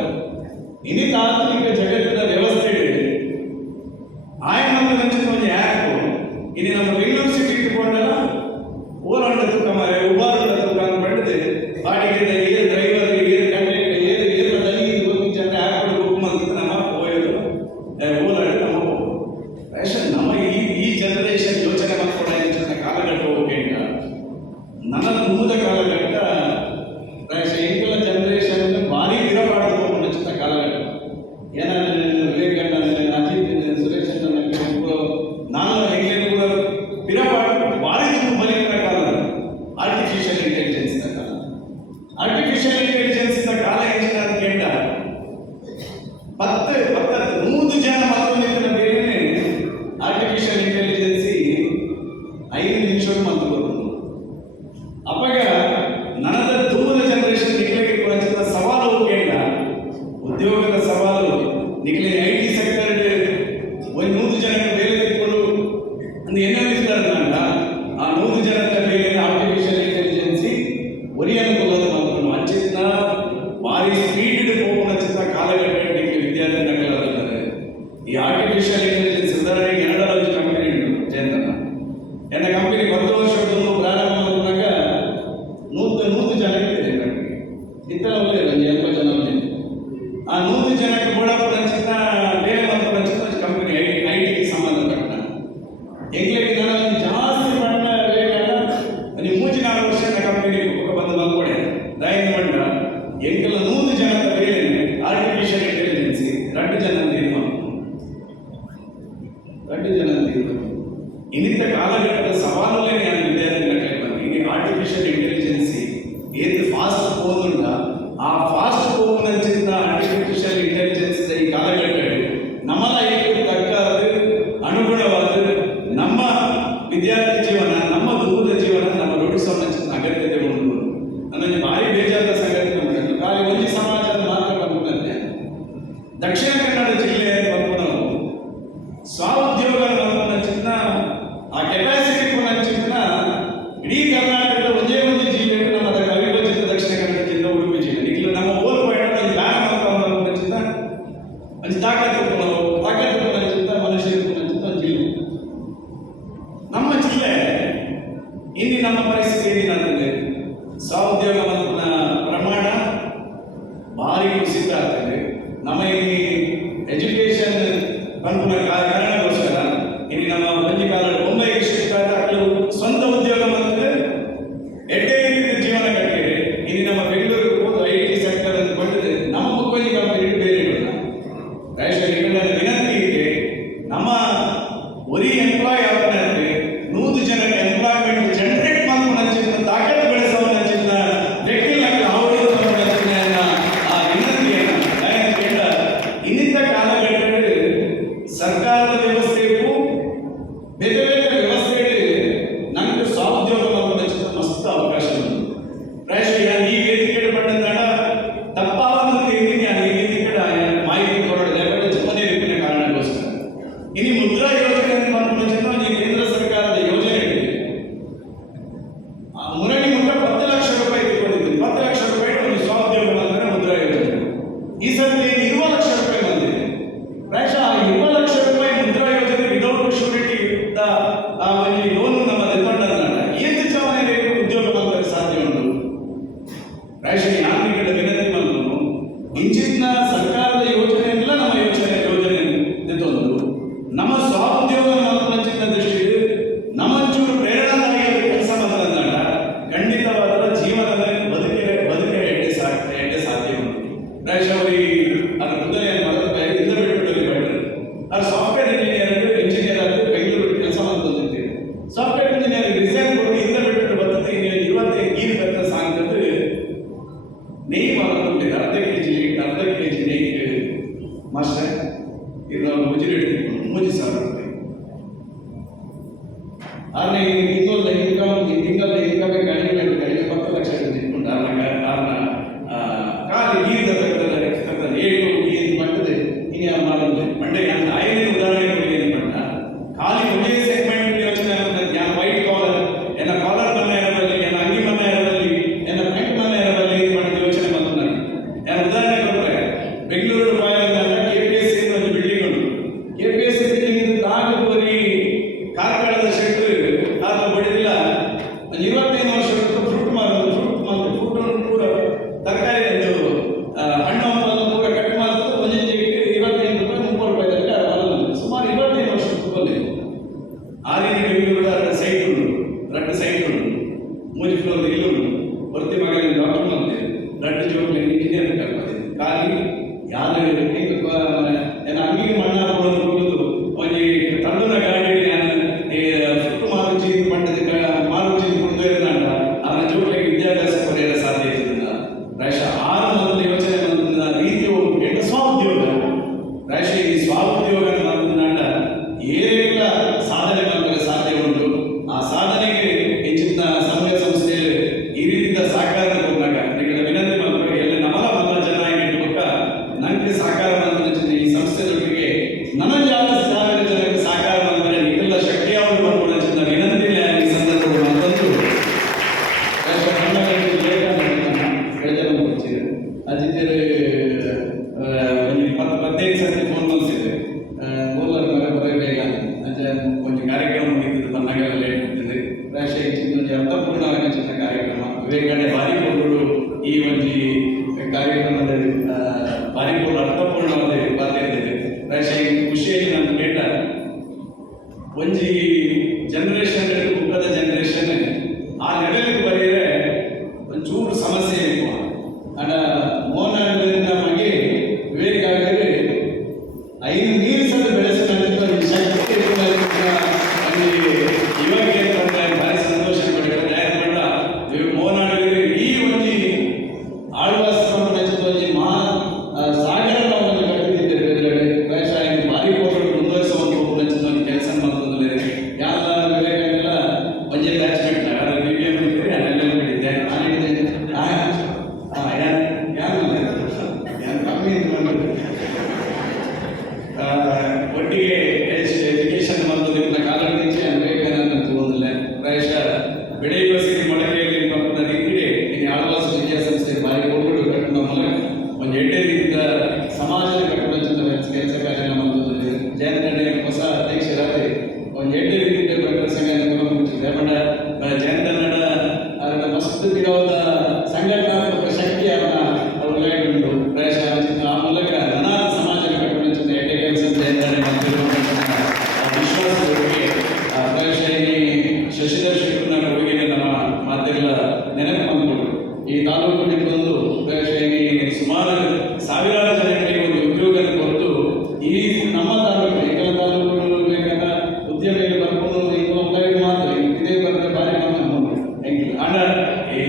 ಇನಿ ಆಧುನಿಕ ಜಗತ್ತಿನ ವ್ಯವಸ್ಥೆ ಇದೆ ఆయన ನಂಚಿನ ಒಂದು ಆ್ಯಪ್ ಇನಿ ನಮ್ಮ ಬೆಂಗಳೂರು ಸಿಟಿ ಇಟ್ಕೊಂಡಲ್ಲ ಓಲಾಂಡ ತೂಕ ಮಾರೆ ಉಬಾರುಂಡ ತೂಕ ಅಂತ ಪಡೆದು ಬಾಡಿಗೆದ ಏರ್ ಡ್ರೈವರ್ ಏರ್ ಕಂಡಕ್ಟರ್ ಏರ್ ದನಿ ಜನ ಆ್ಯಪ್ ಬುಕ್ ಮಾಡ್ತಿದ್ದು ನಮ್ಮ ಹೋಯೋದು ಓಲಾಂಡ ನಮ್ಮ ಫ್ಯಾಷನ್ ನಮ್ಮ ಈ ಜನರೇಷನ್ ಯೋಚನೆ ಮಾಡ್ಕೊಂಡು ಹೆಚ್ಚಿನ ಕಾಲಘಟ್ಟ ಹೋಗಬೇಕ ನನ್ನ ಮೂಲ ಕಾಲಘಟ್ಟ ಪ್ರಾಯಶಃ ಇಂಕಲ ಜನರೇಷನ್ ಭಾರಿ ವಿರಪಾಡು ಹೆಚ್ಚಿನ ಕಾಲಘಟ್ಟ ಏನಾದ್ರೆ ವಿವೇಕಾನಂದ ಅಜಿತ್ ಸುರೇಶ್ ನಾನು ಹೆಂಗೆ ಕೂಡ ವಿರಪಾಡು ಭಾರಿ ಬಲಿತ ಕಾಲ ಆರ್ಟಿಫಿಷಿಯಲ್ ಇಂಟೆಲಿಜೆನ್ಸ್ ಕಾಲ ಆರ್ಟಿಫಿಷಿಯಲ್ ಇಂಟೆಲಿಜೆನ್ಸ್ ಕಾಲ ಹೆಚ್ಚಿನ ಕೇಂದ್ರ 100 ಜನ ಮತ್ತೊಂದಿನ ಬೇರೆ ಆರ್ಟಿಫಿಷಿಯಲ್ ಇಂಟೆಲಿಜೆನ್ಸಿ 5 ನಿಮಿಷ ಮತ್ತು ಬರುವುದು ಅವಾಗ ನನದ ದೂರ ಜನರೇಷನ್ ನಿಖಿಲಿಗೆ ಕೊರಚಿತ ಸವಾಲು ಕೇಂದ್ರ ಉದ್ಯೋಗದ ಸವಾಲು ನಿಖಿಲಿ IT ಸೆಕ್ಟರ್ ಒಂದು 100 ಜನಕ್ಕೆ ಬೇರೆ ತಿಳ್ಕೊಂಡು ಒಂದು ಏನಿಸ್ತಾರೆ ನಂಗ ಆ 100 ಜನರ ಬೇರೆ ಆರ್ಟಿಫಿಷಿಯಲ್ ಇಂಟೆಲಿಜೆನ್ಸಿ ಒರಿಯನ್ನು ಕೊಲ್ಲೋದು ಮಾಡ್ಕೊಂಡು ಅಂಚಿನ ಭಾರಿ ಸ್ಪೀಡ್ ಹೋಗುವಂಚಿತ ಕಾಲಘಟ್ಟಕ್ಕೆ ವಿದ್ಯಾರ್ಥಿ ನಗಲಾಗಿದ್ದಾರೆ ಈ ಆರ್ಟಿಫಿಷಿಯಲ್ ಇಂಟೆಲಿಜೆನ್ಸ್ ಉದಾಹರಣೆಗೆ 2 ಕಂಪನಿ ಉಂಟು ಜಯಂತನ ಎನ್ನ ಕಂಪನಿ 10 ವರ್ಷದ್ದು ಪ್ರಾರಂಭ ಮಾಡಿದಾಗ 100 ಜನ ಇರ್ತಾರೆ ಇತರ ಒಂದು 20 ಜನ ಆ 100 ಜನಕ್ಕೆ ಕೂಡ ಅಂಚಿನ ಬೇರೆ ಒಂದು ಅಂಚಿನ ಕಂಪನಿ ಐಟಿಗೆ ಸಂಬಂಧಪಟ್ಟ ಎಂಗ್ಲಿಗೆ ನಾನು ಜಾಸ್ತಿ ಬಣ್ಣ ಬೇಕಾದ ನೀವು 3-4 ವರ್ಷದ ಕಂಪನಿ ಬಂದು ಮಲ್ಕೊಡೆ ದಯವಿಟ್ಟು ಬಣ್ಣ ಎಂಕೆಲ್ಲ 100 ಜನದ ಬೇರೆ ಆರ್ಟಿಫಿಷಿಯಲ್ ಇಂಟೆಲಿಜೆನ್ಸಿ 2 ಜನ ಇನ್ನಿತ ಕಾಲಘಟ್ಟದ ಸವಾಲಲ್ಲೇ ನಾನು ವಿದ್ಯಾರ್ಥಿಗಳಿಗೆ ಬಂದು ಈಗ ಆರ್ಟಿಫಿಷಿಯಲ್ ಇಂಟೆಲಿಜೆನ್ಸಿ ಏನು ಫಾಸ್ಟ್ ಹೋಗುಂಟ ಆ ಫಾಸ್ಟ್ ಹೋಗುವಂಚಿನ ಆರ್ಟಿಫಿಷಿಯಲ್ ಇಂಟೆಲಿಜೆನ್ಸ್ ಈ ಕಾಲಘಟ್ಟ ನಮ್ಮ ಲೈಫ್ಗೆ ತಕ್ಕಾದ ಅನುಗುಣವಾದ ನಮ್ಮ ವಿದ್ಯಾರ್ಥಿ ಜೀವನ ನಮ್ಮ ದೂರದ ಜೀವನ ನಮ್ಮ ರೂಢಿಸುವಂಚಿನ ಅಗತ್ಯತೆ ಉಂಟು ನನಗೆ ಭಾರಿ ಬೇಜಾರದ ಸಂಗತಿ ಉಂಟು ಖಾಲಿ ಒಂದು ಸಮಾಜದ ಮಾತ್ರ ಬಂದಂತೆ ದಕ್ಷಿಣ ಕನ್ನಡ ಜಿಲ್ಲೆಯ ಬಂದು ನಾವು ಸ್ವಉದ್ಯೋಗ ಚಿನ್ನ ಆ ಕೆಪಾಸಿಟಿ ಚಿನ್ನ ಇಡೀ ಕರ್ನಾಟಕದ ಒಂದೇ ಒಂದು ಜಿಲ್ಲೆ ನಮ್ಮ ಅವಿಭಜಿತ ದಕ್ಷಿಣ ಕನ್ನಡ ಜಿಲ್ಲೆ ಉಡುಪಿ ಜಿಲ್ಲೆ ಈಗ ನಮ್ಮ ಓಲ್ ಪಾಯಿಂಟ್ ಚಿನ್ನ ಒಂದು ತಾಕತ್ತು ಚಿಂತ ಮನುಷ್ಯ ಚಿಂತ ಜಿಲ್ಲೆ ನಮ್ಮ ಜಿಲ್ಲೆ ಇಲ್ಲಿ ನಮ್ಮ ಪರಿಸ್ಥಿತಿ ಏನಿದೆ ಸ್ವಉದ್ಯೋಗ ಪ್ರಮಾಣ ಭಾರಿ ಕುಸಿತ ಆಗ್ತದೆ ನಮ್ಮ ಇಲ್ಲಿ ಎಜುಕೇಶನ್ ಅನುಕೂಲ ಕಾರಣಕ್ಕೋಸ್ಕರ ಇಲ್ಲಿ ನಮ್ಮ ಬಂಜಿಕಾಲ ಮುಂಬೈಗೆ ಶಿಫ್ಟ್ ಆದ ಸ್ವಂತ ಉದ್ಯೋಗ ಮತ್ತು ಎಡ್ಡೆ ಜೀವನ ಕಟ್ಟಿದೆ ಇಲ್ಲಿ ನಮ್ಮ ಬೆಂಗಳೂರಿಗೆ ಹೋದ IT ಸೆಕ್ಟರ್ ಅಂತ ಬಂದಿದೆ ನಮ್ಮ ಮುಖ್ಯವಾಗಿ ಕಂಪನಿ ಬೇರೆ ಇಲ್ಲ ಪ್ರಾಯಶಃ ವಿನಂತಿ ಇದೆ ನಮ್ಮ ಒರಿ ಎಂಪ್ಲಾಯ್ ಆಗಿ 100 ಜನಕ್ಕೆ ಎಂಪ್ಲಾಯ್ಮೆಂಟ್ ಜನರೇಟ್ ಮಾಡ್ಕೊಂಡು ತಾಕತ್ತು ಬೆಳೆಸೋ ವ್ಯಕ್ತಿ ಯಾನೇ ಈ ತಿಂಗಳ ಇನ್ಕಮ್ ಕಡಿಮೆ 10 ಲಕ್ಷ ಇಟ್ಕೊಂಡು ಖಾಲಿ ಗೀದ ಏಳು ಗೀದ್ ಪಟ್ಟದೆ ಇನ್ನು ಮಾಡೋದು ಮಂಡೆ ಆಯ್ಕೆ ಉದಾಹರಣೆ ಕೊಡಿ ಏನು ಪಟ್ಟ ಖಾಲಿ ಒಂದೇ ಸೆಗ್ಮೆಂಟ್ ಯೋಚನೆ ಯಾನ್ ವೈಟ್ ಕಾಲರ್ ಏನ ಕಾಲರ್ ಮನೆ ಇರಬಲ್ಲಿ ಏನ ಅಂಗಿ ಮನೆ ಇರಬಲ್ಲಿ ಏನ ಪ್ಯಾಂಟ್ ಮನೆ ಇರಬಲ್ಲಿ ಏನು ಮಾಡಿದ ಯೋಚನೆ ಬಂತು ನನಗೆ ಯಾನ್ ಉದಾಹರಣೆ ಕೊಟ್ಟರೆ ಬೆಂಗಳೂರು ಬಾಯಿಂದ KPSC ಒಂದು ಬಿಲ್ಡಿಂಗ್ ಉಂಟು KPSC ಬಿಲ್ಡಿಂಗ್ ತಾಗೂರಿ ಕಾರ್ಕಳದ ಶೆಟ್ಟು ಅದು ಬಡಿದಿಲ್ಲ 25 ವರ್ಷ ಫ್ರೂಟ್ ಮಾರೋದು ಫ್ರೂಟ್ ಪೂರ ತರಕಾರಿ ಹಣ್ಣು ಹಂಪನ್ನು ಪೂರ ಕಟ್ ಮಾಡೋದು ಒಂದೊಂದು 25 ರೂಪಾಯಿ 30 ರೂಪಾಯಿದಲ್ಲಿ ಬರೋದು ಸುಮಾರು 25 ವರ್ಷ ಬಂದಿದೆ ಆ ರೀತಿ ಬೆಂಗಳೂರು ಸೈಟ್ ಉಂಟು 2 ಸೈಟ್ ಉಂಟು 3 ಫ್ಲೋರ್ ಇಲ್ಲು ಉಂಟು ಪ್ರತಿ ಮಗಳಿಗೆ ಡಾಕ್ಟರ್ ಬಂದಿದೆ 2 ಜೋಡಿ ಇಂಜಿನಿಯರ್ ಕಲ್ಪದೆ ಖಾಲಿ ಯಾರು ಏನ ಅಂಗಿಗೆ ಮಣ್ಣ ಹಾಕೊಳ್ಳೋದು ಹೋಗುದು ಒಂದು ತಳ್ಳುನ ಗಾಡಿ ಫ್ರೂಟ್ ಮಾರುಚಿ ಪಂಡದ ಮಾರುಚಿ ಕುಡಿದೋರಿಲ್ಲ ಅವನ ಜೋಡಿಗೆ ವಿದ್ಯಾಭ್ಯಾಸ ಪಡೆಯಲು ಸಾಧ್ಯ ಇರುವುದಿಲ್ಲ ಪ್ರಾಯಶಃ 6 ಮೊದಲು ಯೋಚನೆ ಬಂದ ರೀತಿ ಹೋಗ್ಬಿಟ್ಟು ಸ್ವಉದ್ಯೋಗ ಪ್ರಾಯಶಃ ಈ ಸ್ವಉದ್ಯೋಗ ಬಂದ ಏನೆಲ್ಲ ಸಾಧನೆ ಮಾಡಲು ಸಾಧ್ಯ ಉಂಟು ಆ ಸಾಧನೆಗೆ ಹೆಚ್ಚಿನ ಸಂಘ ಸಂಸ್ಥೆಯಲ್ಲಿ ಈ ರೀತಿಯ ಸಹಕಾರ ಕೊಟ್ಟಾಗ ನಿಗಳ ವಿನಂತಿ ಮಾಡ್ತಾರೆ ಎಲ್ಲ ನಮ್ಮಲ್ಲ ಜನ ಇಟ್ಕೊಟ್ಟ ನನಗೆ ಸಹಕಾರ ಮಾಡ್ತಾರೆ ಈ ಸಂಸ್ಥೆದೊಟ್ಟಿಗೆ ನನಗೆ ಯಾವ ಸಾವಿರ ಜನಕ್ಕೆ ಸಹಕಾರ ಮಾಡ್ತಾರೆ ಇದೆಲ್ಲ ಶಕ್ತಿ ಯಾವುದು ಮಾಡ್ಕೊಳ್ಳೋ ಚಿನ್ನ ವಿನಂತಿ ಈ ಸಂದರ್ಭದಲ್ಲಿ ಮತ್ತೊಂದು ಅಜಿತ್ಯರು ಒಂದು 10-15 ಸರ್ತಿ ಫೋನ್ ಬಂದಿದೆ ಗೋಲರ್ ಬರಬೇಕ ಒಂದು ಕಾರ್ಯಕ್ರಮ ಮುಗಿದಿದ್ದು ಬಂದಾಗೆಲ್ಲ ಲೇಟ್ ಆಗ್ತದೆ ಪ್ರಾಯಶಃ ಹೆಚ್ಚಿನ ಒಂದು ಅರ್ಥಪೂರ್ಣವಾಗಿ ಚಿನ್ನ ಕಾರ್ಯಕ್ರಮ ವಿವೇಕಾನಂದ ಬಾರಿಪೂರ್ಣರು ಈ ಒಂದು ಕಾರ್ಯಕ್ರಮದ ಬಾರಿಪೂರ್ಣ ಅರ್ಥಪೂರ್ಣವಾದ ಬಾಧ್ಯತೆ ಇದೆ ಪ್ರಾಯಶಃ ಈ ಖುಷಿಯಲ್ಲಿ ನಾನು ಕೇಟ ಒಂಜಿ ಜನರೇಷನ್ ಮುಖದ ಜನರೇಷನ್ ಆ ಲೆವೆಲ್ಗೆ ಬರೆಯರೆ ಒಂಚೂರು ಸಮಸ್ಯೆ ಇರುವ ಅಣ್ಣ ಮೋಹನ ನಮಗೆ ವಿವೇಕ ಆಗಿದ್ರೆ 5 ನೀರು ಸಹ ಬೆಳೆಸಿದಂಥ ಶಕ್ತಿ ಇವಾಗ ಭಾರಿ ಸಂತೋಷ ಪಡಿತಾರೆ ಪಡ್ಡ ಮೋಹನ ಈ ಒಂದು ಆಳ್ವಾಸ ಸಾಗರ ಒಂದು ಕಟ್ಟಿದ್ದೇವೆ ಎದುರುಗಡೆ ಪ್ರಾಯಶಃ ಭಾರಿ ಕೋಟು ಮುಂದುವರಿಸುವಂತ ಒಂದು ಕೆಲಸ ಮಾಡ್ತದೆ ಯಾರ ವಿವೇಕಾನೆಲ್ಲ ಒಂದೇ ಬ್ಯಾಚ್ಮೆಂಟ್ BBM ಇದ್ದರೆ ಅಲ್ಲೆಲ್ಲ ಬಿಟ್ಟಿದ್ದೆ ಯಾರು ಕಮ್ಮಿ ಒಟ್ಟಿಗೆ ಎಜುಕೇಶನ್ ಮಾಡೋದಕ್ಕಿಂತ ಕಾಲಕ್ಕೆ ವಿವೇಕಾನಂದ ತಗೊಂಡಿಲ್ಲ ಪ್ರಾಯಶಃ ಬೆಳೆಯುವ ಸಿರಿ ಮೊಳಕೆಯಲ್ಲಿ ಪಕ್ಕದ ರೀತಿಗೆ ಈ ಆಳ್ವಾಸ ವಿದ್ಯಾಸಂಸ್ಥೆ ಭಾರಿ ಕೋಟು ಕಟ್ಟುವ ಮೂಲಕ ಒಂದು ಎಡ್ಡೆ ರೀತಿಯ ಸಮಾಜದ ಕಟ್ಟುವ ಕೆಲಸ ಕಾರ್ಯ ಮಾಡುತ್ತದೆ ಜಯಂತ ಹೊಸ ಅಧ್ಯಕ್ಷರಾಗಿ ಒಂದು ಎಡ್ಡೆ ರೀತಿಯ ಸಂಘ ಮುಚ್ಚಿದೆ ಬಟ್ ಜಯಂತ ಅದರ ಮಸ್ತ್ ವಿರೋಧ ಸಂಘಟನಾತ್ಮಕ ಶಕ್ತಿ ಅವ್ರ ಉಂಟು ಪ್ರಾಯಶಃ ಆ ಮೂಲಕ ಅನಾಥ ಸಮಾಜದ ಕಟ್ಟುವ ಎಡ್ಡೆ ಕೆಲಸ ಜಯಂತ ವಿಶ್ವಾಸದೊಳಗೆ ಪ್ರಾಯಶಃ ಈ ಶಶಿಧರ್ ಶೆಟ್ಟರ್ನ ಕೊಡುಗೆಗೆ ನಮ್ಮ ಮಾತೆಲ್ಲ ನೆನಪು ಬಂದ್ಕೊಂಡು ಈ ತಾಲೂಕಿಗೆ ಬಂದು ಪ್ರಾಯಶಃ ಸುಮಾರು ಸಾವಿರಾರು ಜನರಿಗೆ ಒಂದು ಉದ್ಯೋಗ ಕೊಟ್ಟು ಈ ನಮ್ಮ ತಾಲೂಕು ಇತರ ತಾಲೂಕುಗಳು ಬೇಕಾದ ಉದ್ಯಮಿಗಳು ಬರ್ಕೊಂಡು ಈಗ ಮಾತ್ರ ಇದೇ ಬರೆದ ಬಾರಿ ಹೆಂಗಿಲ್ಲ ಹಣ ಈ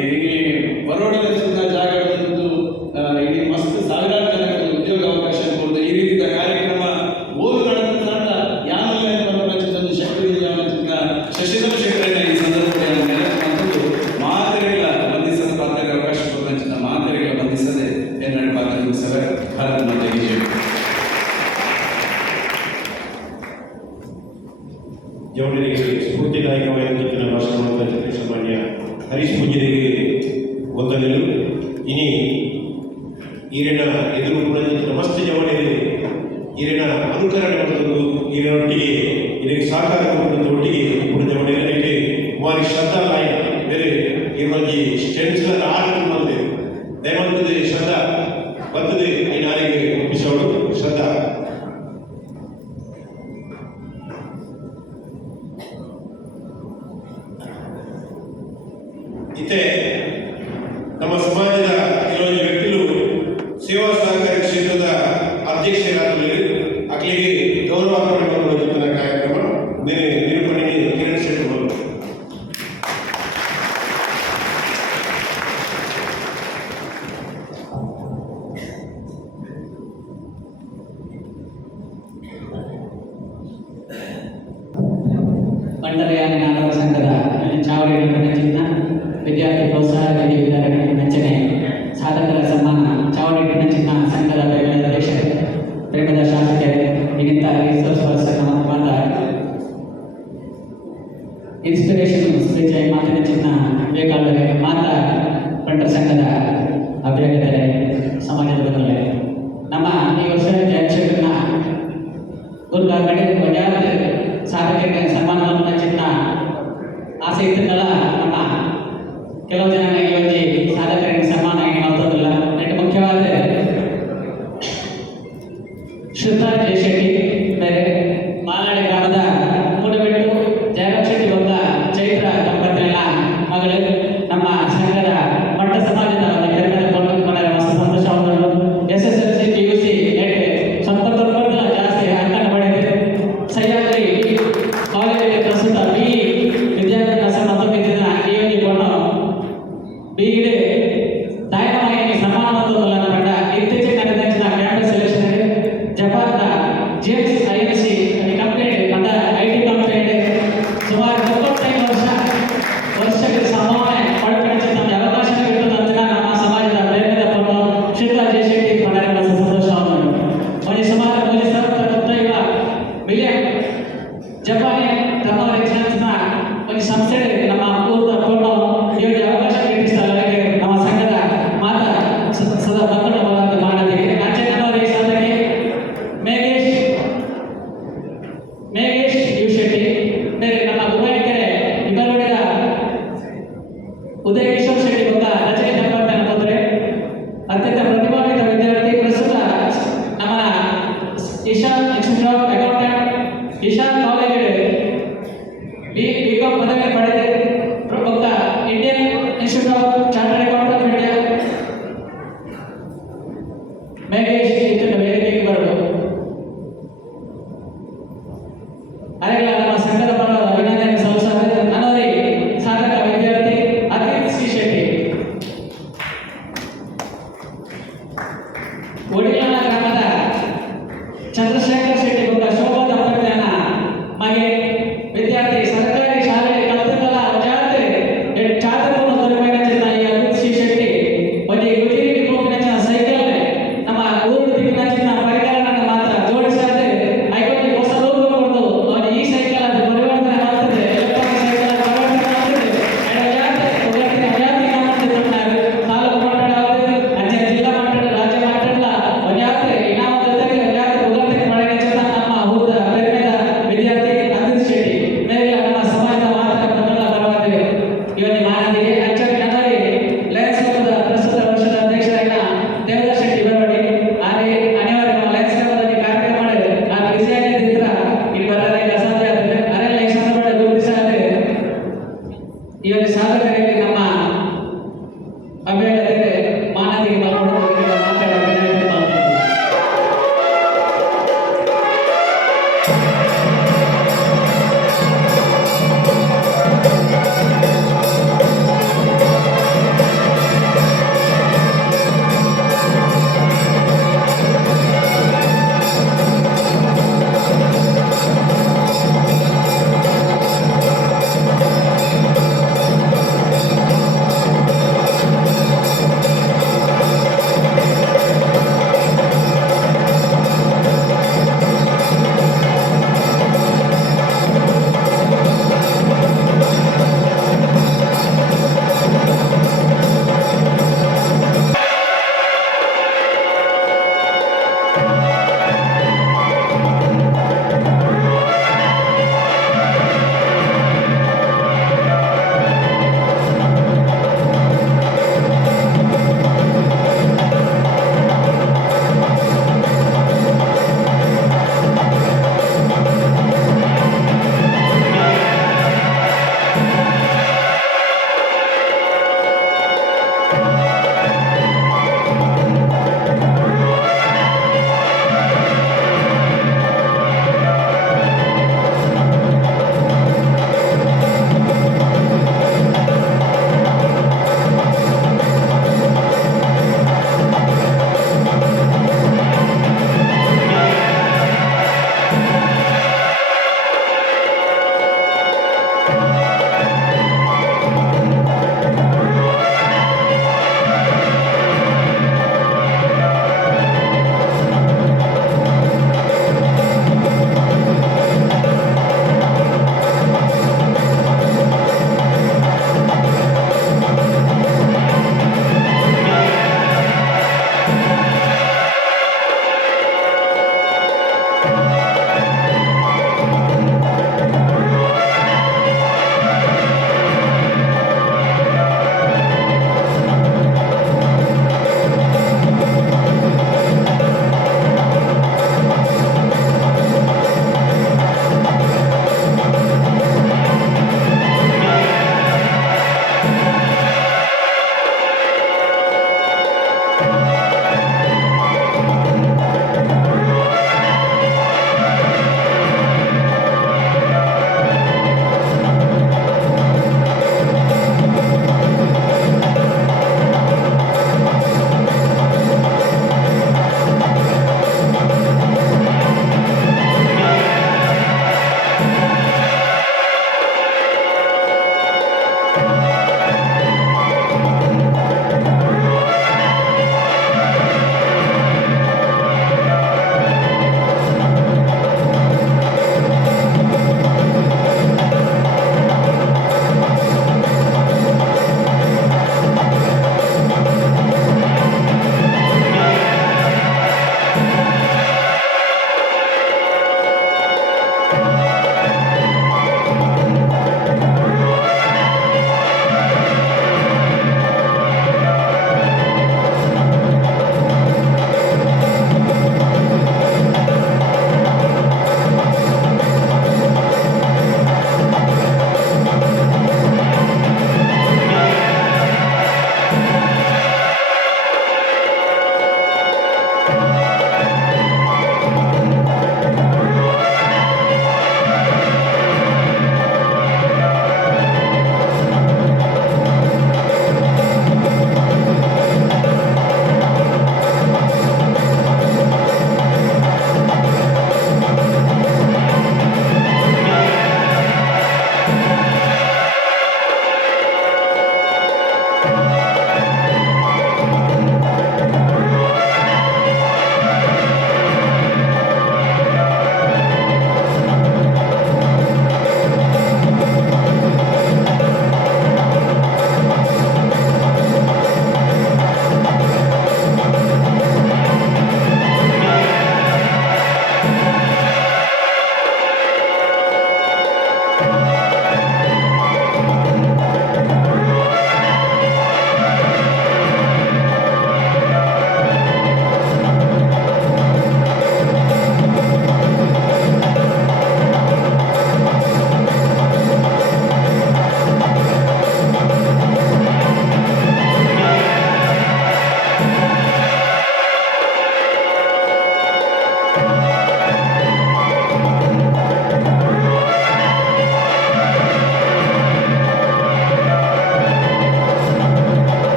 ಬರೋಡದ ಜಾಗಗಳಂತೂ ಇಡೀ ಮಸ್ತ್ ಸಾವಿರಾರು ಜನಕ್ಕೆ ಉದ್ಯೋಗ ಅವಕಾಶ ಕೊಡುದು ಈ ರೀತಿಯ ಕಾರ್ಯಕ್ರಮ ಓದು ನಡೆದ ಯಾವೊಂದು ಶಕ್ತಿ ಶಶಿಧರ್ ಶೆಟ್ಟರ್ ಈ ಸಂದರ್ಭದಲ್ಲಿ ನೆನಪು ಮಾದರಿಗಳ ಬಂಧಿಸದ ಪಾತ್ರೆಗೆ ಅವಕಾಶ ಕೊಡುವಂತ ಮಾದರಿಗಳ ಬಂಧಿಸದೆ ಏನಾಡು ಪಾತ್ರ ಸಭೆ ಭಾರತ ಮಾತೆಗೆ ಜಯ. ಜವಳರಿಗೆ ಸ್ಫೂರ್ತಿದಾಯಕವಾಗಿದ್ದ ಭಾಷಣ ಮಾಡಿದ ಸಾಮಾನ್ಯ ಹರೀಶ್ ಪೂಜ್ಯರಿಗೆ ವಂದನೆಗಳು. ಇನಿ ಈರಿನ ಎದುರು ಕೂಡ ಮಸ್ತ್ ಜವಳಿಗೆ ಈರಿನ ಅನುಕರಣೆ ಮಾಡೋದು ಈರಿನೊಟ್ಟಿಗೆ ಇದಕ್ಕೆ ಸಹಕಾರ ಕೊಡುವಂಥ ಒಟ್ಟಿಗೆ ಕೂಡ ಜವಳಿಗೆ ಮಾರಿ ಶ್ರದ್ಧಾ ಲಾಯಕ ಬೇರೆ ಇರುವಂಥ ಸ್ಟೆನ್ಸ್ಗಳ ಆರ್ಡರ್ ಬಂದಿದೆ ದಯಮಾಡಿ ಶ್ರದ್ಧಾ ಬರ್ತದೆ ಈ ನಾರಿಗೆ ಒಪ್ಪಿಸೋಳು ಶ್ರದ್ಧಾ ಇತ್ತೆ ನಮ್ಮ ಸಮಾಜದ ಕೆಲವೊಂದು ವ್ಯಕ್ತಿಗಳು ಸೇವಾ ಸಹಕಾರಿ ಕ್ಷೇತ್ರದ ಅಧ್ಯಕ್ಷರಾಗಲಿ ಅಕ್ಲಿಗೆ ಗೌರವಾರ್ಪಣೆ ಮಾಡುವ ಕಾರ್ಯಕ್ರಮ ನಿರೂಪಣೆ ಕಿರಣ್ ಶೆಟ್ಟಿ ಅವರು. ಮಂಡಲಯಾನ ನಾಟಕ ಸಂಘದ ಸ್ಪೀಚ್ ಮಾತಿನ ಚಿನ್ನ ಬೇಕಾದರೆ ಮಾತಾ ಬಂಟರ ಸಂಘದ ಅಭ್ಯರ್ಥಿಗಳೇ ಸಮಾಜದ ಬಂಧುಗಳೇ ನಮ್ಮ ಈ ವರ್ಷ ಜಯಶೇಖರನ ಗುರುಗಾಗಡೆ ವಜಾದ ಸಾಧಕರಿಗೆ ಸನ್ಮಾನವನ್ನು ಚಿನ್ನ ಆಸೆ ಇದ್ದಲ್ಲ ನಮ್ಮ ಕೆಲವು ಜನ ಯೋಜಿ ಸಾಧಕರಿಗೆ ಸನ್ಮಾನ ಮಾಡ್ತದಿಲ್ಲ ನೆಟ್ಟು ಮುಖ್ಯವಾದ ಶ್ರುತಾ ಜಯಶೆಟ್ಟಿ ಬೇರೆ ಮಾಲಾಡಿ ಗ್ರಾಮದ ಮೂಡಬೆಟ್ಟು ಜಯರಾಮ್ ಶೆಟ್ಟಿ ಬಂದ ಚೈತ್ರ ದಂಪತಿಗಳ ಮಗಳು ನಮ್ಮ ಸಂಘದ ಮಟ್ಟ ಸಮಾಜದ ಸಂತೋಷ SSLC PUC ಸಂಪತ್ತೊಂಬತ್ತು ಜಾಸ್ತಿ ಅಂಕನ ಪಡೆದು ಸಹ್ಯಾದ್ರಿ ಕಾಲೇಜಿಗೆ ಪ್ರಸ್ತುತ BE ವಿದ್ಯಾಭ್ಯಾಸ ಮತ್ತು ನಿಯೋಜಿಕೊಂಡು BE ದಾಯಕವಾಗಿ ಸನ್ಮಾನ ಮತ್ತು ಪಂಡ ಇತ್ತೀಚೆಗೆ ನಡೆದ ಕ್ಯಾಂಪಸ್ ಸೆಲೆಕ್ಷನ್ ಜಪಾನ್ನ ಜೇಮ್ಸ್ INC ಕಂಪ್ಲೀಟ್ ಪಂಡ IT ಕಂಪ್ಲೀಟ್ ಸುಮಾರು 35 ವರ್ಷಕ್ಕೆ ಸಂಭಾವನೆ ಪಡ್ಕೊಂಡಿದ್ದ ನಮಗೆ ಅವಕಾಶ ಇರುತ್ತದೆ ನಮ್ಮ ಸಮಾಜದ ಪ್ರೇರಣೆ ಶ್ರೀತಾ ಜಯಶೆಟ್ಟಿ ಪಡೆದ ಸಂತೋಷವನ್ನು ಒಂದು ಸುಮಾರು 335 ಮಿಲಿಯನ್ ಜಪಾನಿ ತಮ್ಮ ರೆಸಿಡೆನ್ಸ್ನ ಒಂದು ಸಂಸ್ಥೆ ನಮ್ಮ ಪೂರ್ವ ಪೂರ್ಣ ಯೋಜನೆ ಅವಕಾಶ ನೀಡಿಸ್ತಾರೆ ನಮ್ಮ ಸಂಘದ ಮಾತ ಸದಾ ಮಕ್ಕಳ ಮಾಡದಿದೆ ರಾಜ್ಯದ ಸಾಧನೆ ಮೇಘೇಶ್ ಯು ಶೆಟ್ಟಿ ಬೇರೆ ನಮ್ಮ ಗುರುವಾಯ್ಕೆರೆ ಇಬ್ಬರುಗಳಿದ ಉದಯೇಶ್ವರ್ ಶೆಟ್ಟಿ ಬಂದ ರಚನೆ ದಂಪತಿ ಅಂತಂದ್ರೆ ಅತ್ಯಂತ ಪ್ರತಿಭಾನ್ವಿತ ವಿದ್ಯಾರ್ಥಿ ಪ್ರಸ್ತುತ ನಮ್ಮ Ishan institute of accountant Ishan college BCom ಪದವಿ ಪಡೆದ ಪ್ರಮುಖ Indian institute of chartered accountant of India Meghesh ಇನ್ನು ವೇದಿಕೆಗೆ ಬರಬಹುದು ಅರೆಲ್ಲ ನಮ್ಮ ಸಂಘದ ಪರವಾದ ಅಭಿನಂದನೆ ಸಲ್ಲಿಸುತ್ತಾರೆ ಅನವರಿ ಸಾಧಕ ವಿದ್ಯಾರ್ಥಿ ಅತಿಥ್ ಶ್ರೀ ಶೆಟ್ಟಿ ಒಡಿಯಾಳ ಗ್ರಾಮದ ಚಂದ್ರಶೇಖರ್ ಶೆಟ್ಟಿ ಬಂದ ಶೋಭಾ ದಂಪತಿಯನ್ನ ಮಗೆ ವಿದ್ಯಾರ್ಥಿ ಸರ್ಕಾರಿ ಶಾಲೆ ಕಲಿತಲ್ಲ ಜಾತ್ರೆ ಚಾತುರ್ಯ ತರಬೇತಿ ಚಿನ್ನ ಈ ಅತಿಥ್ ಶ್ರೀ ಶೆಟ್ಟಿ ಒಂದು ಗುಜರಿ ಡಿಪ್ಲೊಮಾ ಸೈಕಲ್ ನಮ್ಮ ಊರು ದಿಕ್ಕಿನ ಚಿನ್ನ ಪರಿಕರಣ ಮಾತ್ರ ಜೋಡಿಸಾದ್ರೆ ಐವತ್ತು ಹೊಸ ಲೋಗೋ ಕೊಟ್ಟು ಅವನು ಈ ಸೈಕಲ್ ಅದು ಪರಿವರ್ತನೆ ಮಾಡ್ತದೆ ಎಲೆಕ್ಟ್ರಾನಿಕ್ ಸೈಕಲ್ ಪರಿವರ್ತನೆ ಮಾಡ್ತದೆ ಜಾತ್ರೆ ತಾಲೂಕು ಮಟ್ಟದ ಅಂಚೆ ಜಿಲ್ಲಾ ಮಟ್ಟದ ರಾಜ್ಯ ಮಟ್ಟದ ಜಾತ್ರೆ ಇನಾಮ ಜೊತೆಗೆ ಜಾತ್ರೆ ಉಗಾದಿ ಮಾಡಿದ ನಮ್ಮ ಊರದ ಪ್ರೇರಣೆದ ವಿದ್ಯಾರ್ಥಿ ಅತಿಥ್ ಶೆಟ್ಟಿ ಮೇಲೆ ನಮ್ಮ ಸಮಾಜದ ಮಾತನಾಡುವುದರ ಪರವಾಗಿ ಇವತ್ತು ಮಾನದಿಗೆ ಅಂಚನೆ ನಗರಿ ಲಯನ್ಸ್ ಕ್ಲಬ್ದ ಪ್ರಸ್ತುತ ವರ್ಷದ ಅಧ್ಯಕ್ಷರಾದ ದೇವದಾಸ್ ಶೆಟ್ಟಿ ಬರವಡಿ ಆದರೆ ಅನಿವಾರ್ಯ ಲಯನ್ಸ್ ಕ್ಲಬ್ದಲ್ಲಿ ಕಾರ್ಯಕ್ರಮ ಮಾಡಿದ್ರೆ ನಾನು ಬಿಸಿಯಾಗಿದ್ದ ಇಲ್ಲಿ ಬರಲಿಕ್ಕೆ ಅಸಾಧ್ಯ ಆಗುತ್ತೆ ಅರೆಲ್ಲ ಈ ಸಂದರ್ಭದಲ್ಲಿ ಗುರುತಿಸಾದ್ರೆ ಈ ಒಂದು ಸಾಧಕರಿಗೆ ನಮ್ಮ ಅಭ್ಯರ್ಥಿಗೆ ಮಾನದಿಗೆ ಮಾತಾಡೋದು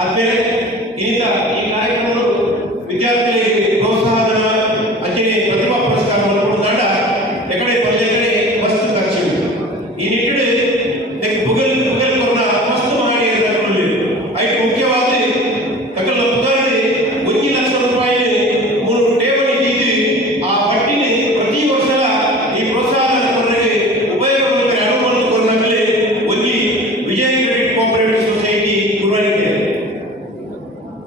ಆದ್ಮೇಲೆ ಇನ್ನಿತ ಈ ಕಾರ್ಯಕ್ರಮಗಳು ವಿದ್ಯಾರ್ಥಿಗಳಿಗೆ ಪ್ರೋತ್ಸಾಹಧನ ಅಂಚನೆ ಪ್ರತಿಭಾ ಪುರಸ್ಕಾರವನ್ನು ಕೊಡುತ್ತಾಂಡ ಎಕಡೆ ಪಲ್ಲೆಕಡೆ ಮಸ್ತ್ ಖರ್ಚು ಈ ನಿಟ್ಟಿಡು ಬುಗಲ್ ಕೊರೋನಾ ಮಸ್ತ್ ಮಾಡಿ ಐದು ಮುಖ್ಯವಾದ ತಗಲ ಉದಾಹರಣೆ 1 ಲಕ್ಷ ರೂಪಾಯಿ 3 ಠೇವಣಿ ನೀಡಿ ಆ ಪಟ್ಟಿನ ಪ್ರತಿ ವರ್ಷ ಈ ಪ್ರೋತ್ಸಾಹಧನ ಕೊರಗೆ ಉಪಯೋಗಕ್ಕೆ ಅನುಮತಿ ಕೊರನಾಗಲೇ ಒಂದು ವಿಜಯ ಕ್ರೆಡಿಟ್ ಕೋಆಪರೇಟಿವ್ ಸೊಸೈಟಿ ಗುರುವಾರಿಗೆ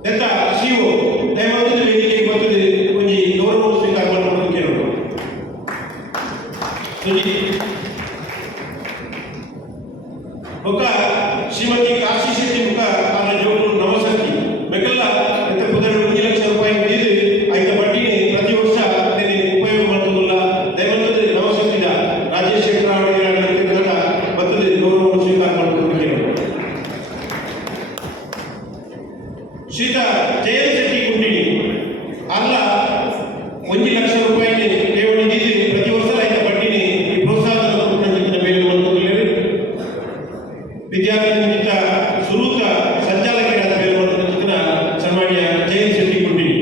ದತ್ತ ಸಿಒ ದಯಮಾಡಿ ವೇದಿಕೆಗೆ ಬಂದಿದೆ ಒಂದು ಗೌರವ ಸ್ವೀಕಾರ ಮಾಡಬೇಕು ಕೇಳೋಣ ಒಕ್ಕ ಶ್ರೀಮತಿ ಕಾಶಿ ಶೆಟ್ಟಿ ಮುಖ ಆನ ಜೋಡು ನವಸಂಖ್ಯೆ ಮೆಕಲ್ಲ ಎಂತ ಪುದರ್ 1 ಲಕ್ಷ ರೂಪಾಯಿ ನೀಡಿ ಐತ ಬಡ್ಡಿನೇ ಪ್ರತಿ ವರ್ಷ ಉಪಯೋಗ ಮಾಡುವುದಿಲ್ಲ ದಯಮಾಡಿ ನವಸಂಖ್ಯೆಯ ರಾಜೇಶ್ ಶೆಟ್ಟರ್ ಅವರಿಗೆ ಬರ್ತದೆ ಗೌರವ ಸ್ವೀಕಾರ ಮಾಡಬೇಕು ಕೇಳೋಣ ಶ್ರೀತ ಜಯಂತ್ ಶೆಟ್ಟಿ ಗುಂಡಿನಿ ಅಲ್ಲ 1 ಲಕ್ಷ ರೂಪಾಯಿ ಠೇವಣಿ ನೀಡಿ ಪ್ರತಿ ವರ್ಷ ಐತ ಬಡ್ಡಿನೇ ಪ್ರೋತ್ಸಾಹಧನ ಕೊಡುವುದಕ್ಕೆ ಮೇಲೆ ಮಾಡುತ್ತಿದ್ದಾರೆ ವಿದ್ಯಾರ್ಥಿ ನಿಮಿತ್ತ ಸುರೂತ ಸಂಚಾಲಕರಾದ ಮೇಲೆ ಮಾಡುವುದಕ್ಕೆ ಸನ್ಮಾನ್ಯ ಜಯಂತ್ ಶೆಟ್ಟಿ ಗುಂಡಿನಿ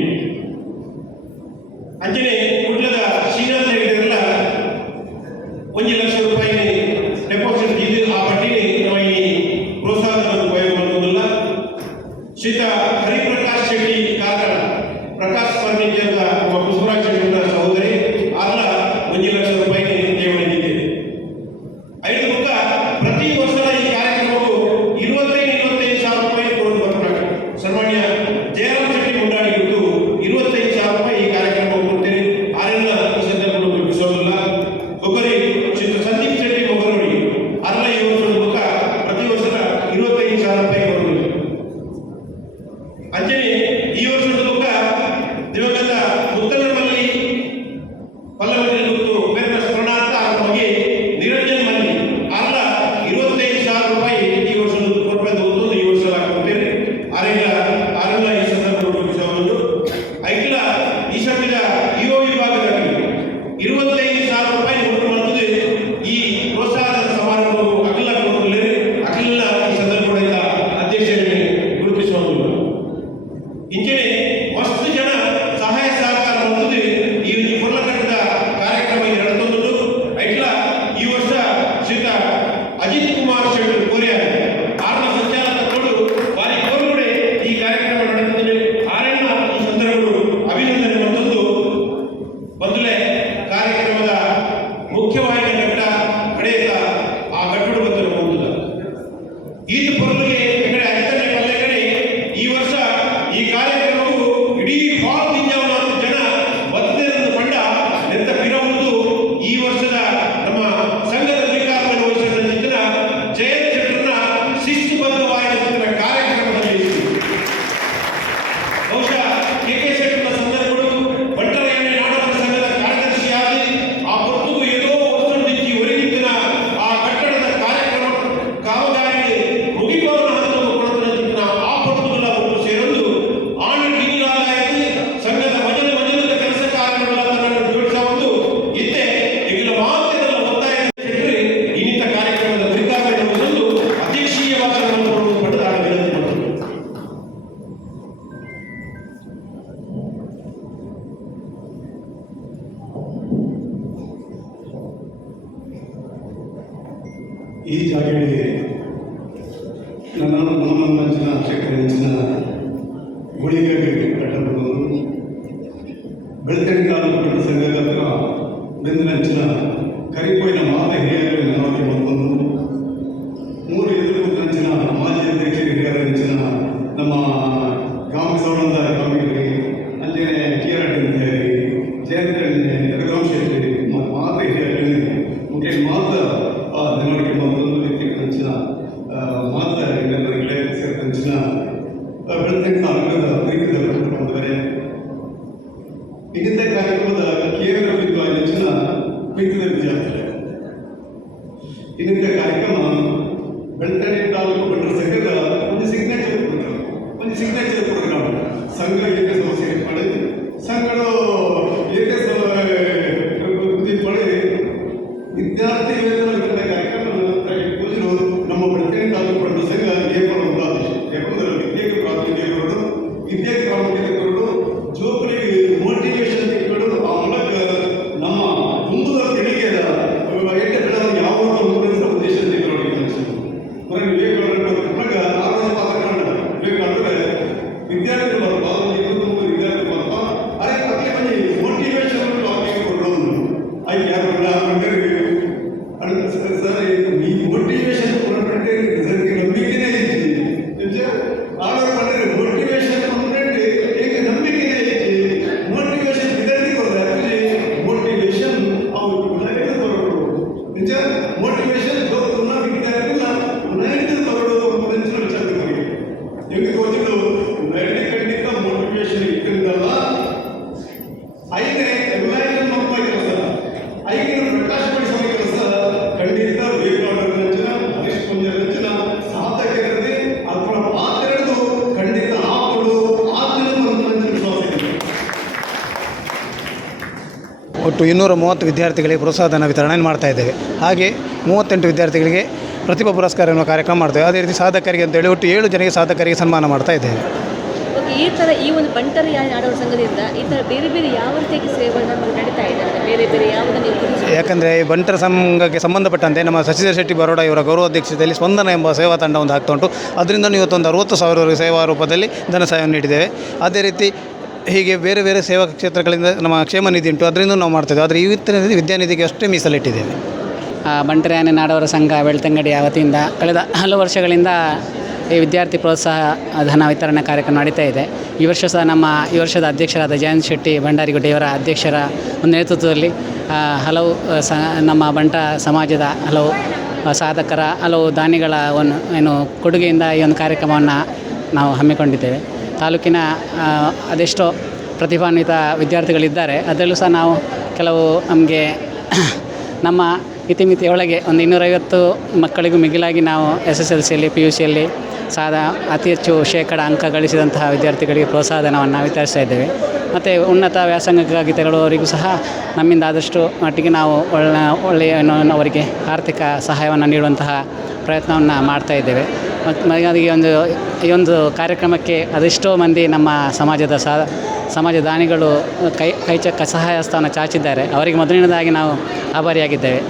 ಅಂಚನೆ ಕುಡ್ಲದ ಶ್ರೀನಾಥ ಹೇಳಿದ್ರಲ್ಲ 1 ಲಕ್ಷ ರೂಪಾಯಿ ಡೆಪಾಸಿಟ್ ನೀಡಿ ಆ ಬಡ್ಡಿನೇ ನಾವು ಈ ಪ್ರೋತ್ಸಾಹಧನ ಉಪಯೋಗ ಮಾಡುವುದಿಲ್ಲ ಶ್ರೀತ ಹರಿಪ್ರಕಾಶ್ ಶೆಟ್ಟಿ ಕಾರಣ ಪ್ರಕಾಶ್ ಫರ್ನಿಚರ್ದ ಪುಷ್ಪರಾಜ್ ಶೆಟ್ಟಿಯವರ ಸಹೋದರಿ ಅಲ್ಲ 1 ಲಕ್ಷ ರೂಪಾಯಿ ಠೇವಣಿ ನೀಡಿದೆ ಐದು ಮುಖ ಪ್ರತಿ ವರ್ಷದ ಈ ಕಾರ್ಯಕ್ರಮವು 25 ಸಾವಿರ ರೂಪಾಯಿ ಕೊಡುವುದು ಬರ್ತಾರೆ ಸನ್ಮಾನ್ಯ ಜಯರಾಮ್ ಶೆಟ್ಟಿ ಮುಂಡಾಡಿ ಬಿಟ್ಟು 25 ಸಾವಿರ ರೂಪಾಯಿ ಈ ಕಾರ್ಯಕ್ರಮ ಕೊಡ್ತೇನೆ ಆರೆಲ್ಲ ಈ ಸಂದರ್ಭಗಳು ಬಿಡಿಸೋದಿಲ್ಲ ಒಬ್ಬರಿ ಶ್ರೀ ಸಂದೀಪ್ ಶೆಟ್ಟಿ ಮೊಗರೋಡಿ ಅಲ್ಲ ಈ ವರ್ಷದ ಮುಖ ಪ್ರತಿ ವರ್ಷದ 25 ಸಾವಿರ ರೂಪಾಯಿ ಕೊಡುವುದು ಅಂಜನೆ ಈ ವರ್ಷದ ಮುಖ ದಿವಂಗತ ಮುತ್ತನಮಲ್ಲಿ ಪಲ್ಲವದಲ್ಲಿ ಮತ್ತು ಬೇರೆ ಸ್ಮರಣಾರ್ಥ ನಮಗೆ ನಿರಂಜನ್ ಮಲ್ಲಿ ಅಲ್ಲ 25 ಸಾವಿರ ರೂಪಾಯಿ ಈ ವರ್ಷದ ಕೊಡಬೇಕು ಈ ವರ್ಷ ಕೊಡ್ತೇನೆ ಆರೆಲ್ಲ ಈ ಸಂದರ್ಭಗಳು ವಿಷಯವನ್ನು ಐಕ್ಲ ಈ ಸದ್ಯದ ಇಒ ವಿಭಾಗದಲ್ಲಿ 25 ಸಾವಿರ ರೂಪಾಯಿ ಒಟ್ಟು ಮಾಡುತ್ತದೆ ಈ ಪ್ರೋತ್ಸಾಹದ ಸಮಾರಂಭವು ಅಖಿಲ ಕೊಡುವುದಿಲ್ಲ ಅಖಿಲ ಈ ಸಂದರ್ಭಗಳಿಂದ ಅಧ್ಯಕ್ಷರಿಗೆ ಗುರುತಿಸುವುದು ಇಂಚನೆ ಮಸ್ತ್ ಜನ ಸಹಾಯ ಸಹಕಾರ ಮಾಡುತ್ತದೆ ಈ ಕೊಲ್ಲಕಟ್ಟದ ಕಾರ್ಯಕ್ರಮ ನಡೆದುಕೊಂಡು ಐಟ್ಲ ಈ ವರ್ಷ ಶ್ರೀತ ಅಜಿತ್ ಕುಮಾರ್ ಶೆಟ್ಟಿ ಕೋರಿಯ ಆರ್ನ ಸಂಚಾಲಕರು ಬಾರಿ ಕೋರ್ಗಡೆ ಈ ಕಾರ್ಯಕ್ರಮ ನಡೆದುತ್ತದೆ ಆರಣ್ಣ ಈ ಸಂದರ್ಭಗಳು ಅಭಿನಂದನೆ ಮತ್ತೊಂದು ಮೊದಲೇ ಕಾರ್ಯಕ್ರಮದ ಮುಖ್ಯವಾಹಿನಿ ಘಟ್ಟ ಕಡೆಯ ಆ ಘಟ್ಟದ ಬಂದು ಹೋಗುತ್ತದೆ ಈತ ಪೊರಲಿಗೆ ಕಡೆ ಐದನೇ ಪಲ್ಲೆ ಕಡೆ ಈ ವರ್ಷ ಈ ಕಾರ್ಯಕ್ರಮವು ಇಡೀ ಹಾಲ್ ತಿಂಜಾವನ ಜನ ಬದ್ದೆರನ್ನು ಕಂಡ ನೆತ್ತ ಪಿರವುದು ಈ ವರ್ಷದ ನಮ್ಮ ಸಂಘದ ಅಧಿಕಾರವನ್ನು ವಹಿಸಿದ ಚಿತ್ರ ಜಯಂತ್ ಶೆಟ್ಟರ್ನ ಶಿಸ್ತುಬದ್ಧವಾದ ಚಿತ್ರ ಕಾರ್ಯಕ್ರಮದಲ್ಲಿ ಬಹುಶಃ ಕೆ ಶೆಟ್ಟರ್ನ ಸಂದರ್ಭಗಳು ಬಂಟರ ಎಣ್ಣೆ ನಾಡಕ ಸಂಘದ ಕಾರ್ಯದರ್ಶಿಯಾಗಿ ಆ ಪೊತ್ತುಗೂ ಏನೋ ವರ್ಷದಿಕ್ಕಿ ಹೊರಗಿತ್ತಿನ ಆ ಕಟ್ಟಡದ ಕಾರ್ಯಕ್ರಮ ಕಾಮಗಾರಿ ಮುಗಿಪವನ ಹಂತವನ್ನು ಕೊಡುತ್ತಿನ ಚಿತ್ರ ಆ ಪೊತ್ತುಗಳ ಒಟ್ಟು ಸೇರೊಂದು ಆಣಿ ಕಿರಿಯಾದಾಯಕ್ಕೆ ಸಂಘದ ಮಜಲದ ಕೆಲಸ ಕಾರ್ಯಗಳನ್ನು ಜೋಡಿಸುವ ಒಂದು ಇದ್ದೆ ಈಗಿನ ಮಾತಿನ ಒತ್ತಾಯ ಇನ್ನಿತ ಕಾರ್ಯಕ್ರಮದ ಅಧಿಕಾರವನ್ನು ಹೊಂದು ಅಧ್ಯಕ್ಷೀಯ ಭಾಷಣವನ್ನು ಪಡೆದ ವಿನಂತಿ ಮಾಡುತ್ತದೆ ಈ ಜಾಗದಲ್ಲಿ ನಮ್ಮ ಮಂಚಿನ ಶೇಖರ ಹೆಂಚಿನ ಗುಳಿಗೆ ಕಟ್ಟಬಹುದು ಬೆಳ್ತಂಗಿ ತಾಲೂಕು ಕಟ್ಟ ಸಂಘದ ಹತ್ರ ಬೆಂದಿನಂಚಿನ ಕರಿಪೋಯಿನ ಮಾತ ಹಿರಿಯರ ನೆನಪಕ್ಕೆ ಬಂದು 3 ಎದುರುನಂಚಿನ ಮಾಜಿ ಅಧ್ಯಕ್ಷ ಹಿರಿಯರ ಹೆಂಚಿನ ನಮ್ಮ ಗಾಮ ಸೌರಂದ ಕಮಿಟಿ ಅಂಜನೆ ಕೀರಾಟ ಜಯಂತ ರಘುರಾಮ್ ಶೆಟ್ಟಿ ಮಾತ ಹಿರಿಯರ ಮುಖ್ಯ ಮಾತ ನೆನಪಕ್ಕೆ ಬಂದು ವ್ಯಕ್ತಿ ಕಂಚಿನ ಮಾತ ಕಂಚಿನ ಬೆಳ್ತಂಗಿ ತಾಲೂಕದ ಪ್ರೀತಿದರೆ ಇನ್ನಿತ ಕಾರ್ಯಕ್ರಮದ ಕೇಂದ್ರ ಬಿಂದುವಾಗಿ ಹೆಚ್ಚಿನ ಪ್ರೀತಿದ ವಿದ್ಯಾರ್ಥಿಗಳು ಇನ್ನಿತ ಕಾರ್ಯಕ್ರಮ ಬೆಳ್ತಂಗಿ ತಾಲೂಕು ಭಟ್ರ ಸಂಘದ ಒಂದು ಸಿಗ್ನೇಚರ್ ಪ್ರೋಗ್ರಾಮ್ ಸಂಘ ಏಕ ಸೇರ್ಪಡೆ ಸಂಘದ ಏಕ ಪಡೆ ವಿದ್ಯಾರ್ಥಿ ವೇತನ ಕಾರ್ಯಕ್ರಮ ನಮ್ಮ ಬೆಳ್ತಂಗಿ ತಾಲೂಕು ಭಟ್ರ ಸಂಘ ಏರ್ಪಡುವ ಯಾಕಂದ್ರೆ ವಿದ್ಯೆಗೆ ಪ್ರಾಧಾನ್ಯ ಒಟ್ಟು 230 ವಿದ್ಯಾರ್ಥಿಗಳಿಗೆ ಪ್ರೋತ್ಸಾಹಧನ ವಿತರಣೆ ಮಾಡ್ತಾ ಇದ್ದೇವೆ. ಹಾಗೆ 38 ವಿದ್ಯಾರ್ಥಿಗಳಿಗೆ ಪ್ರತಿಭಾ ಪುರಸ್ಕಾರ ಎನ್ನುವ ಕಾರ್ಯಕ್ರಮ ಮಾಡ್ತೇವೆ. ಅದೇ ರೀತಿ ಸಾಧಕರಿಗೆ ಅಂತೇಳಿ ಒಟ್ಟು 7 ಜನರಿಗೆ ಸಾಧಕರಿಗೆ ಸನ್ಮಾನ ಮಾಡ್ತಾ ಇದ್ದೇವೆ. ಈ ಥರ ಈ ಒಂದು ಬಂಟರ ನಾಡೋರ ಸಂಘದಿಂದ ಈ ಥರ ಬೇರೆ ಬೇರೆ ಯಾವ ರೀತಿಯಾಗಿ ಸೇವೆಗಳನ್ನು ನಡೀತಾ ಇದೆ ಅಂದರೆ ಬೇರೆ ಬೇರೆ ಯಾವುದನ್ನು ನೀವು ಗುರುತಿಸಿ? ಯಾಕಂದರೆ ಈ ಬಂಟರ ಸಂಘಕ್ಕೆ ಸಂಬಂಧಪಟ್ಟಂತೆ ನಮ್ಮ ಶಶಿಧರ್ ಶೆಟ್ಟಿ ಬರೋಡ ಇವರ ಗೌರವಾಧ್ಯಕ್ಷತೆಯಲ್ಲಿ ಸ್ಪಂದನ ಎಂಬ ಸೇವಾ ತಂಡ ಒಂದು ಆಗ್ತಾ ಉಂಟು. ಅದರಿಂದ ಇವತ್ತೊಂದು 60,000 ಸೇವಾ ರೂಪದಲ್ಲಿ ಧನ ಸಹಾಯವನ್ನು ನೀಡಿದ್ದೇವೆ. ಅದೇ ರೀತಿ ಹೀಗೆ ಬೇರೆ ಬೇರೆ ಸೇವಾ ಕ್ಷೇತ್ರಗಳಿಂದ ನಮ್ಮ ಕ್ಷೇಮ ನಿಧಿ ಉಂಟು, ಅದರಿಂದ ನಾವು ಮಾಡ್ತೇವೆ. ಆದರೆ ಇವತ್ತಿನ ವಿದ್ಯಾನಿಧಿಗೆ ಅಷ್ಟೇ ಮೀಸಲಿಟ್ಟಿದ್ದೇವೆ. ಬಂಟರ ಯಾನೆ ನಾಡೋರ ಸಂಘ ಬೆಳ್ತಂಗಡಿಯ ವತಿಯಿಂದ ಕಳೆದ ಹಲವು ವರ್ಷಗಳಿಂದ ಈ ವಿದ್ಯಾರ್ಥಿ ಪ್ರೋತ್ಸಾಹ ಧನ ವಿತರಣಾ ಕಾರ್ಯಕ್ರಮ ನಡೀತಾ ಇದೆ. ಈ ವರ್ಷ ಸಹ ಈ ವರ್ಷದ ಅಧ್ಯಕ್ಷರಾದ ಜಯಂತ್ ಶೆಟ್ಟಿ ಭಂಡಾರಿಗುಡ್ಡೆ ಇವರ ಅಧ್ಯಕ್ಷರ ಒಂದು ನೇತೃತ್ವದಲ್ಲಿ ಹಲವು ನಮ್ಮ ಬಂಟ ಸಮಾಜದ ಹಲವು ಸಾಧಕರ ಹಲವು ದಾನಿಗಳ ಏನು ಕೊಡುಗೆಯಿಂದ ಈ ಒಂದು ಕಾರ್ಯಕ್ರಮವನ್ನು ನಾವು ಹಮ್ಮಿಕೊಂಡಿದ್ದೇವೆ. ತಾಲೂಕಿನ ಅದೆಷ್ಟೋ ಪ್ರತಿಭಾನ್ವಿತ ವಿದ್ಯಾರ್ಥಿಗಳಿದ್ದಾರೆ. ಅದರಲ್ಲೂ ಸಹ ನಾವು ಕೆಲವು ನಮಗೆ ನಮ್ಮ ಇತಿಮಿತಿಯೊಳಗೆ ಒಂದು 250 ಮಕ್ಕಳಿಗೂ ಮಿಗಿಲಾಗಿ ನಾವು SSLCಯಲ್ಲಿ PUCಯಲ್ಲಿ ಅತಿ ಹೆಚ್ಚು ಶೇಕಡ ಅಂಕ ಗಳಿಸಿದಂತಹ ವಿದ್ಯಾರ್ಥಿಗಳಿಗೆ ಪ್ರೋತ್ಸಾಹಧನವನ್ನು ವಿತರಿಸ್ತಾ ಇದ್ದೇವೆ. ಮತ್ತು ಉನ್ನತ ವ್ಯಾಸಂಗಕ್ಕಾಗಿ ತೆರಳುವವರಿಗೂ ಸಹ ನಮ್ಮಿಂದ ಆದಷ್ಟು ಮಟ್ಟಿಗೆ ನಾವು ಒಳ್ಳೆಯ ಅವರಿಗೆ ಆರ್ಥಿಕ ಸಹಾಯವನ್ನು ನೀಡುವಂತಹ ಪ್ರಯತ್ನವನ್ನು ಮಾಡ್ತಾ ಇದ್ದೇವೆ. ಮತ್ತು ಈ ಒಂದು ಕಾರ್ಯಕ್ರಮಕ್ಕೆ ಅದೆಷ್ಟೋ ಮಂದಿ ನಮ್ಮ ಸಮಾಜ ದಾನಿಗಳು ಕೈ ಚಕ್ಕ ಸಹಾಯ ಹಸ್ತವನ್ನು ಚಾಚಿದ್ದಾರೆ. ಅವರಿಗೆ ಮೊದಲನೇದಾಗಿ ನಾವು ಆಭಾರಿಯಾಗಿದ್ದೇವೆ.